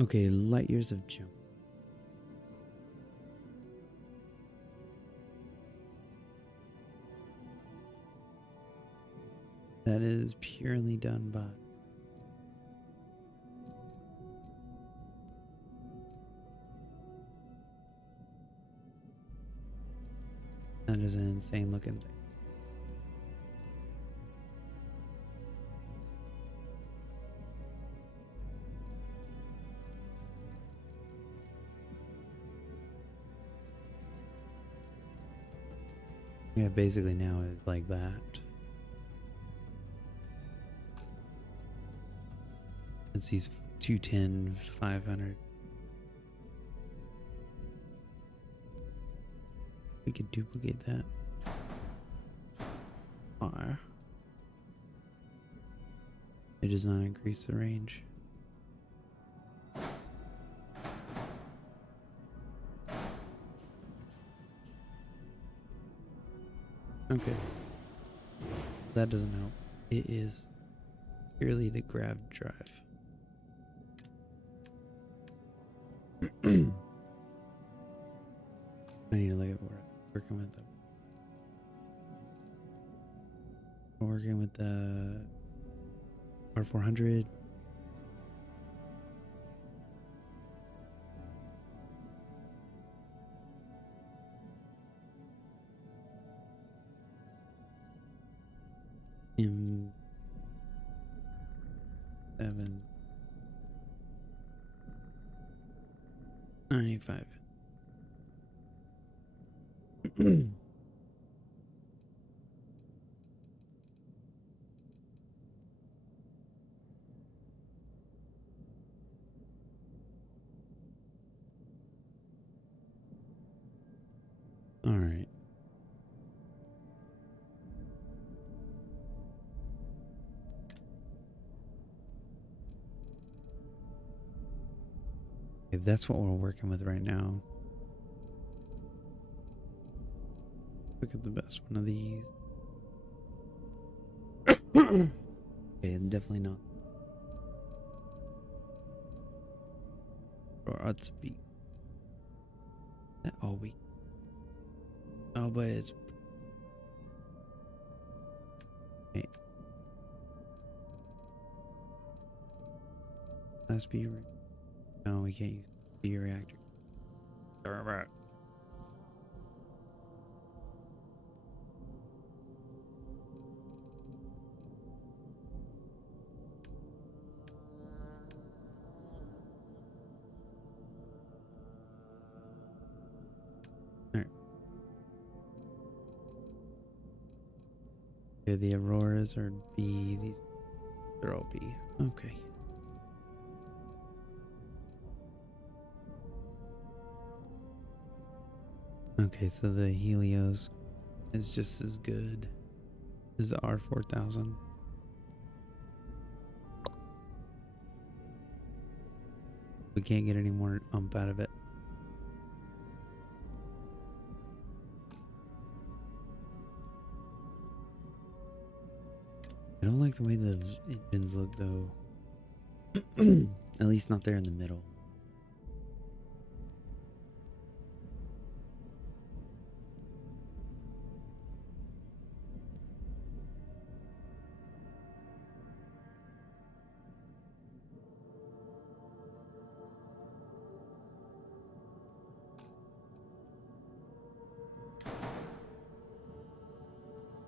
Okay, light years of jump. That is purely done by that is an insane looking thing. Yeah, basically now it's like that. It's these 210, 500. We could duplicate that. Or it does not increase the range. Okay. That doesn't help. It is purely the grav drive. I need to look at what we're working with them. We're working with the R400. M7 95. All right. If that's what we're working with right now. Look at the best one of these. Okay, definitely not. Or odds beat. That all week. Oh, but it's okay. Class B. No, we can't use B reactor. Darn right. Okay, the Auroras are B. These are all B. Okay. Okay, so the Helios is just as good as the R4000. We can't get any more ump out of it. I don't like the way the engines look though. At least not there in the middle.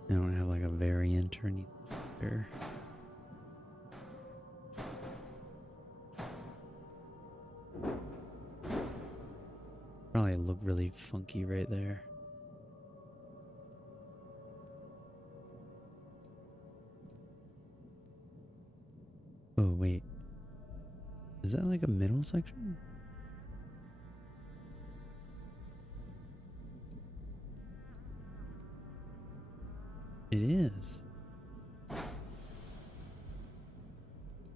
They don't have like a variant or anything there. Probably look really funky right there. Oh wait, is that like a middle section? It is.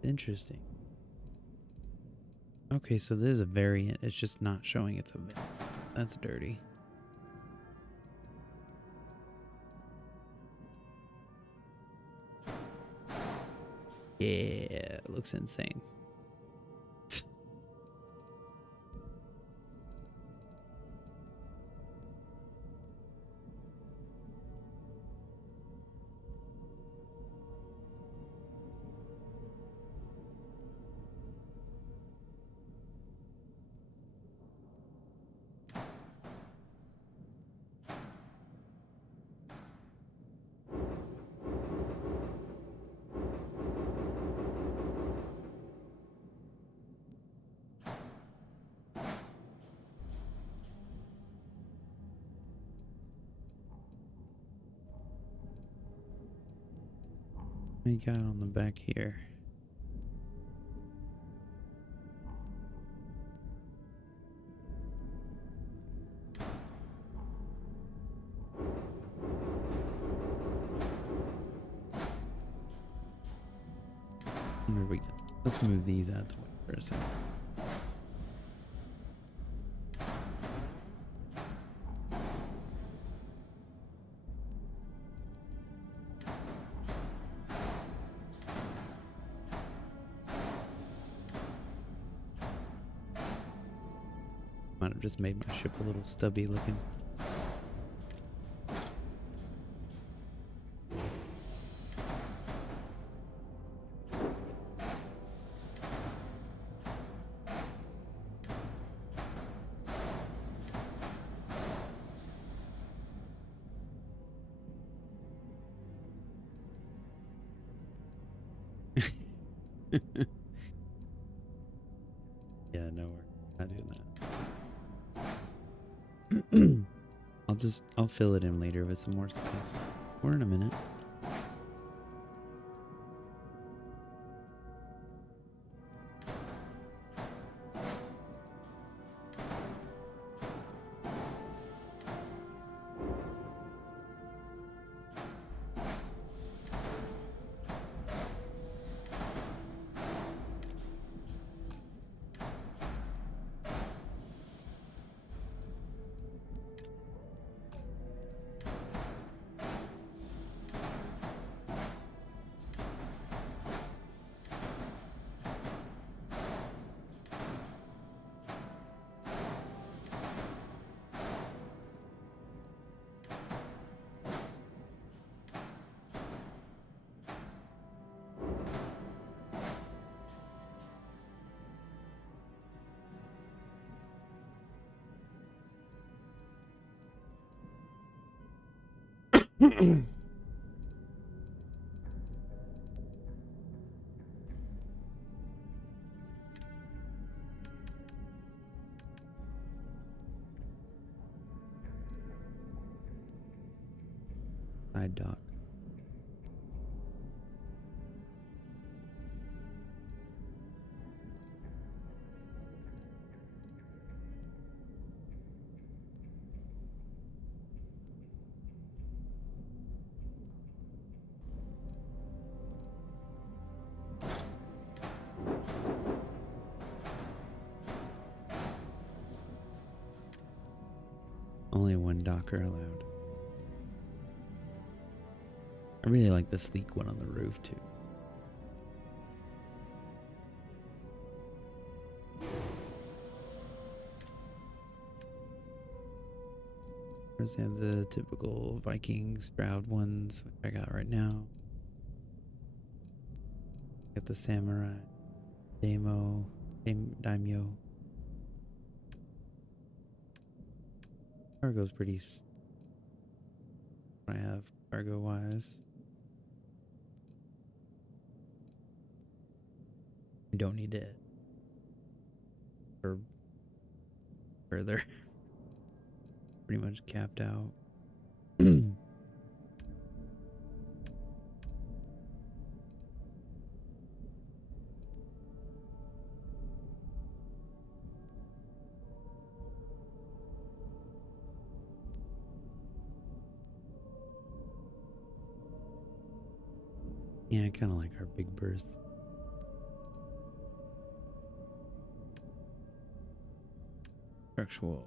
Interesting. Okay, so there's a variant. It's just not showing it's a variant. That's dirty. Yeah, it looks insane. We got on the back here. Where we go? Let's move these out the way for a second. Might have just made my ship a little stubby looking. Yeah, no, we're not doing that. I'll fill it in later with some more space. We're in a minute. Side dock. Only one docker allowed. I really like the sleek one on the roof too. First, they have the typical Viking Stroud ones, which I got right now. Got the Samurai, Daimyo. Cargo's pretty. I have cargo wise. You don't need it or further. Pretty much capped out. Yeah, I kind of like our big berth. Structural.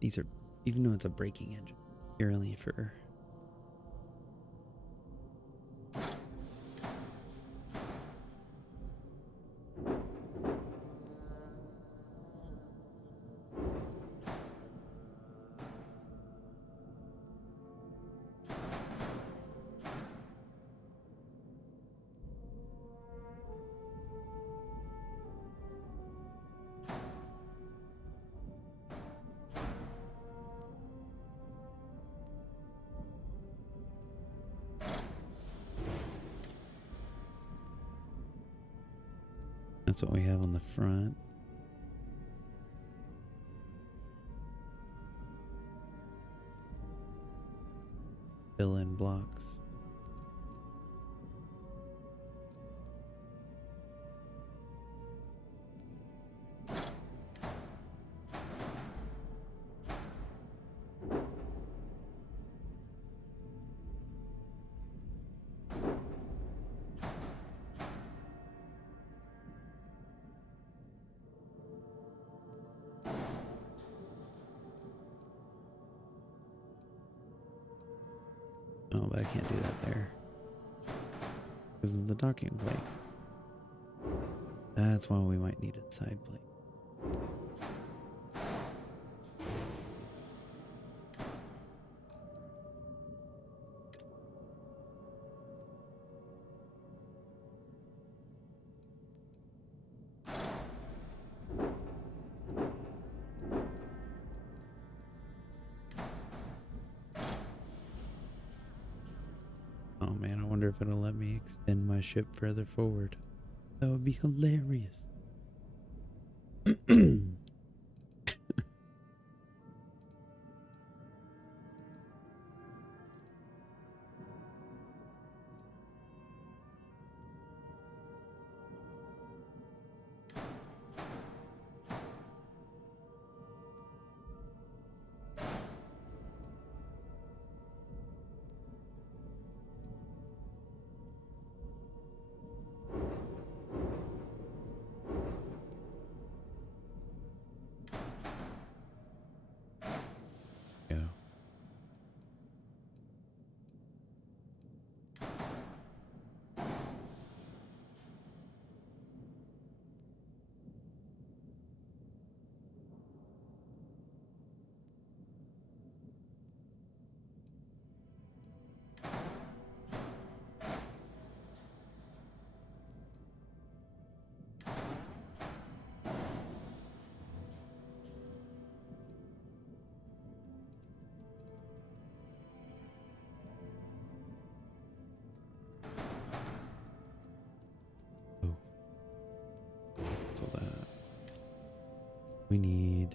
These are, even though it's a braking engine, purely for that's what we have on the front. Fill in blocks. Oh, but I can't do that there. This is the docking plate. That's why we might need a side plate. Oh man, I wonder if it'll let me extend my ship further forward. That would be hilarious. So that we need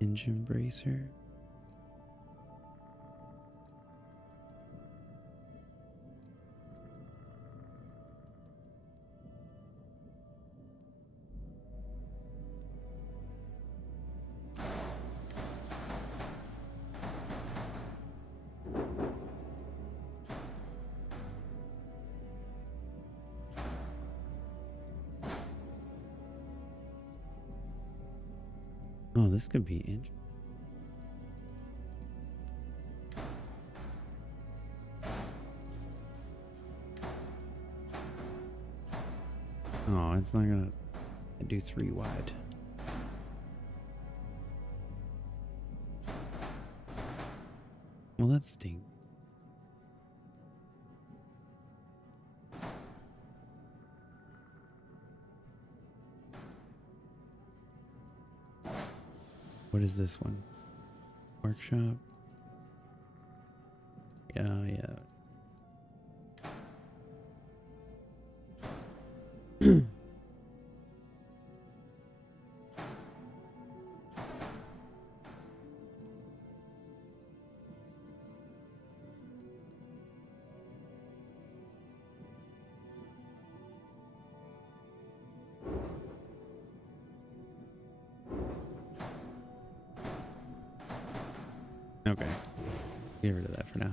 engine bracer. Oh, this could be interesting. Oh, it's not gonna do 3 wide. Well, that stinks. What is this one? Workshop? Yeah. Okay. Get rid of that for now.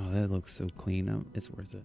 Oh, that looks so clean. It's worth it.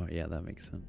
Oh, yeah, that makes sense.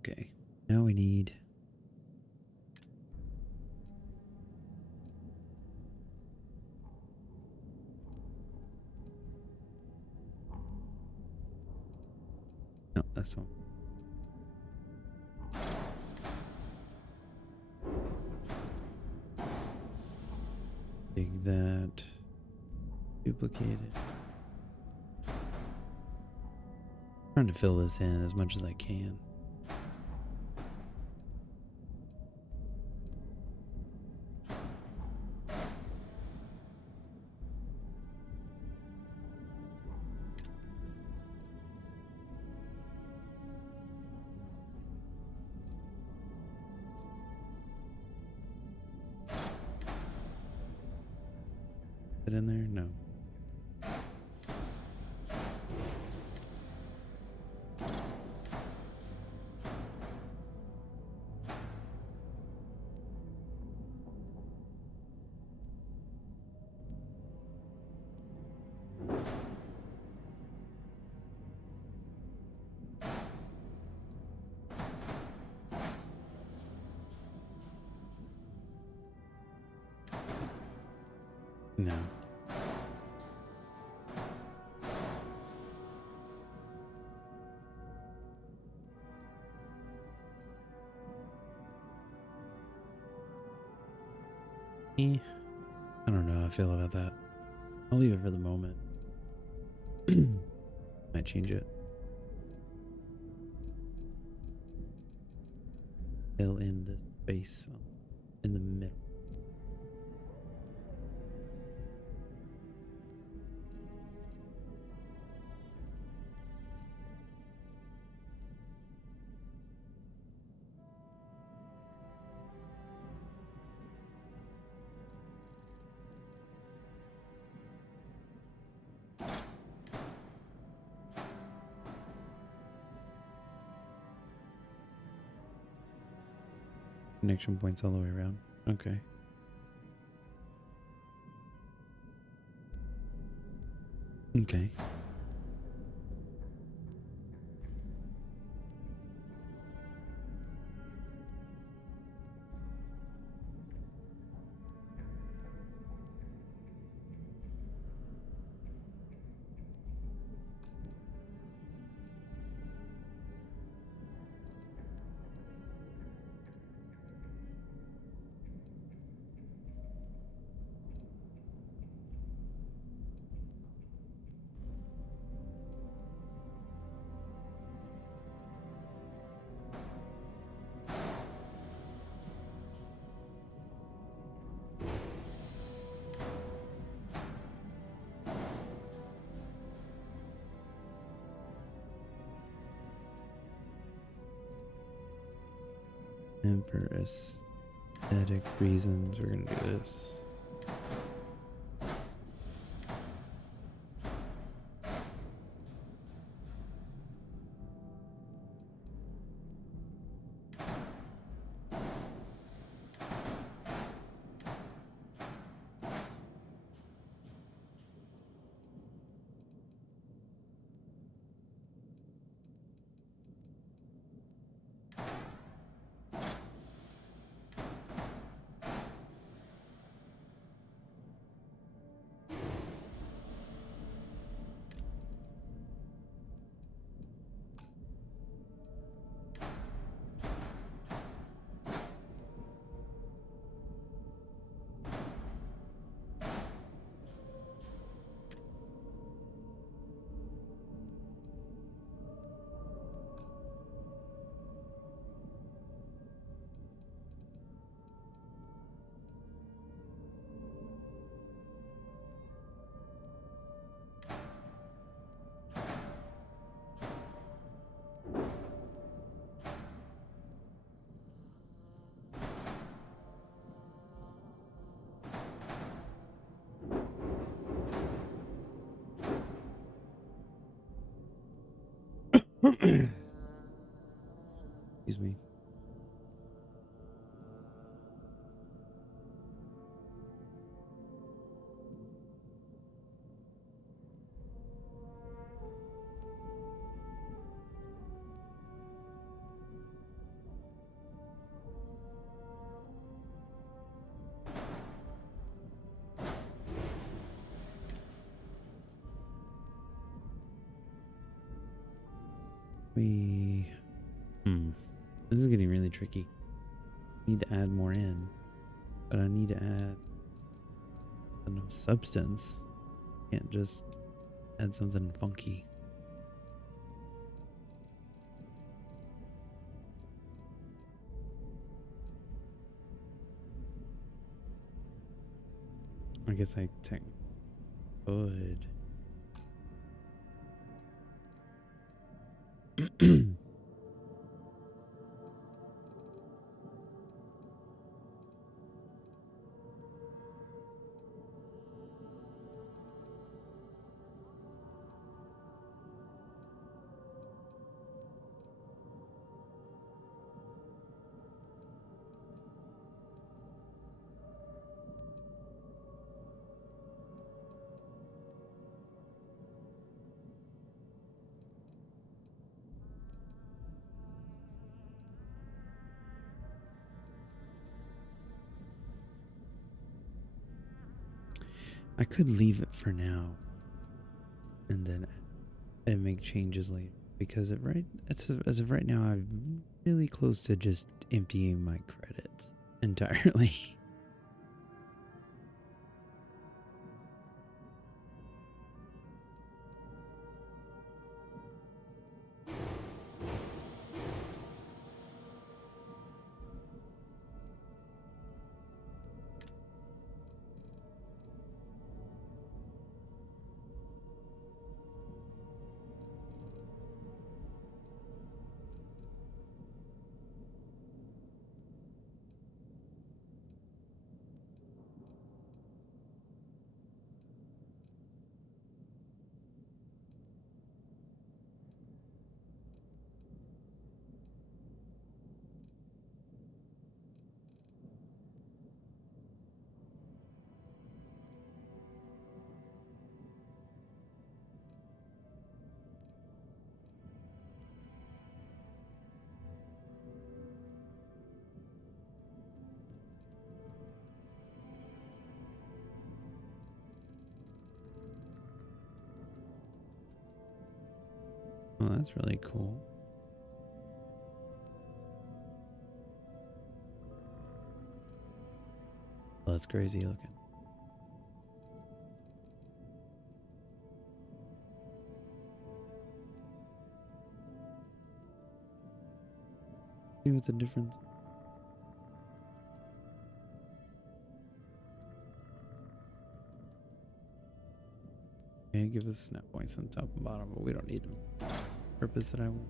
Okay, now we need no, that's one. Take that, duplicate it. Trying to fill this in as much as I can. It in there? No. No. I don't know how I feel about that. I'll leave it for the moment. Might change it. Fill in the space in the middle. Connection points all the way around. Okay. Okay. And for aesthetic reasons, we're gonna do this. Excuse me. This is getting really tricky. I need to add more in, but I need to add enough substance. Can't just add something funky. I guess I technically could. I could leave it for now and then make changes later, because as of right now, I'm really close to just emptying my credits entirely. Well, that's really cool. Well, that's crazy looking. See what's the difference? Okay, give us snap points on top and bottom, but we don't need them. Purpose that I want.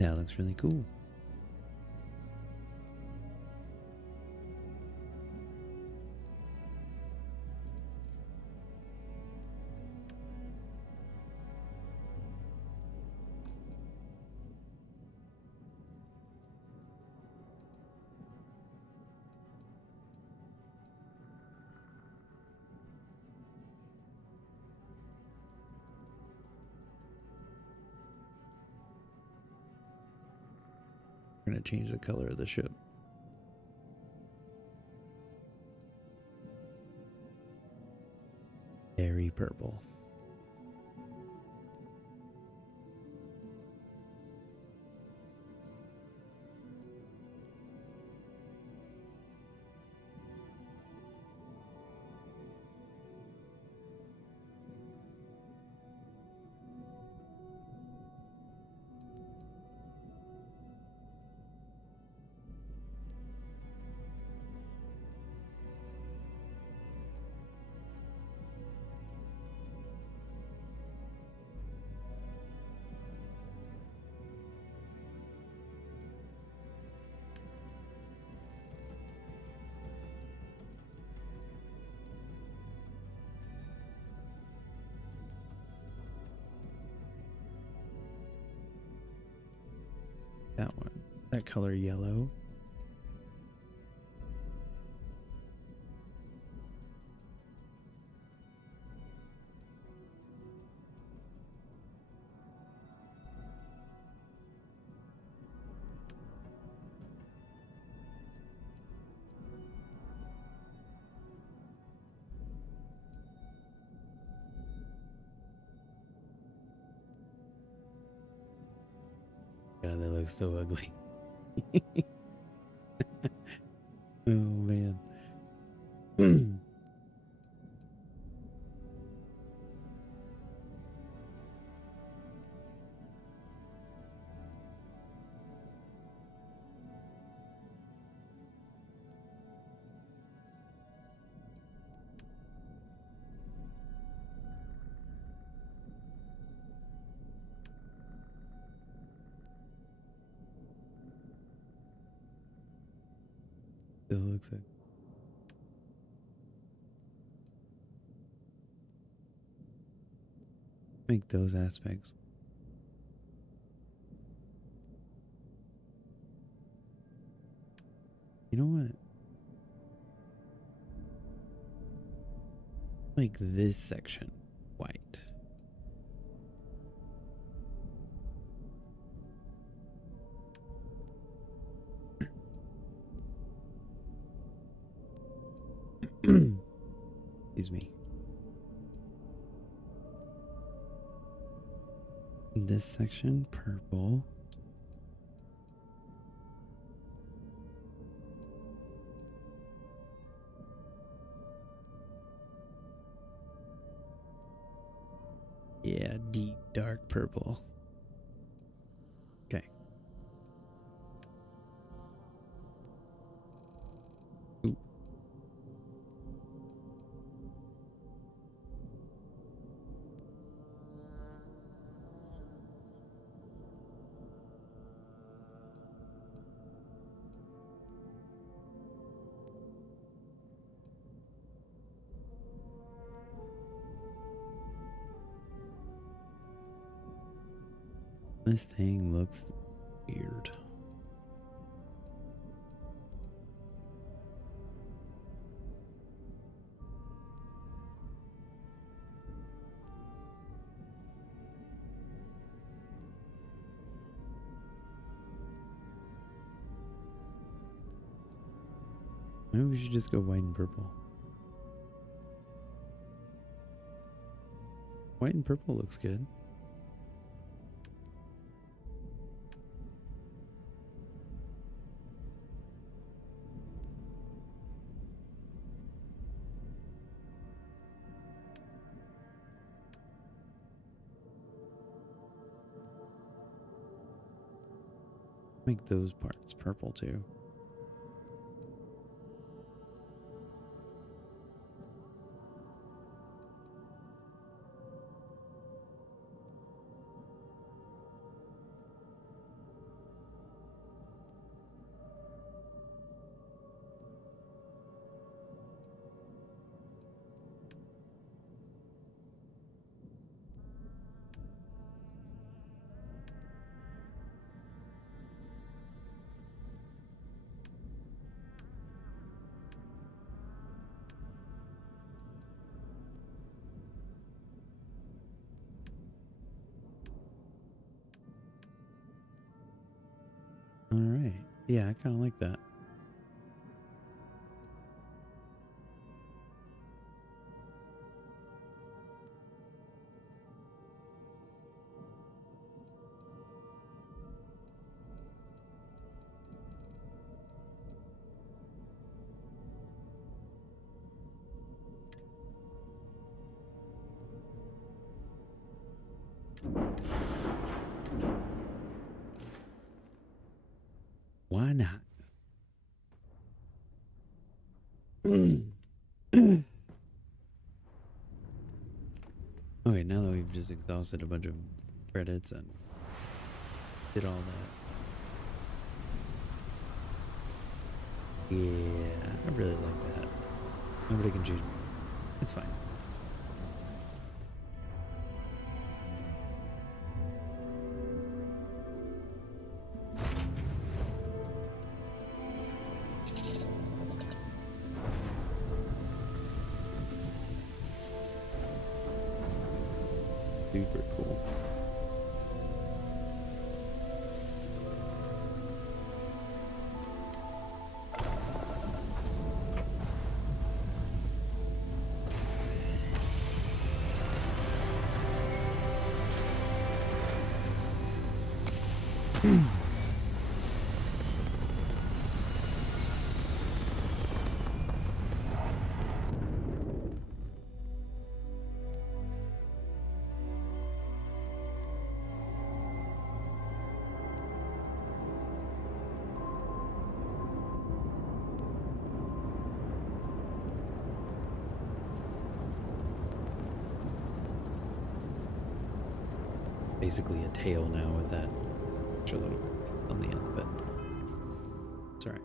That looks really cool. We're going to change the color of the ship. Very purple. color yellow. God, that looks so ugly. Oh man. Still looks like make those aspects. You know what? Make this section white. Excuse me. This section purple. Yeah, deep dark purple. Okay. Ooh. This thing looks weird. Maybe we should just go white and purple. White and purple looks good. Make those parts purple too. All right. Yeah, I kind of like that. Why not? Okay, now that we've just exhausted a bunch of credits and did all that. Yeah, I really like that. Nobody can change me. It's fine. super cool. Basically a tail now with that extra little on the end, but it's alright.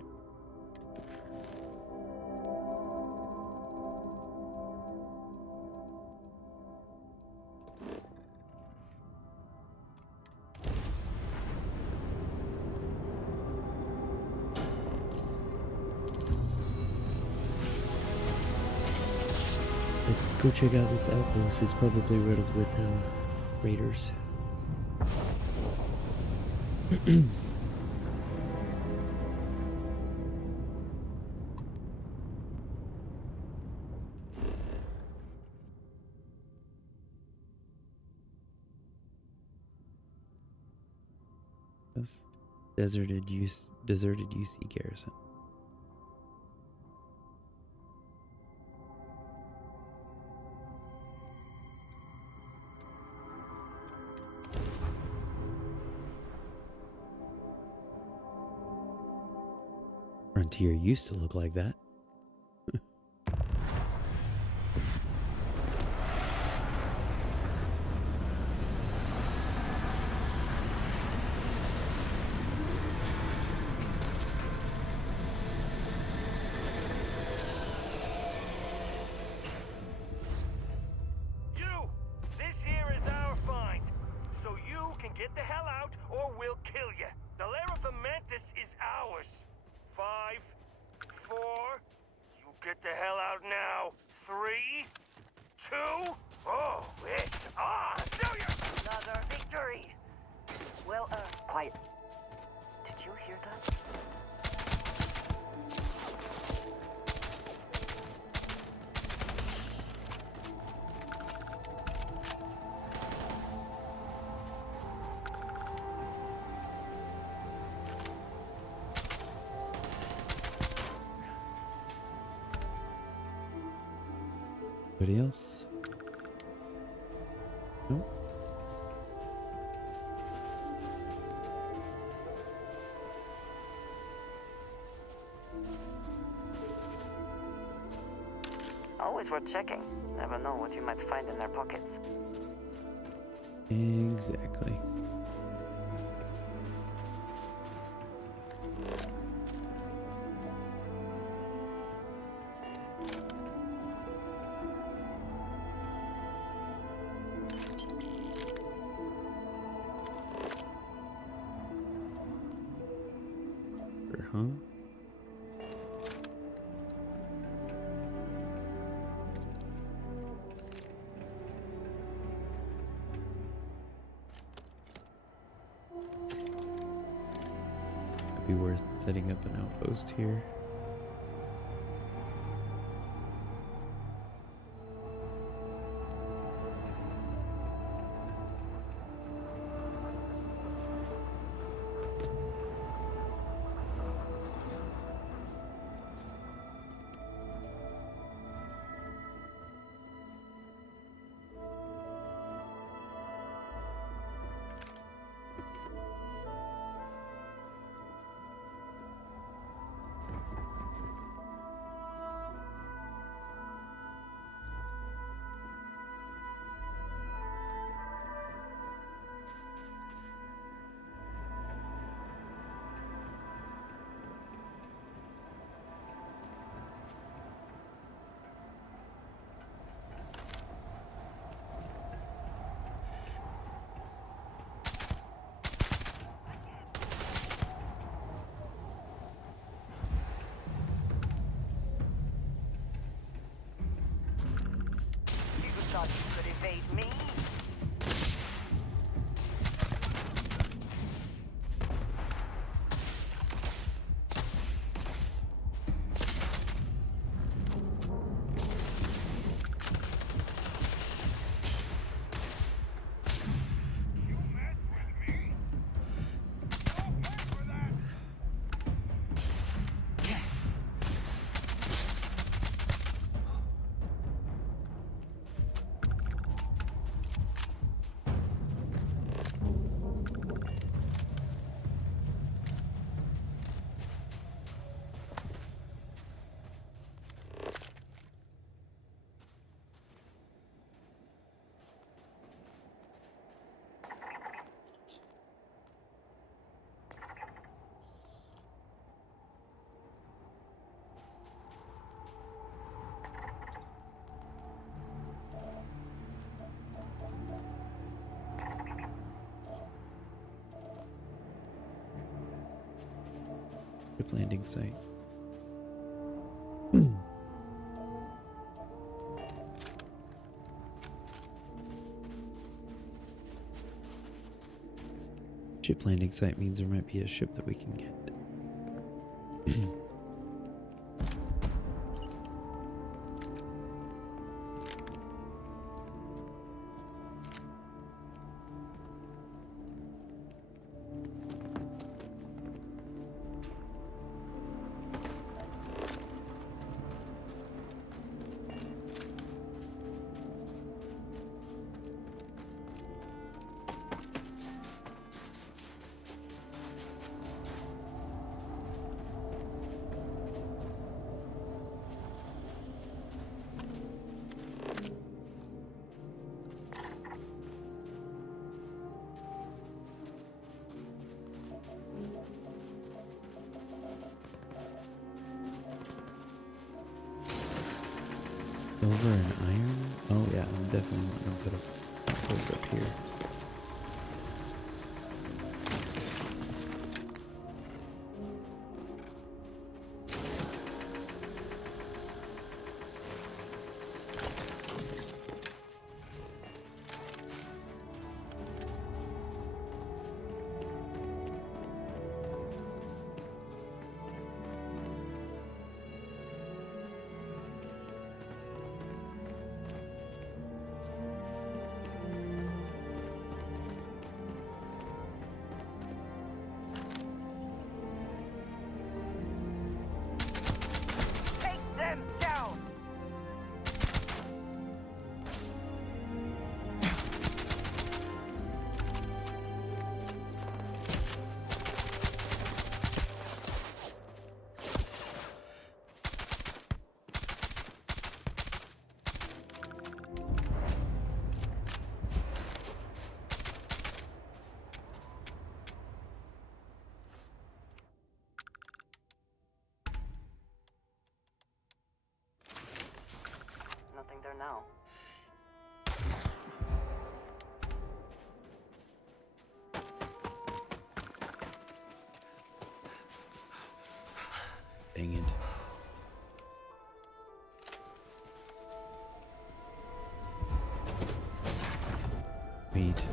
Let's go check out this outpost. It's probably riddled with raiders. Deserted UC garrison. Frontier used to look like that. Anybody else? No? Always worth checking. Never know what you might find in their pockets. Exactly. Huh? Might be worth setting up an outpost here. You thought you could evade me? ship landing site. Ship landing site means there might be a ship that we can get. Silver and iron? Oh yeah, I'm definitely not gonna put a post up here. Nothing there now. Dang it. Wait.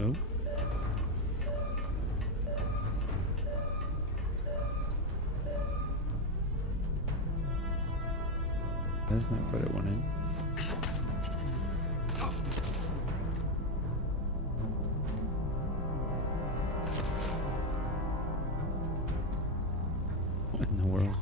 Oh. That's not what I wanted. What in the world?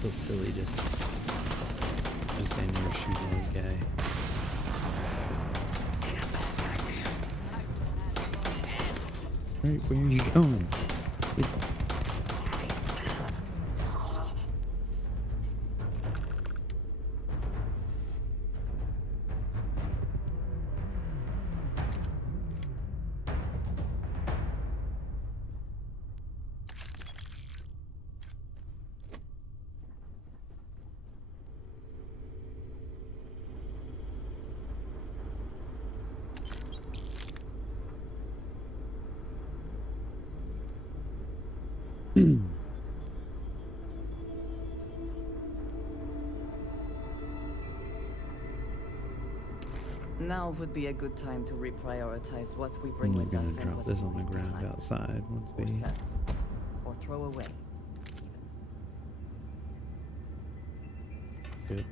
So silly, just standing there shooting this guy. Right, where are you going? Now would be a good time to reprioritize what we bring We're with gonna us and drop what this we on the leave ground behind. outside once we Or sell. Or throw away. Good.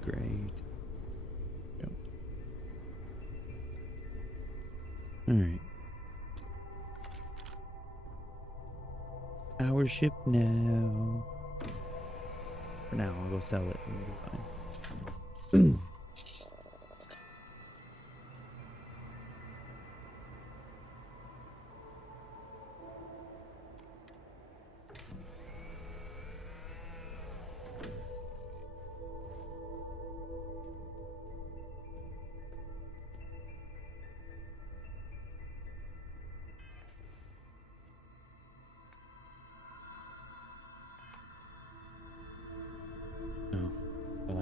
Great. Yep. All right. Our ship now. For now, I'll go sell it and we'll be fine.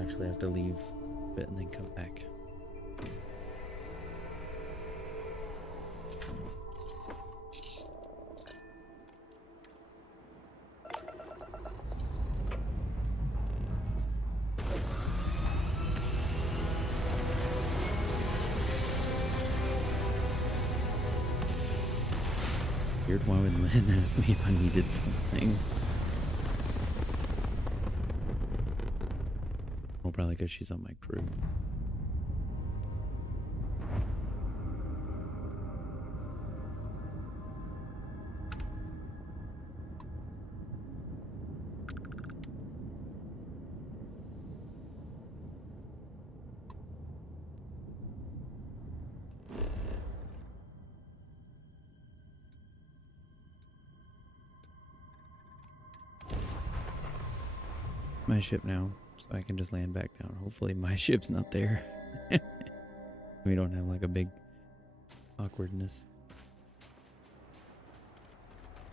Actually have to leave a bit and then come back. Weird, why would Lynn ask me if I needed something? Probably because she's on my crew. My ship now. So I can just land back down. Hopefully my ship's not there. We don't have like a big awkwardness.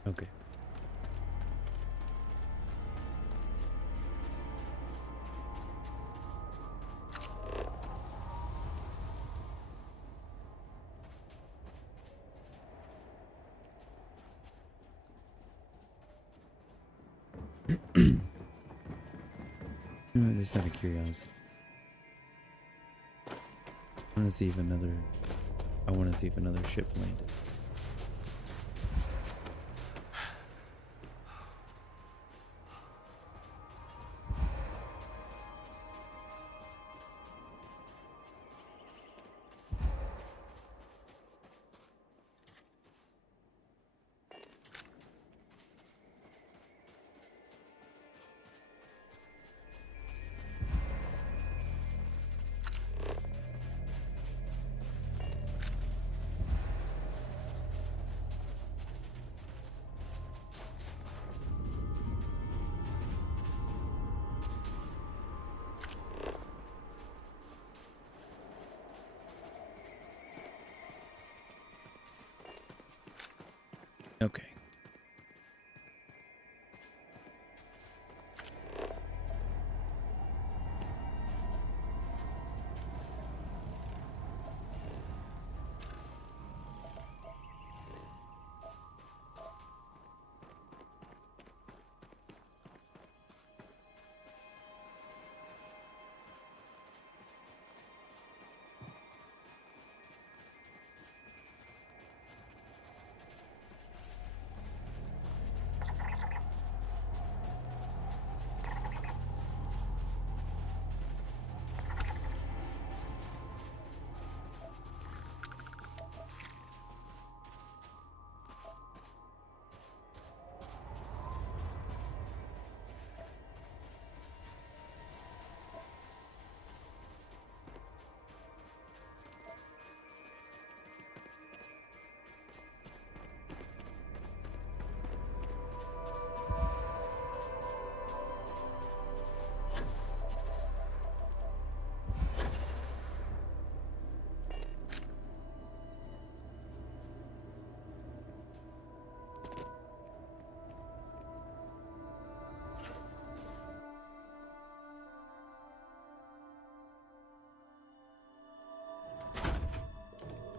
Okay. Just out of curiosity. I want to see if another ship landed. Okay.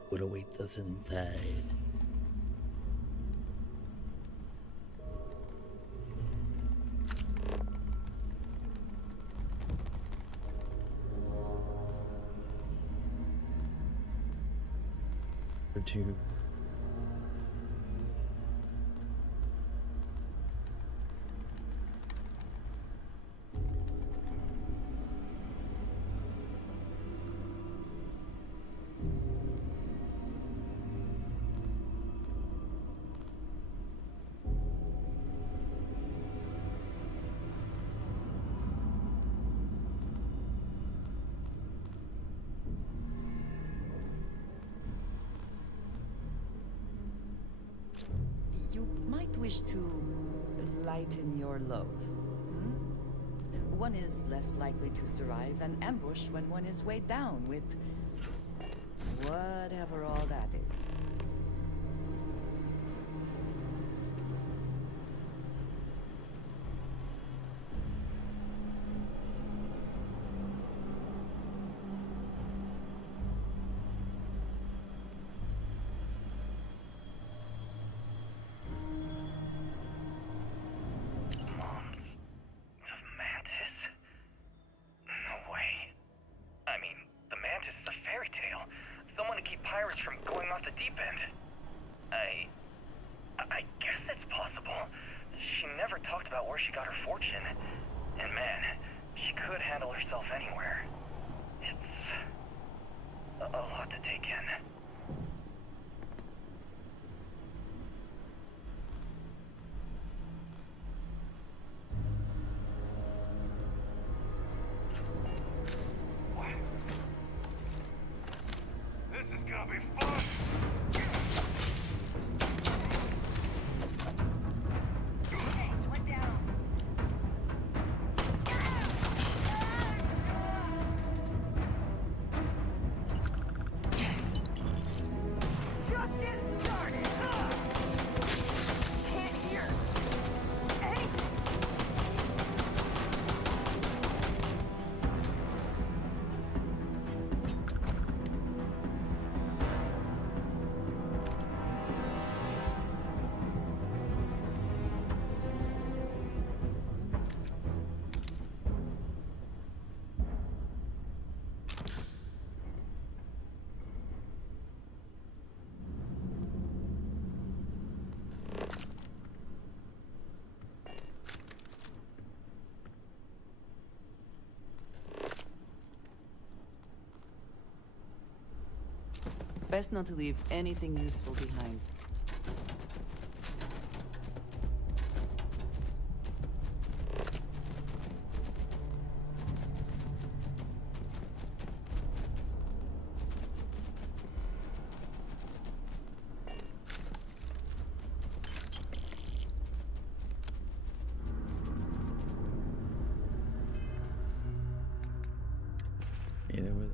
What awaits us inside? or two. You might wish to lighten your load. Hmm? One is less likely to survive an ambush when one is weighed down with whatever all that is. Best not to leave anything useful behind. Yeah, there was.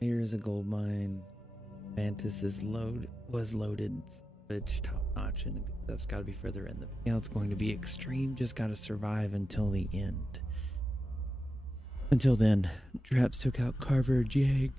Here's a gold mine. Mantis was loaded, which top notch, and the good stuff's got to be further in. The payout's going to be extreme. Just got to survive until the end. Until then, Traps took out Carver Jag.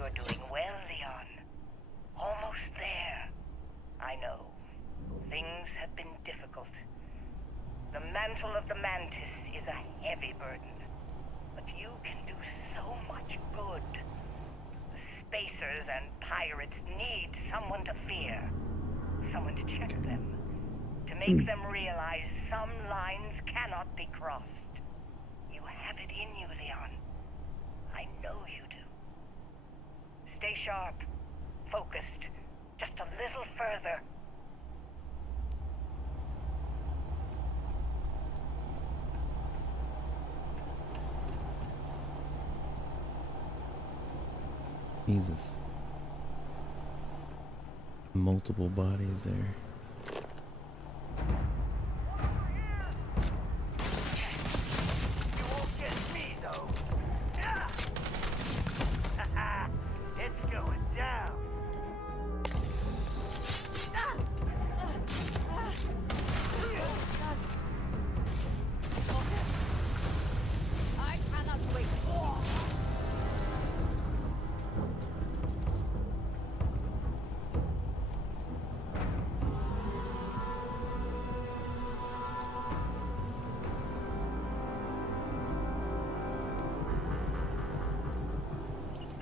You're doing well, Leon. Almost there. I know. Things have been difficult. The mantle of the Mantis is a heavy burden. But you can do so much good. The Spacers and Pirates need someone to fear. Someone to check them. To make them realize some lines cannot be crossed. You have it in you, Leon. I know you do. Stay sharp. Focused. Just a little further. Jesus. Multiple bodies there. You won't get me, though. It's going down. I cannot wait.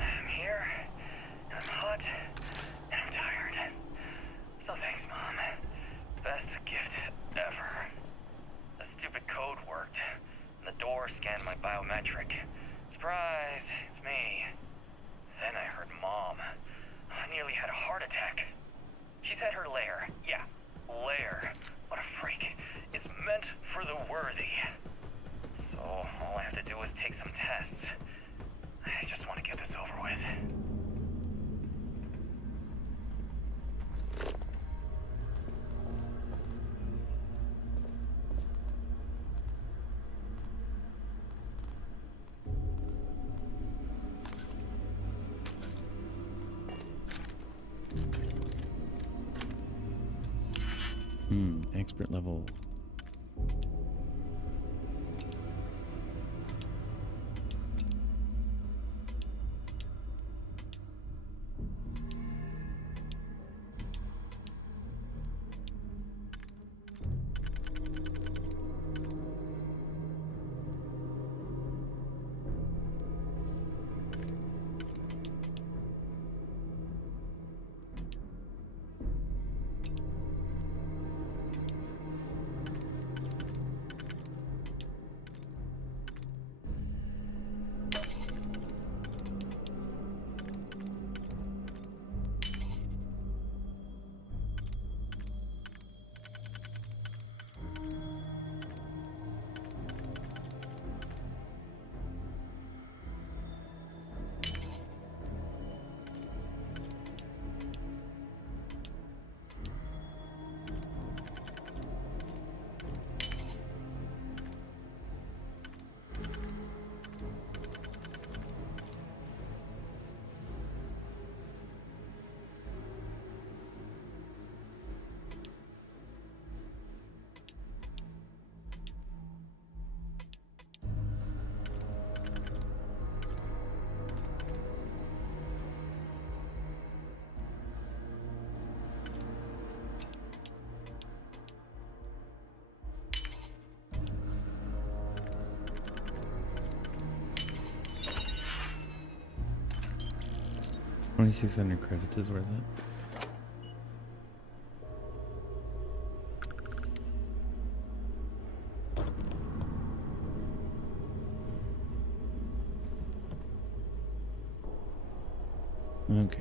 I'm here. I'm hot. And I'm tired. So thanks, Mom. Best gift ever. The stupid code worked. And the door scanned my biometric. Surprise! It's me. Then I heard Mom. I nearly had a heart attack. She's at her lair. Yeah, lair. What a freak. It's meant for the worthy. So all I have to do is take some tests. I just want to get this over with. Expert level. $2,600 credits is worth it. Okay.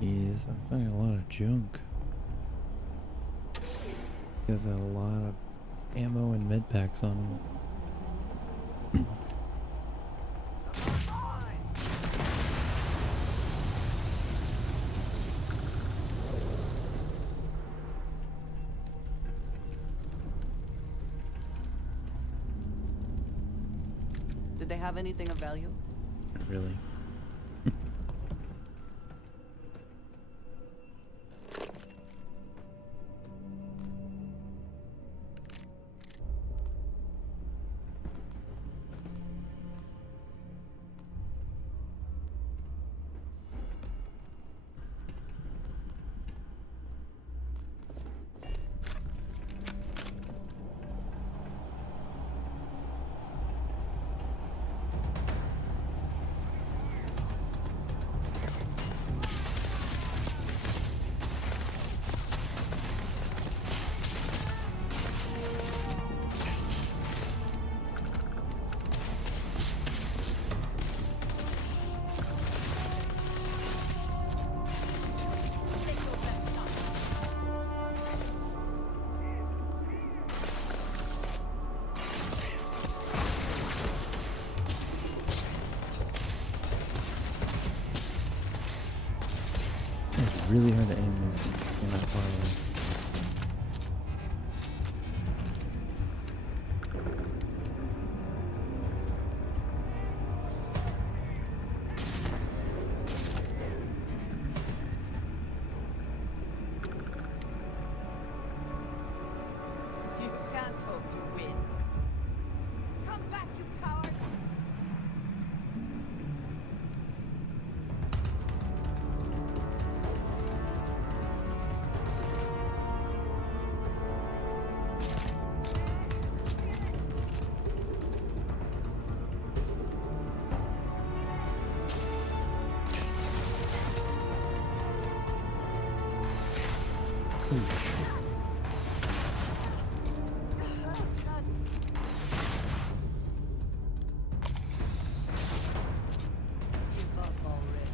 Yes, I'm finding a lot of junk. There's a lot of ammo and med packs on them. Did they have anything of value? Not really. It's really hard to aim this in that far away. You can't hope to win. Come back, you coward! Oh shit. Give up already.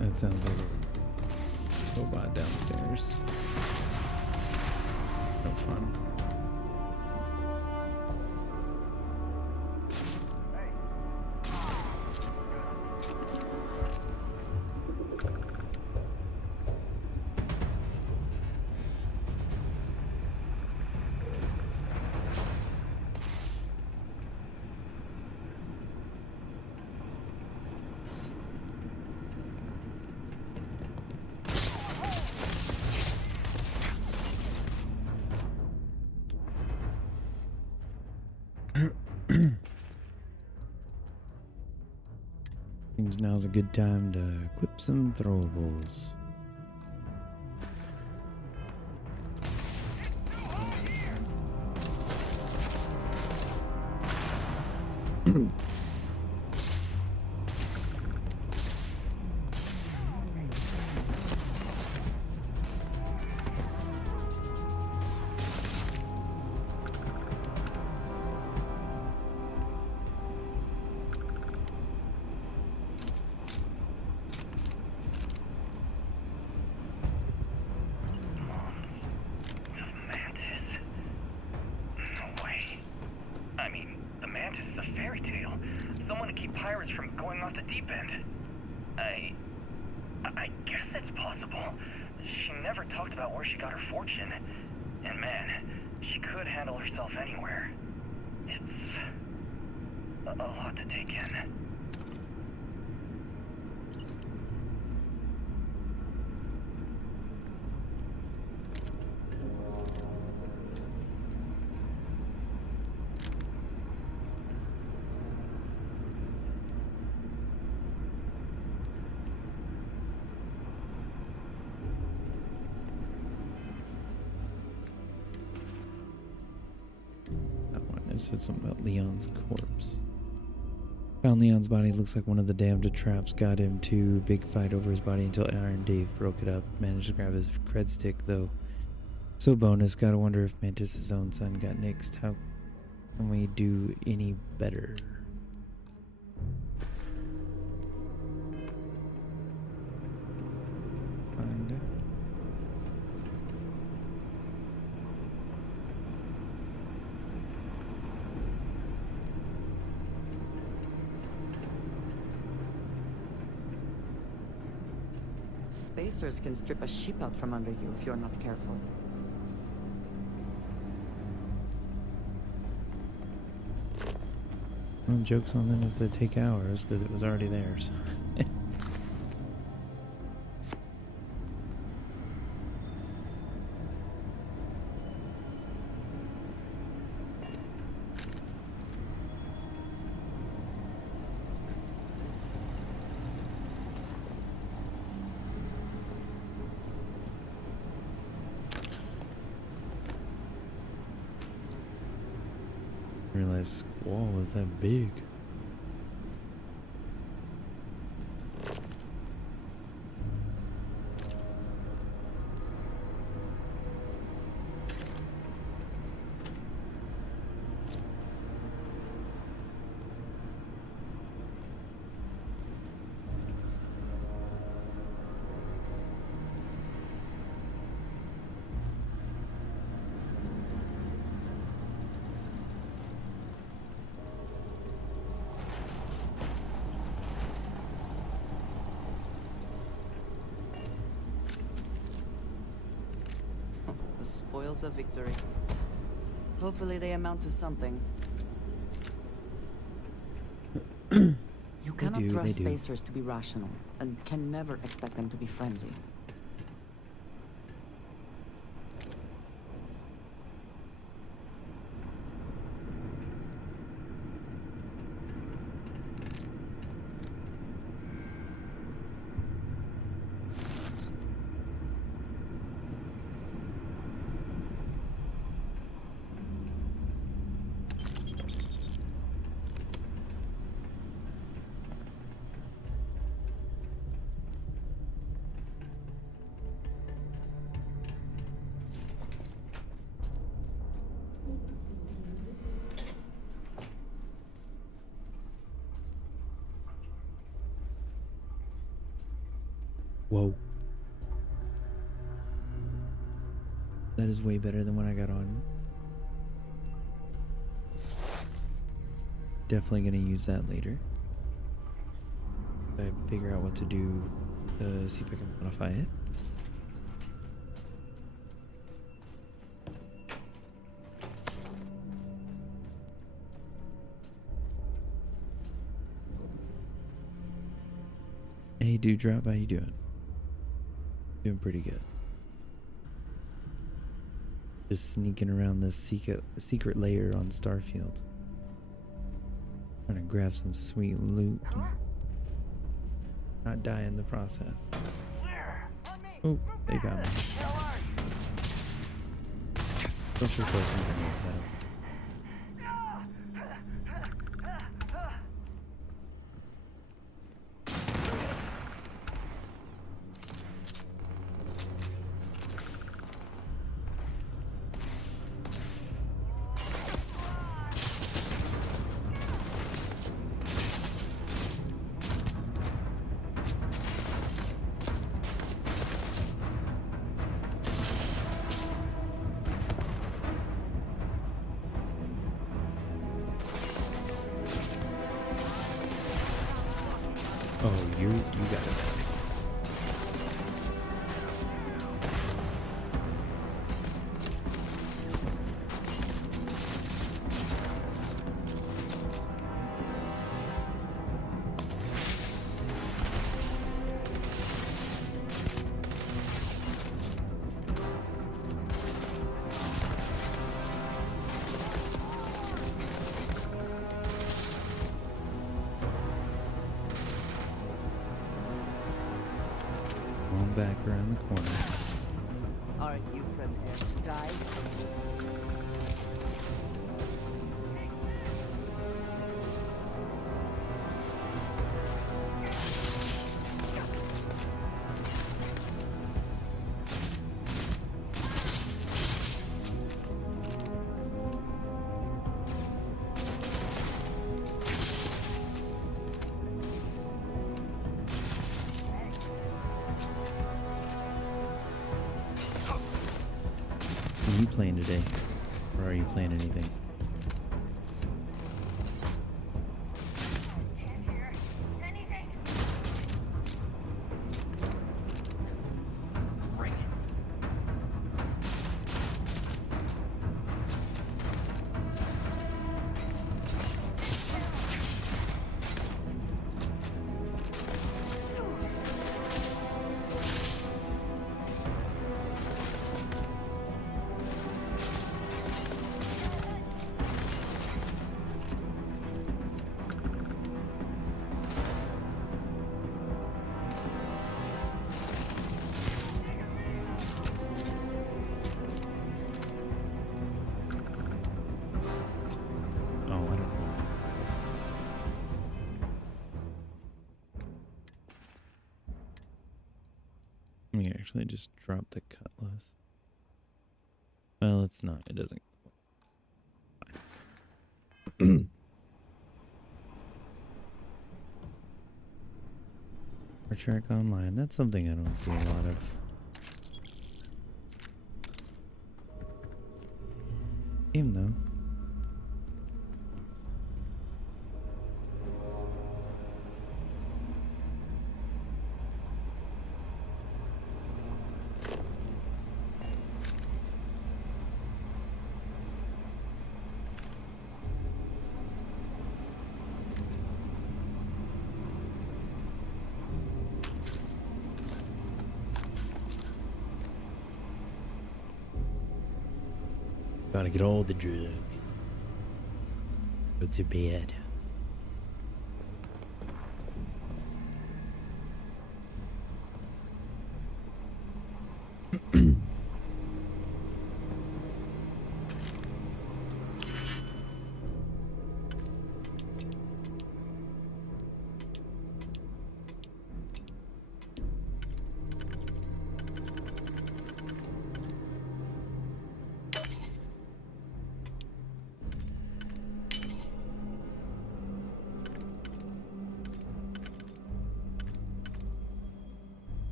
That sounds like a robot downstairs. No fun. Seems now's a good time to equip some throwables. pirates from going off the deep end. I guess it's possible. She never talked about where she got her fortune. And man, she could handle herself anywhere. It's a lot to take in. It said something about Leon's corpse. Found Leon's body. Looks like one of the damned traps got him too. Big fight over his body until Iron Dave broke it up. Managed to grab his cred stick though. So bonus. Gotta wonder if Mantis' own son got nixed. How can we do any better? Find out. Spacers can strip a ship out from under you if you're not careful. Well, joke's on them if they take ours, because it was already theirs. I realized Squall was that big. The spoils of victory. Hopefully they amount to something. You cannot trust spacers to be rational, and can never expect them to be friendly. Whoa. That is way better than what I got on. Definitely gonna use that later. I figure out what to do, see if I can modify it. Hey Dewdrop, how you doing? Doing pretty good. Just sneaking around this secret layer on Starfield. Trying to grab some sweet loot. Not die in the process. Oh, they got me. Let's just throw some grenades at him. Oh, you got it. Back around the corner. Are you prepared to die? What are you playing today? Or are you playing anything? Let me actually just drop the cutlass. Well, it's not. It doesn't. Star Trek Online. That's something I don't see a lot of. Game though. Gotta get all the drugs. Go to bed.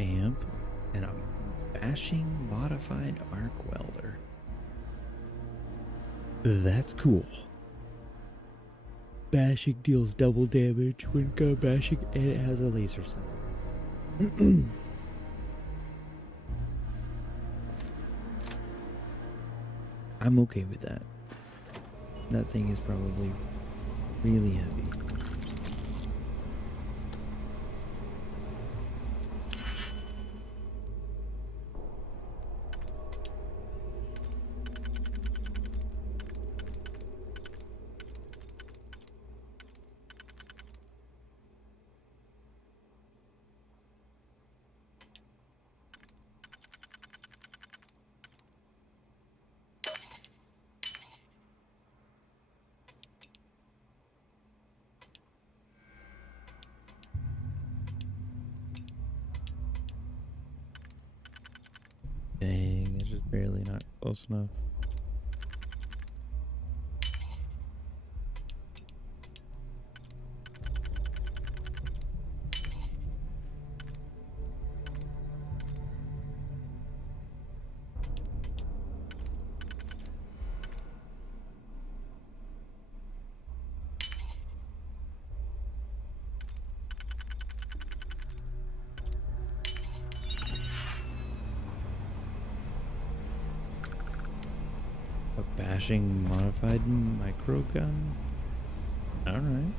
Amp and a bashing modified arc welder. That's cool. Bashing deals double damage when gun bashing, and it has a laser sight. I'm okay with that. That thing is probably really heavy. Dang, it's just barely not close enough. Bashing modified micro gun? Alright.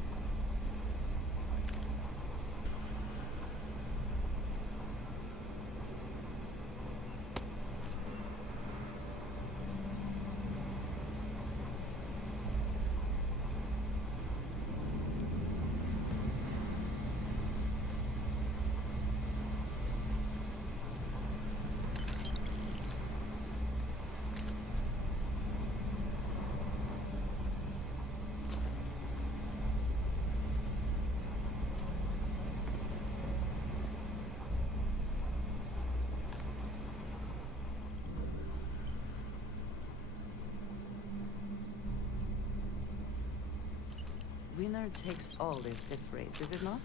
winner takes all is the phrase, is it not?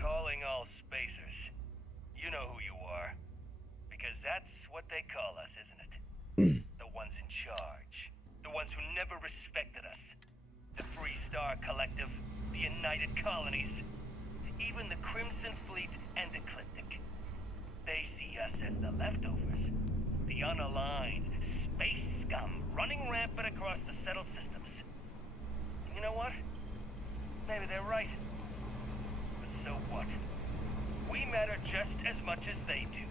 Calling all spacers. You know who you are. Because that's what they call us, isn't it? The ones in charge. The ones who never respected us. The Free Star Collective. The United Colonies. Even the Crimson Fleet and Ecliptic. They see us as the leftovers. The unaligned space scum running rampant across the settled systems. And you know what? Maybe they're right. So what? We matter just as much as they do.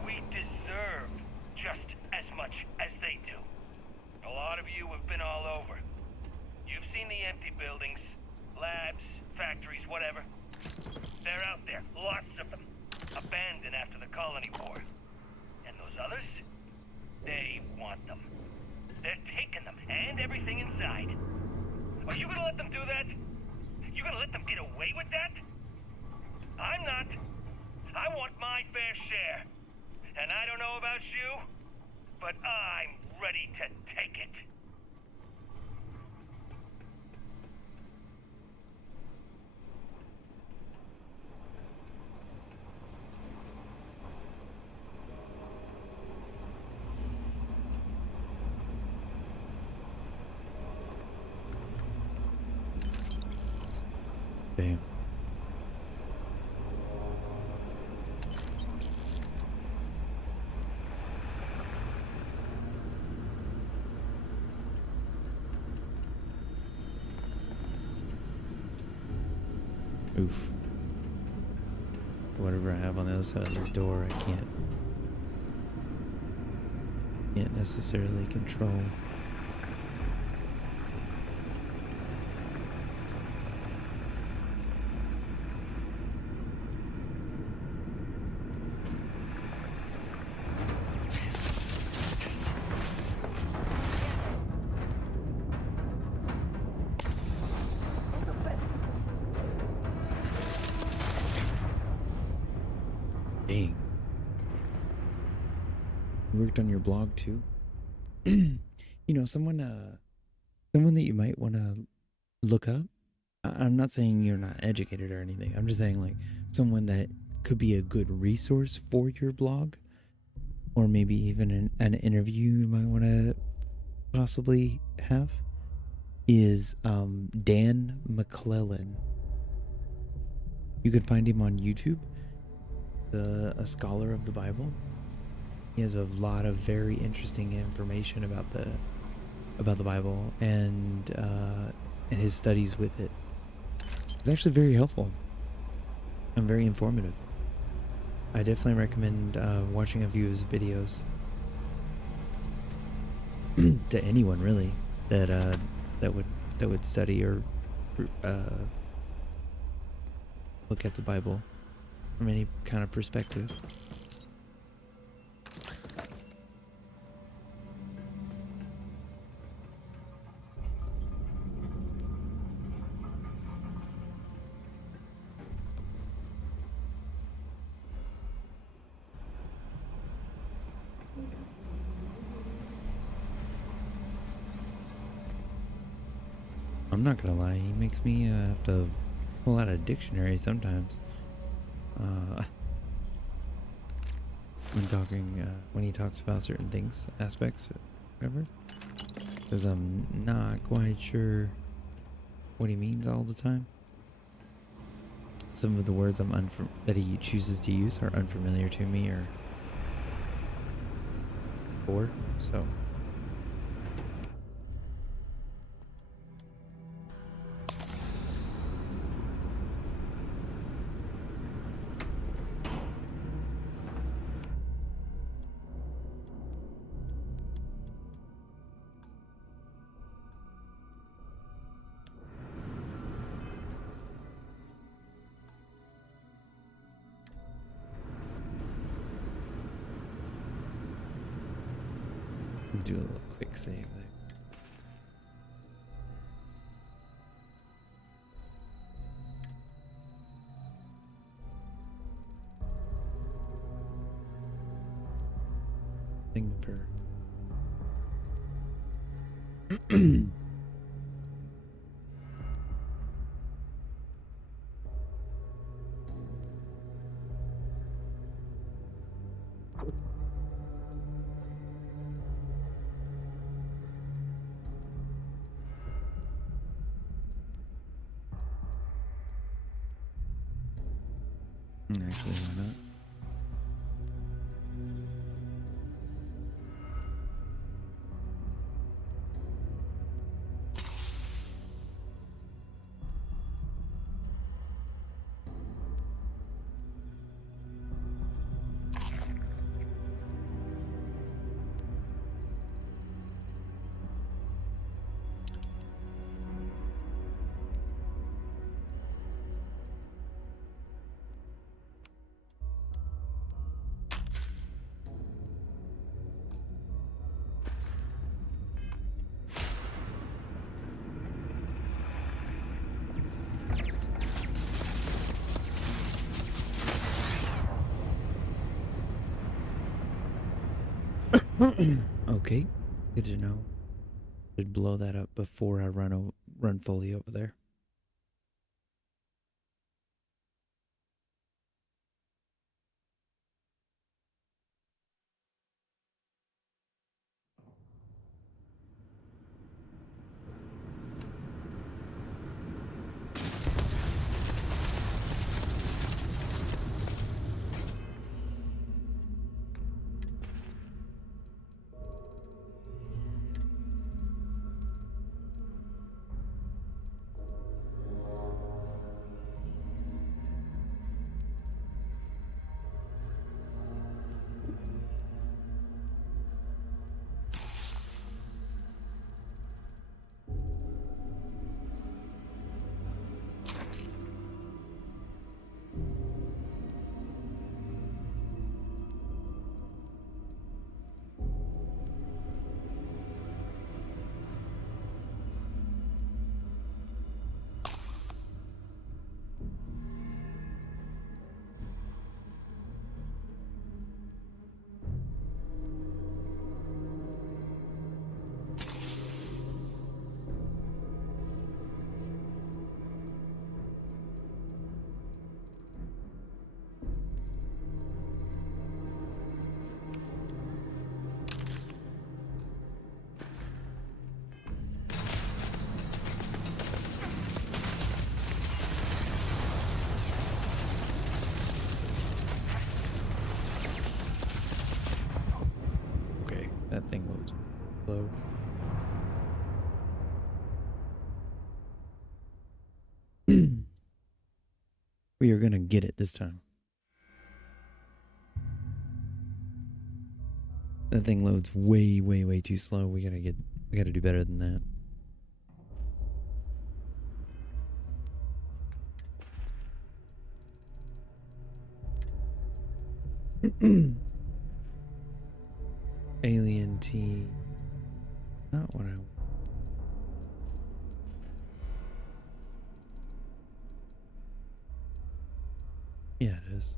We deserve just as much as they do. A lot of you have been all over. You've seen the empty buildings, labs, factories, whatever. They're out there, lots of them, abandoned after the colony war. And those others? They want them. They're taking them, and everything inside. Are you gonna let them do that? You gonna let them get away with that? I'm not. I want my fair share. And I don't know about you, but I'm ready to take it. Damn. Oof. Whatever I have on the other side of this door, I can't necessarily control. Dang. You worked on your blog too? You know, someone that you might want to look up. I'm not saying you're not educated or anything. I'm just saying like someone that could be a good resource for your blog, or maybe even an interview you might want to possibly have, is Dan McClellan. You can find him on YouTube. A scholar of the Bible. He has a lot of very interesting information about the Bible and his studies with it. It's actually very helpful and very informative. I definitely recommend watching a few of his videos to anyone really that would study or look at the Bible from any kind of perspective. I'm not gonna lie, he makes me have to pull out a dictionary sometimes. When he talks about certain things, aspects, whatever. Because I'm not quite sure what he means all the time. Some of the words that he chooses to use are unfamiliar to me or so. Do a little quick save there. Thing for actually, why not? Okay, good to know. Should blow that up before I run fully over there. That thing loads slow. We are gonna get it this time. That thing loads way, way, way too slow. We gotta do better than that. Alien T. Not what I want. Yeah, it is.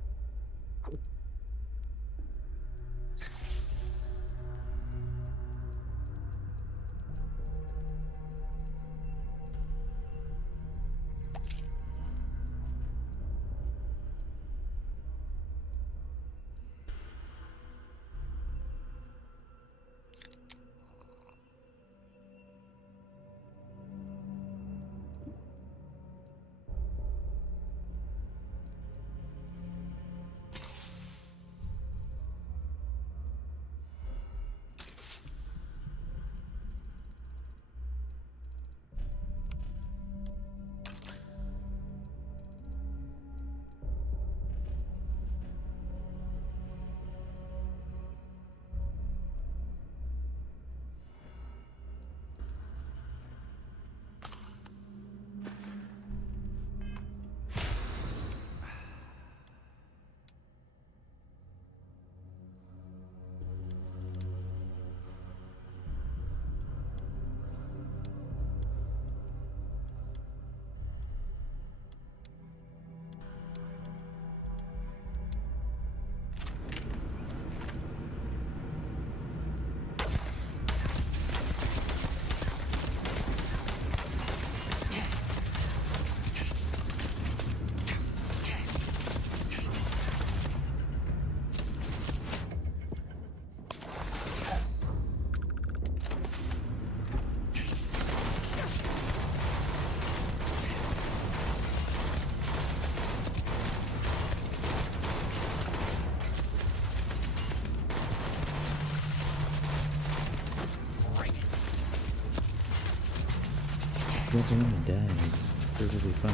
guys are in the day. It's perfectly fun.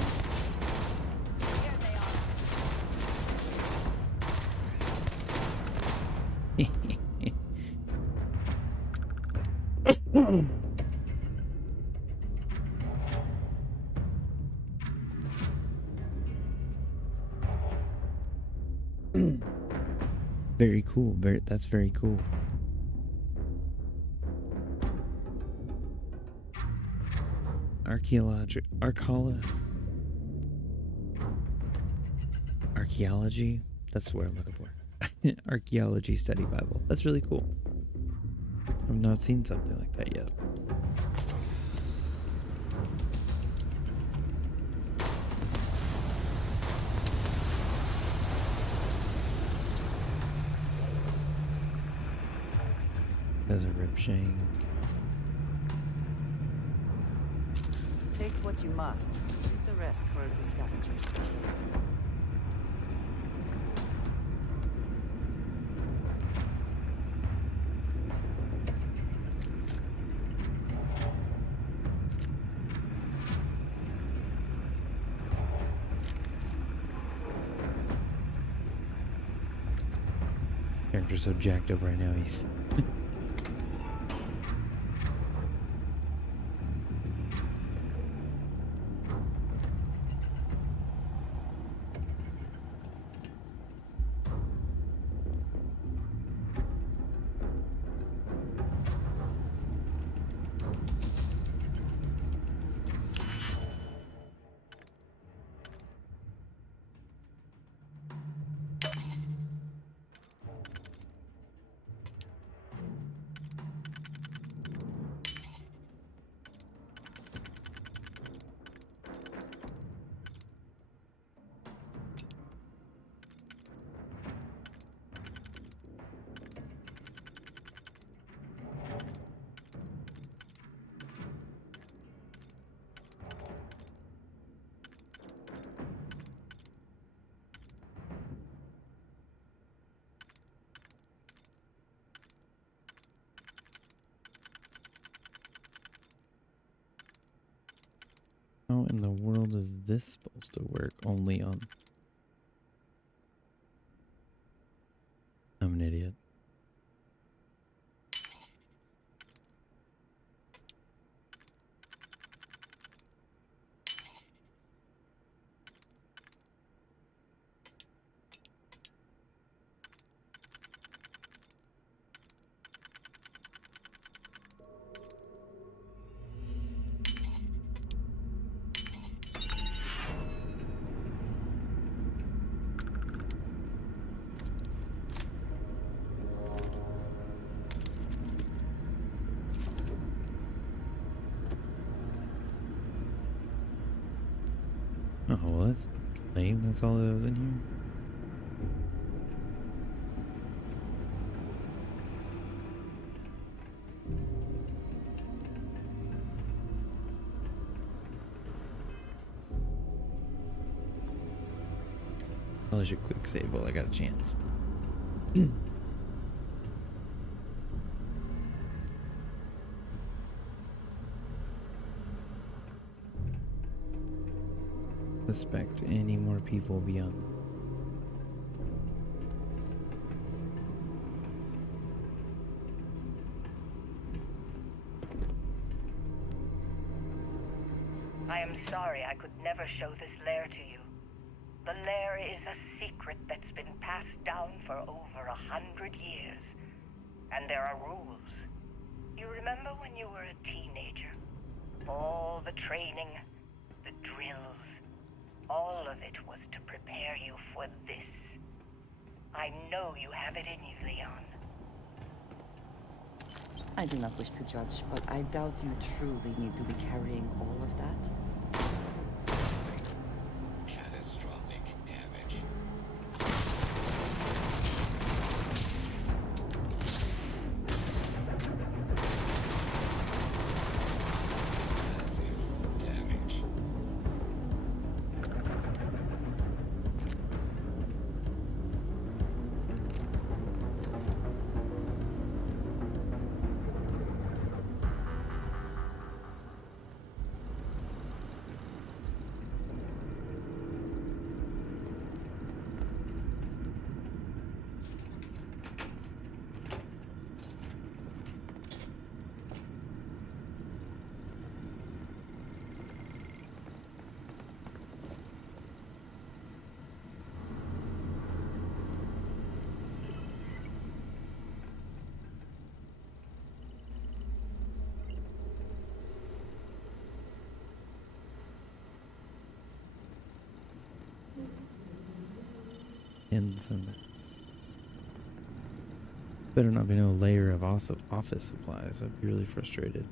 Very cool. That's very cool. Archaeology. That's the word I'm looking for. Archaeology study Bible. That's really cool. I've not seen something like that yet. There's a rib shank. Take what you must. Leave the rest for the scavengers. Character's so jacked up right now, he's How in the world is this supposed to work only on... I'm an idiot. Oh, well, that's lame. That's all that was in here. I should quick save while I got a chance. Suspect any more people beyond. I am sorry I could never show this lair to you. The lair is a secret that's been passed down for over 100 years. And there are rules. You remember when you were a teenager? All the training, the drills, all of it was to prepare you for this. I know you have it in you, Leon. I do not wish to judge, but I doubt you truly need to be carrying all of that. Catastrophic damage. Massive damage. friends, and better not be no layer of office supplies. I'd be really frustrated.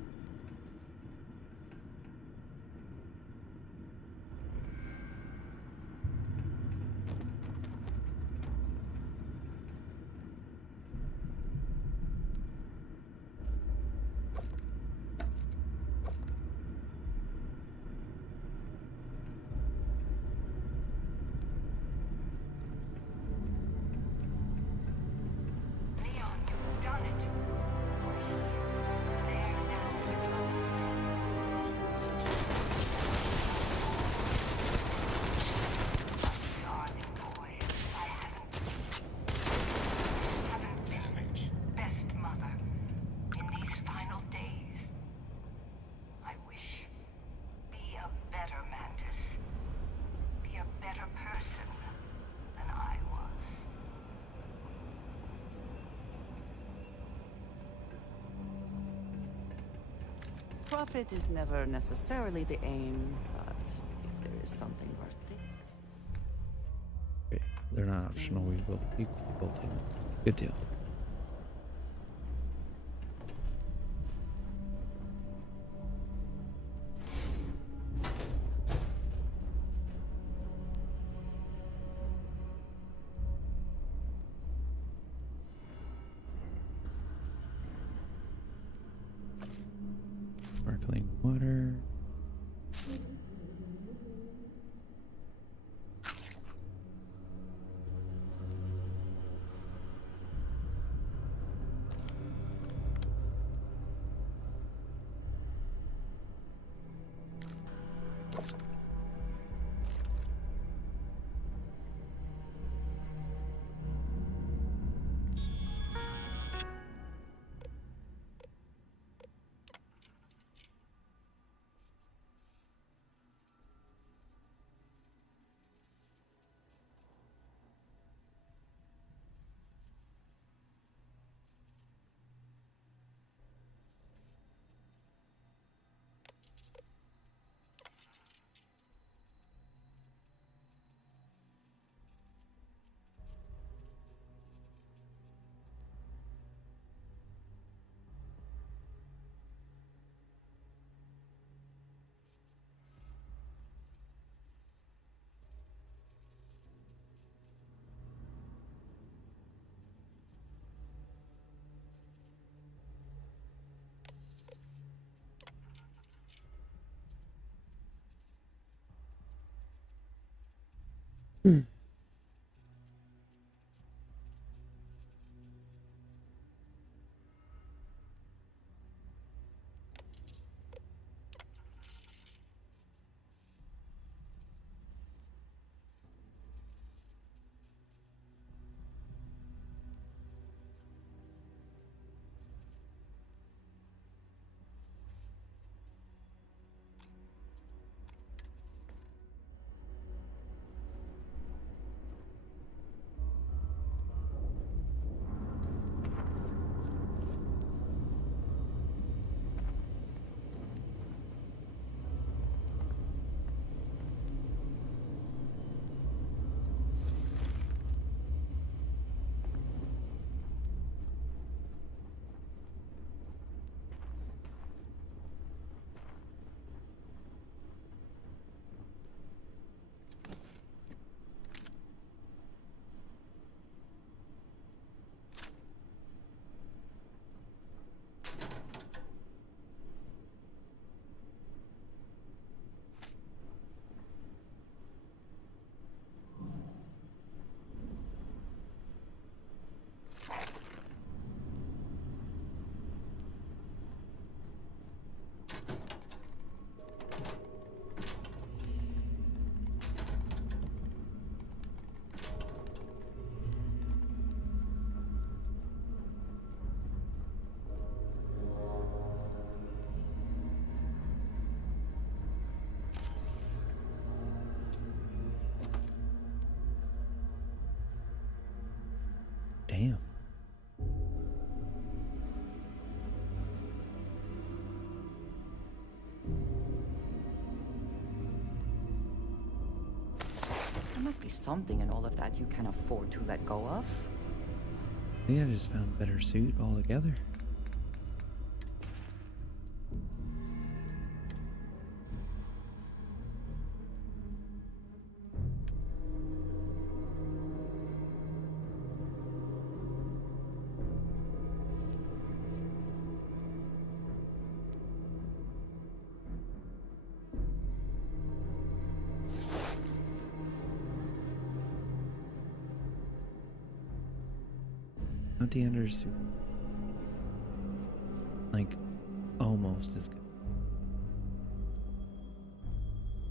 Profit is never necessarily the aim, but if there is something worth it. Okay, they're not optional. We both take them. Good deal. Sparkling water. must be something in all of that you can afford to let go of. I think I just found a better suit altogether. Not the undersuit. Like, almost as good.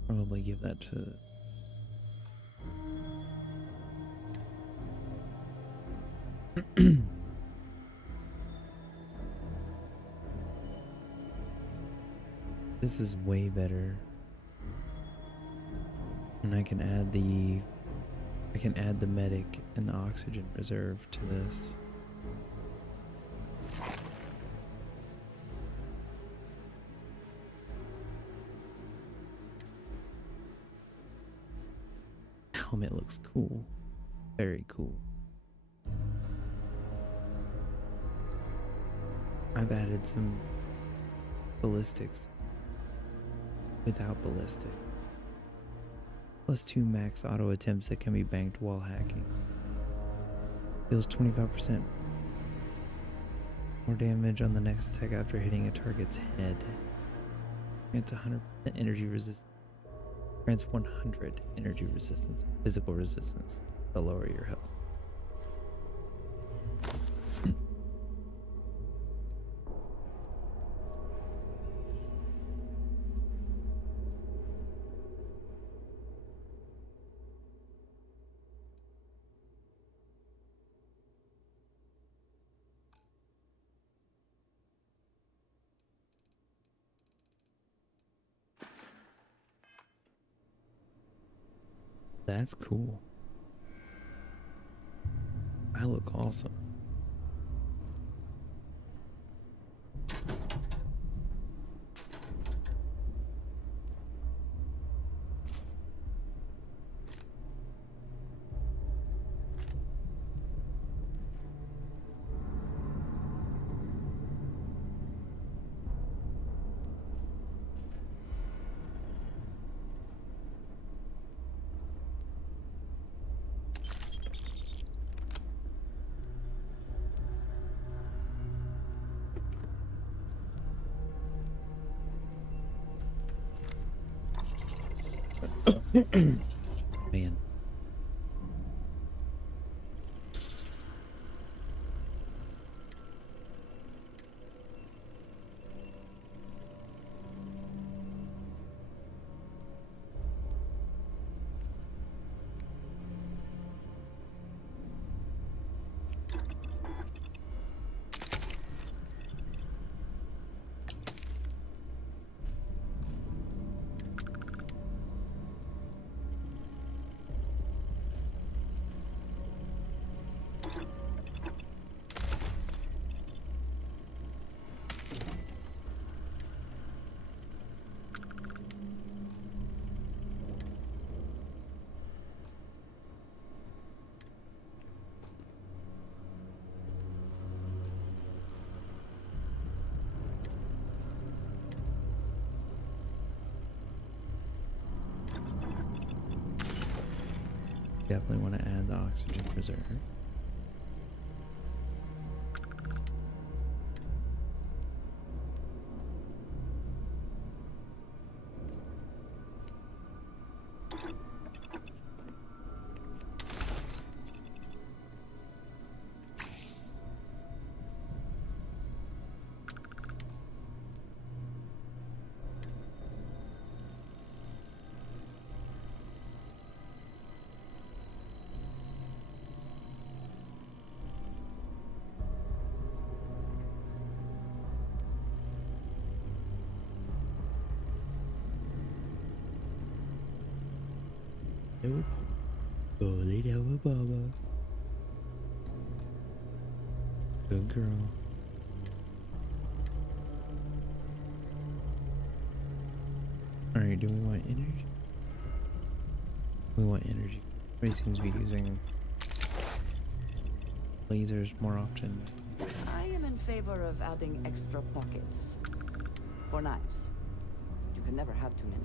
Probably give that to... This is way better. And I can add the medic and the oxygen reserve to this. Helmet looks cool. Very cool. I've added some ballistics without ballistic. +2 max auto attempts that can be banked while hacking. Deals 25% more damage on the next attack after hitting a target's head. Grants 100% energy resistance. Grants 100 energy resistance, physical resistance, to lower your health. That's cool. I look awesome. Man. Definitely want to add the oxygen reserve. Go lay down with Baba. Good girl. Alright, do we want energy? We want energy. He seems to be using lasers more often. I am in favor of adding extra pockets. For knives. You can never have too many.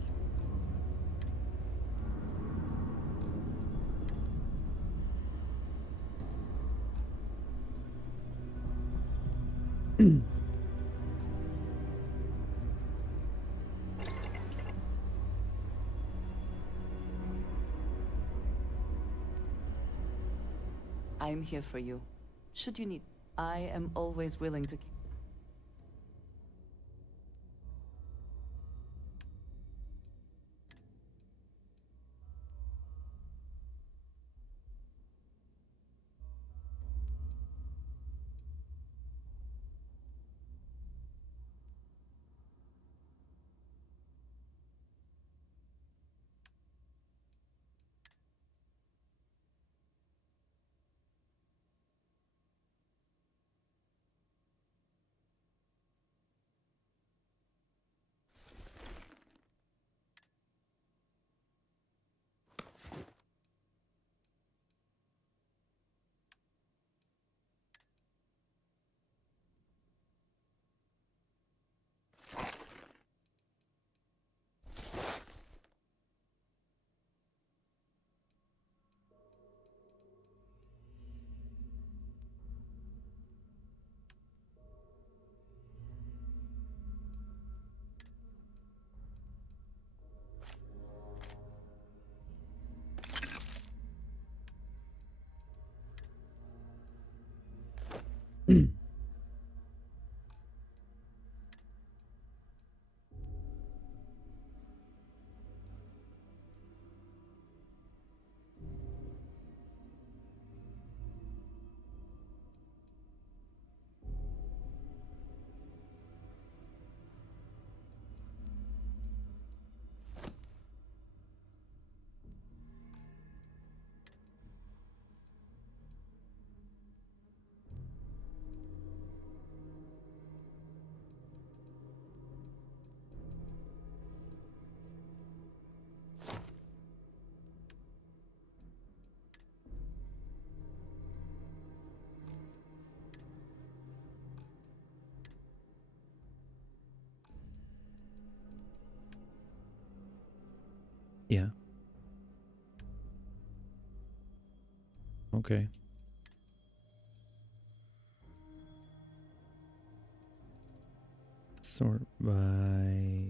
I'm here for you. Should you need... I am always willing to... Yeah. Okay. Sort by...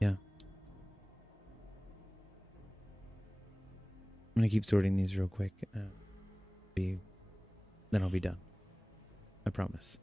Yeah. I'm gonna keep sorting these real quick. Then I'll be done. I promise.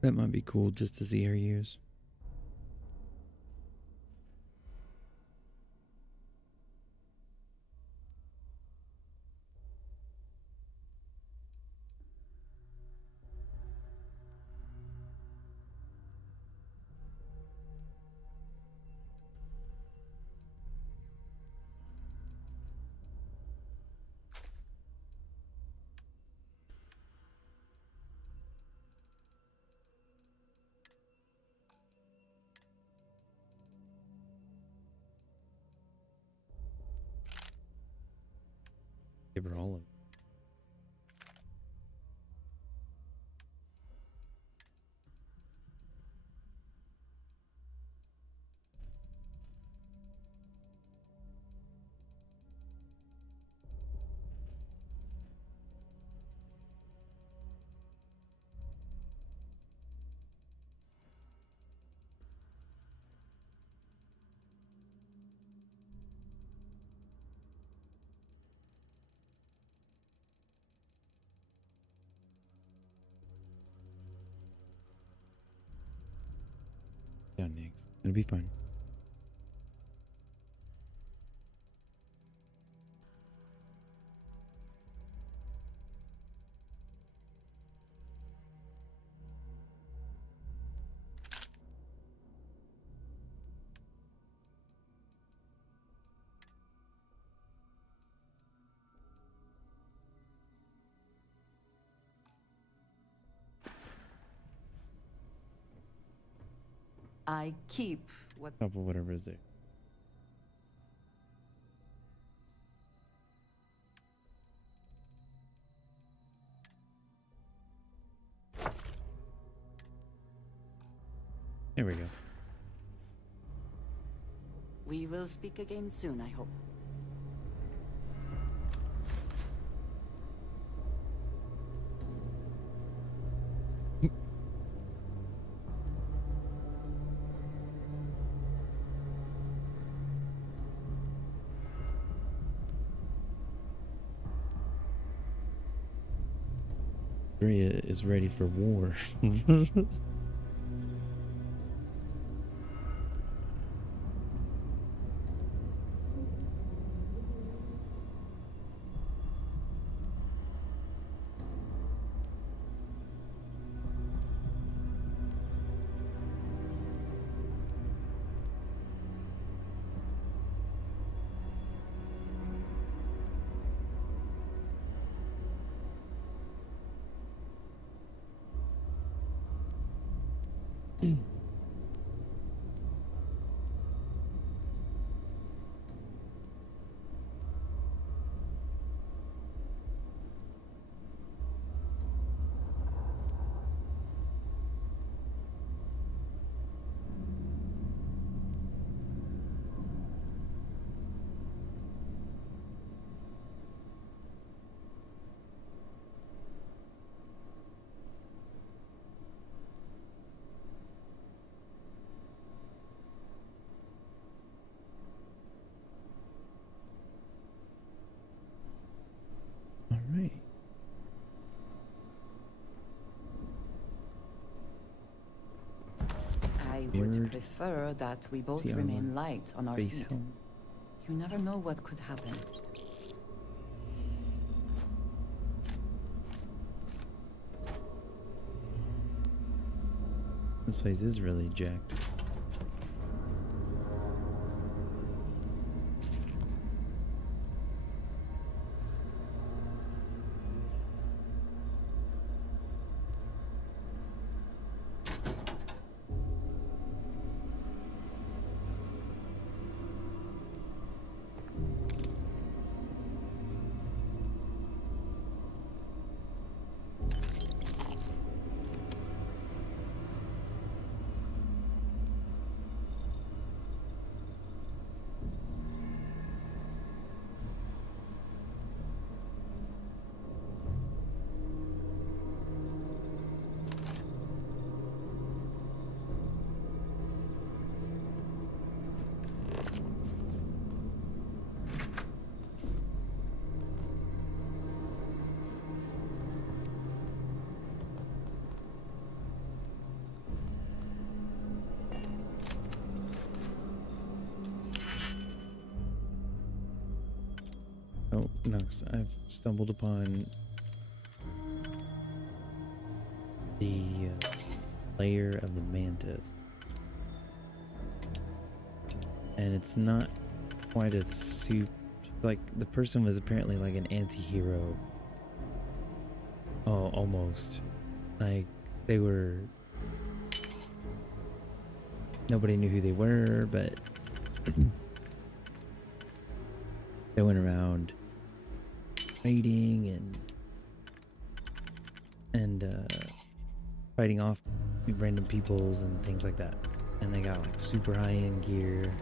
That might be cool just to see her use. Give her all of it. Yeah, next. It'll be fun. I keep what... Couple whatever is there. There we go. We will speak again soon, I hope. Drea is ready for war. Alright. I would prefer that we both remain light on our Base feet. helm. You never know what could happen. This place is really jacked. Oh, Nux, I've stumbled upon the layer of the mantis. And it's not quite as like the person was apparently like an anti-hero. Oh, almost. Like they were, nobody knew who they were, but they went around raiding and fighting off random peoples and things like that. And they got like super high-end gear.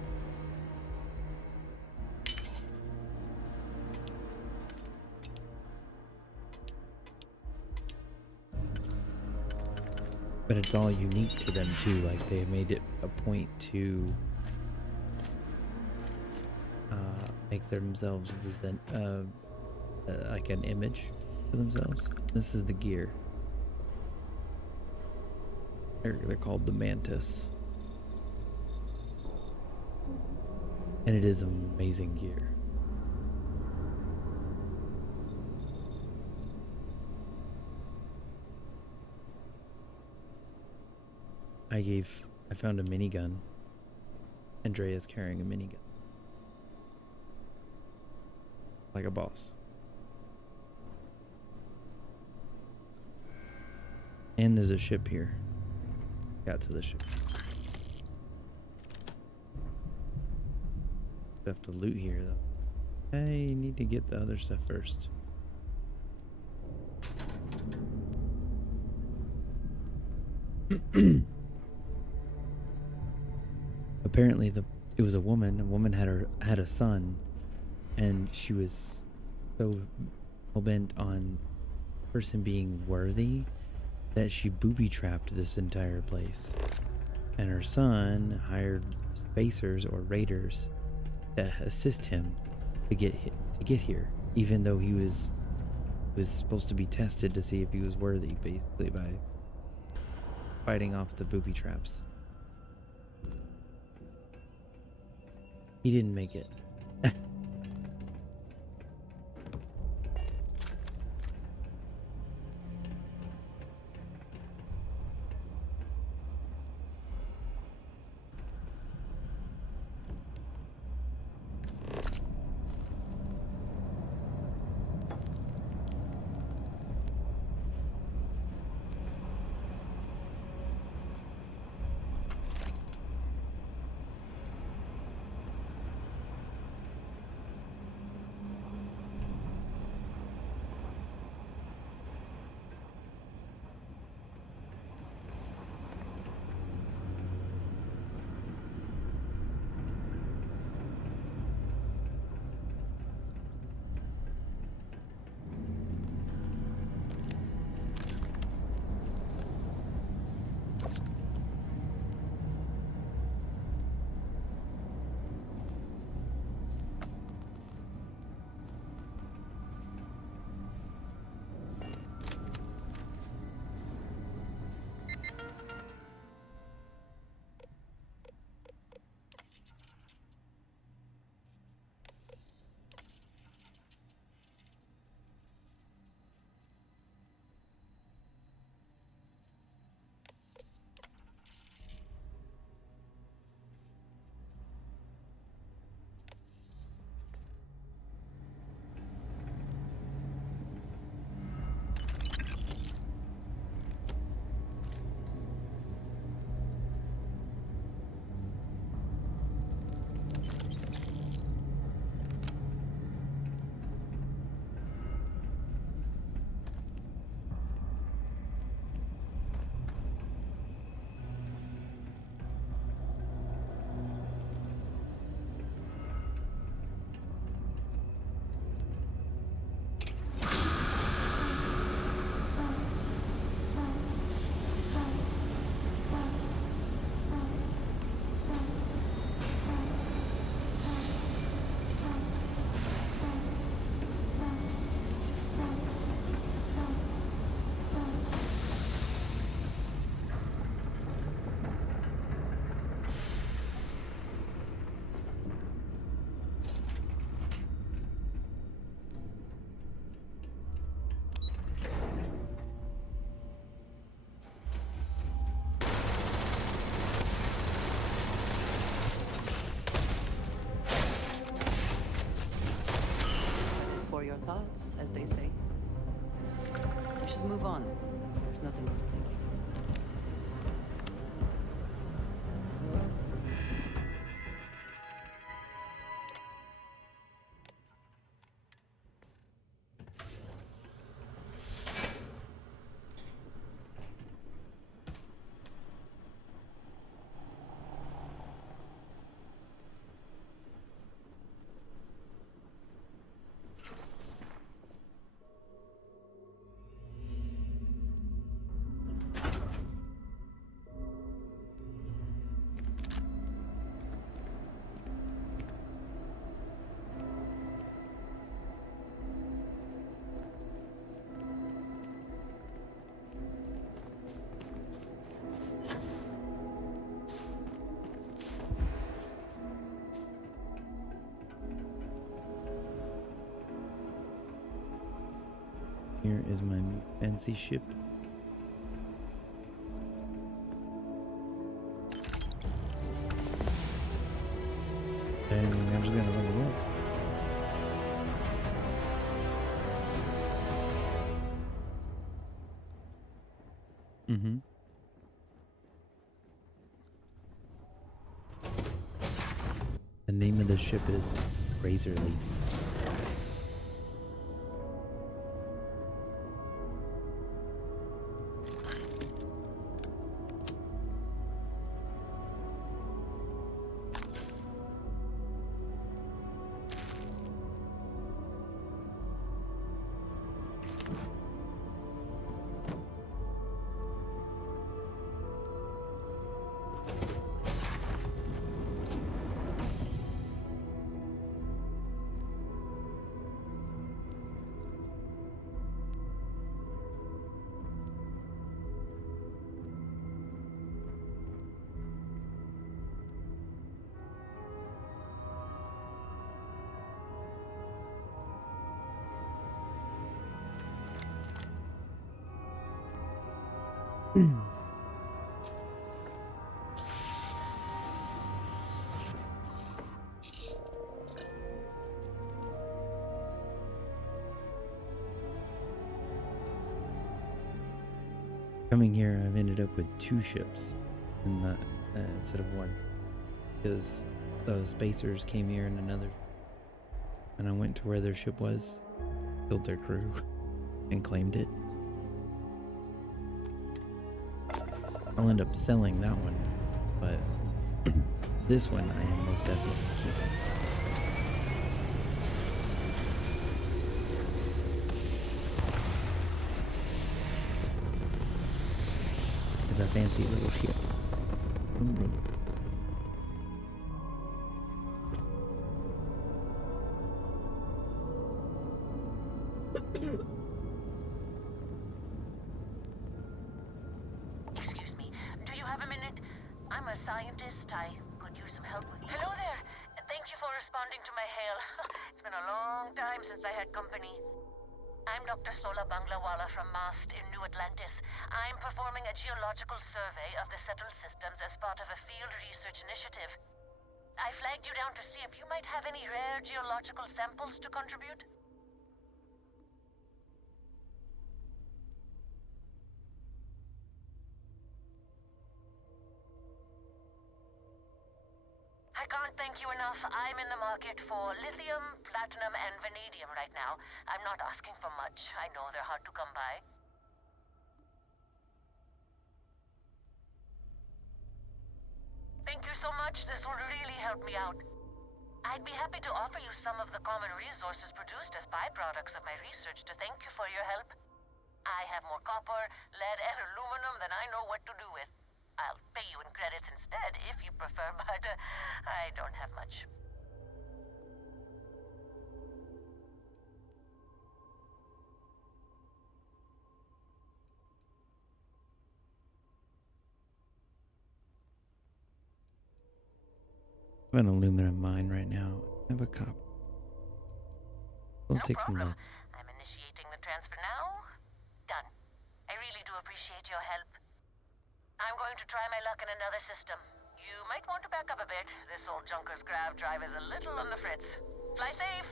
But it's all unique to them too. Like they made it a point to make themselves present like an image for themselves. This is the gear. They're called the Mantis, and it is amazing gear. I found a minigun. Andrea's carrying a minigun. Like a boss. And there's a ship here. Got to the ship. Have to loot here though. I need to get the other stuff first. Apparently it was a woman. A woman had a son, and she was so hell-bent on person being worthy that she booby-trapped this entire place. And her son hired spacers or raiders to assist him to get here, even though he was supposed to be tested to see if he was worthy, basically, by fighting off the booby traps. He didn't make it. Your thoughts, as they say. We should move on. There's nothing worth thinking. Here is my new fancy ship. And I'm just gonna run the world. Mm-hmm. The name of the ship is Razor Leaf. Coming here, I've ended up with 2 ships in the, instead of 1, because the spacers came here in another, and I went to where their ship was, killed their crew, and claimed it. I'll end up selling that one, but this one I am most definitely keeping. A fancy little ship. Boom, boom. Excuse me, do you have a minute? I'm a scientist. I could use some help with... Hello there! Thank you for responding to my hail. It's been a long time since I had company. I'm Dr. Sola Banglawala from MAST in New Atlantis. I'm performing a geological survey of the settled systems as part of a field research initiative. I flagged you down to see if you might have any rare geological samples to contribute. I can't thank you enough. I'm in the market for lithium, platinum, and vanadium right now. I'm not asking for much. I know they're hard to come by. Thank you so much. This will really help me out. I'd be happy to offer you some of the common resources produced as byproducts of my research to thank you for your help. I have more copper, lead, and aluminum than I know what to do with. I'll pay you in credits instead if you prefer, but I don't have much. I have an aluminum mine right now. I have a copper. Let's take some lead. I'm initiating the transfer now. Done. I really do appreciate your help. I'm going to try my luck in another system. You might want to back up a bit. This old junker's grav drive is a little on the fritz. Fly safe!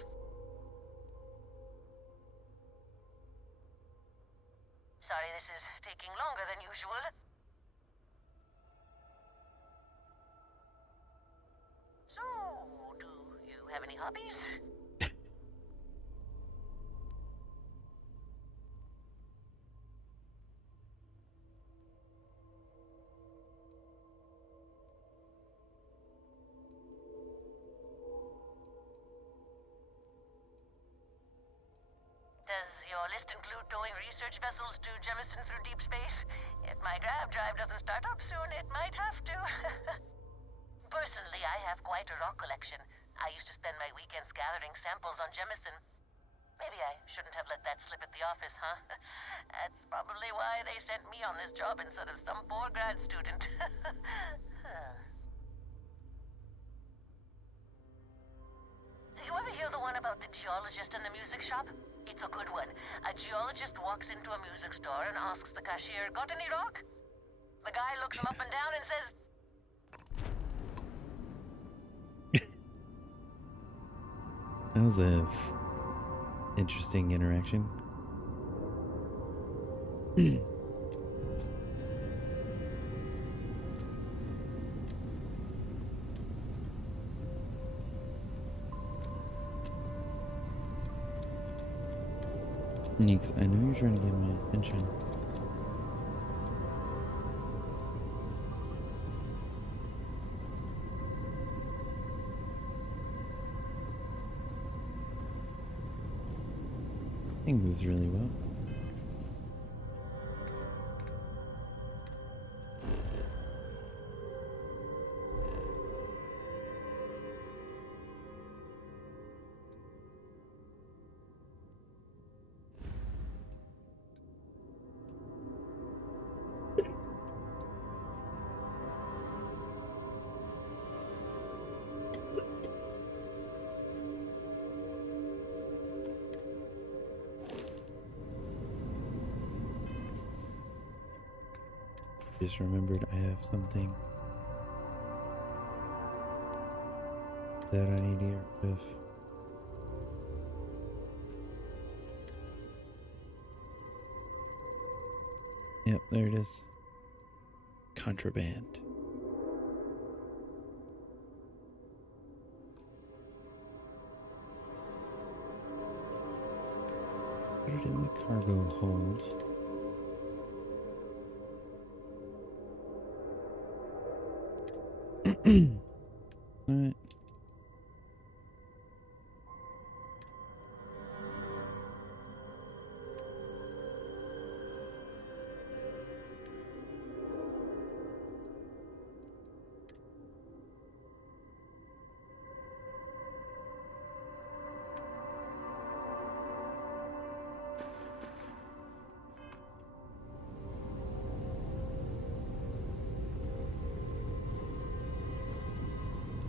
Sorry this is taking longer than usual. So, do you have any hobbies? Does your list include towing research vessels to Jemison through deep space? If my grav drive doesn't start up soon, it might have to. Personally, I have quite a rock collection. I used to spend my weekends gathering samples on Jemison. Maybe I shouldn't have let that slip at the office, huh? That's probably why they sent me on this job instead of some poor grad student. You ever hear the one about the geologist in the music shop? It's a good one. A geologist walks into a music store and asks the cashier, "Got any rock?" The guy looks him up and down and says, That was a interesting interaction. Neeks, I know you're trying to get my attention. Thing moves really well. Just remembered I have something that I need to get rid of. Yep, there it is. Contraband. Put it in the cargo hold. Alright.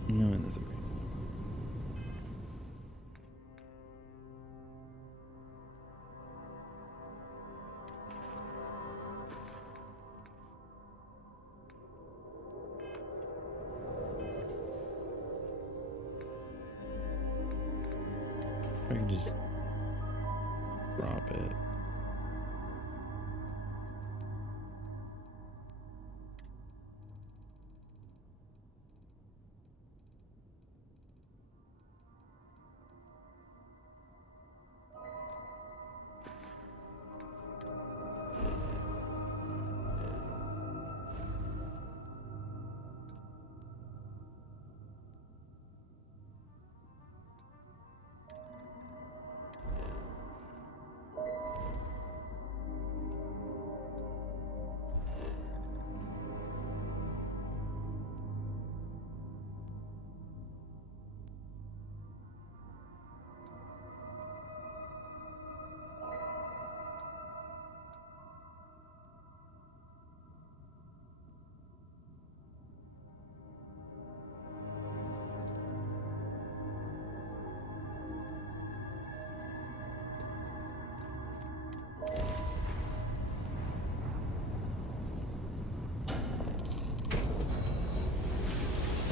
No, that's okay. I can just drop it.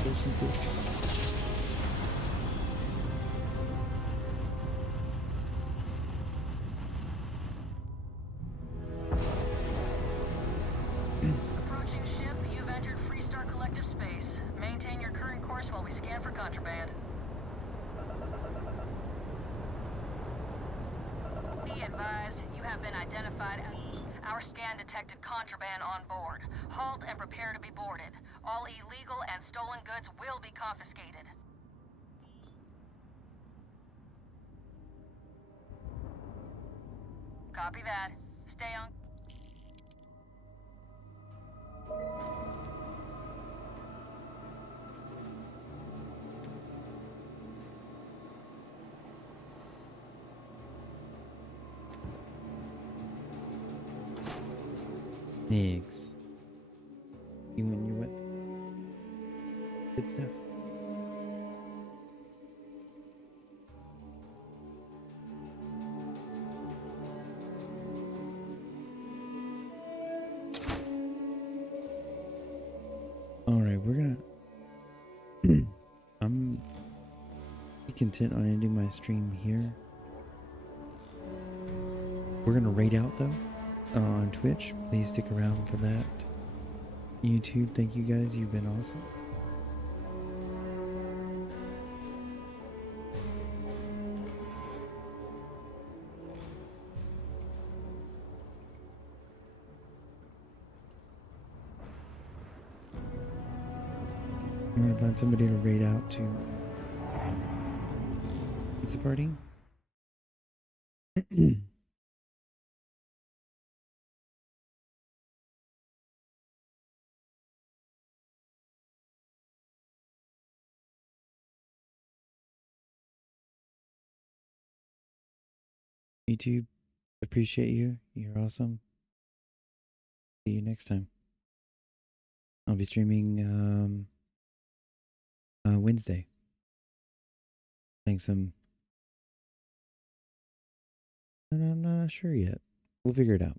So simple. "Approaching ship, you've entered Freestar Collective space. Maintain your current course while we scan for contraband." Be advised, you have been identified as... Our scan detected contraband on board. Halt and prepare to be boarded. All illegal and stolen goods will be confiscated. Copy that. Stay on... Nigs. You and your what? Good stuff. we're gonna. I'm content on ending my stream here. We're gonna raid out though on Twitch. Please stick around for that. YouTube, thank you guys. You've been awesome. I'm gonna find somebody to raid out to pizza party. YouTube, appreciate you. You're awesome. See you next time. I'll be streaming Wednesday. Playing some. I'm not sure yet. We'll figure it out.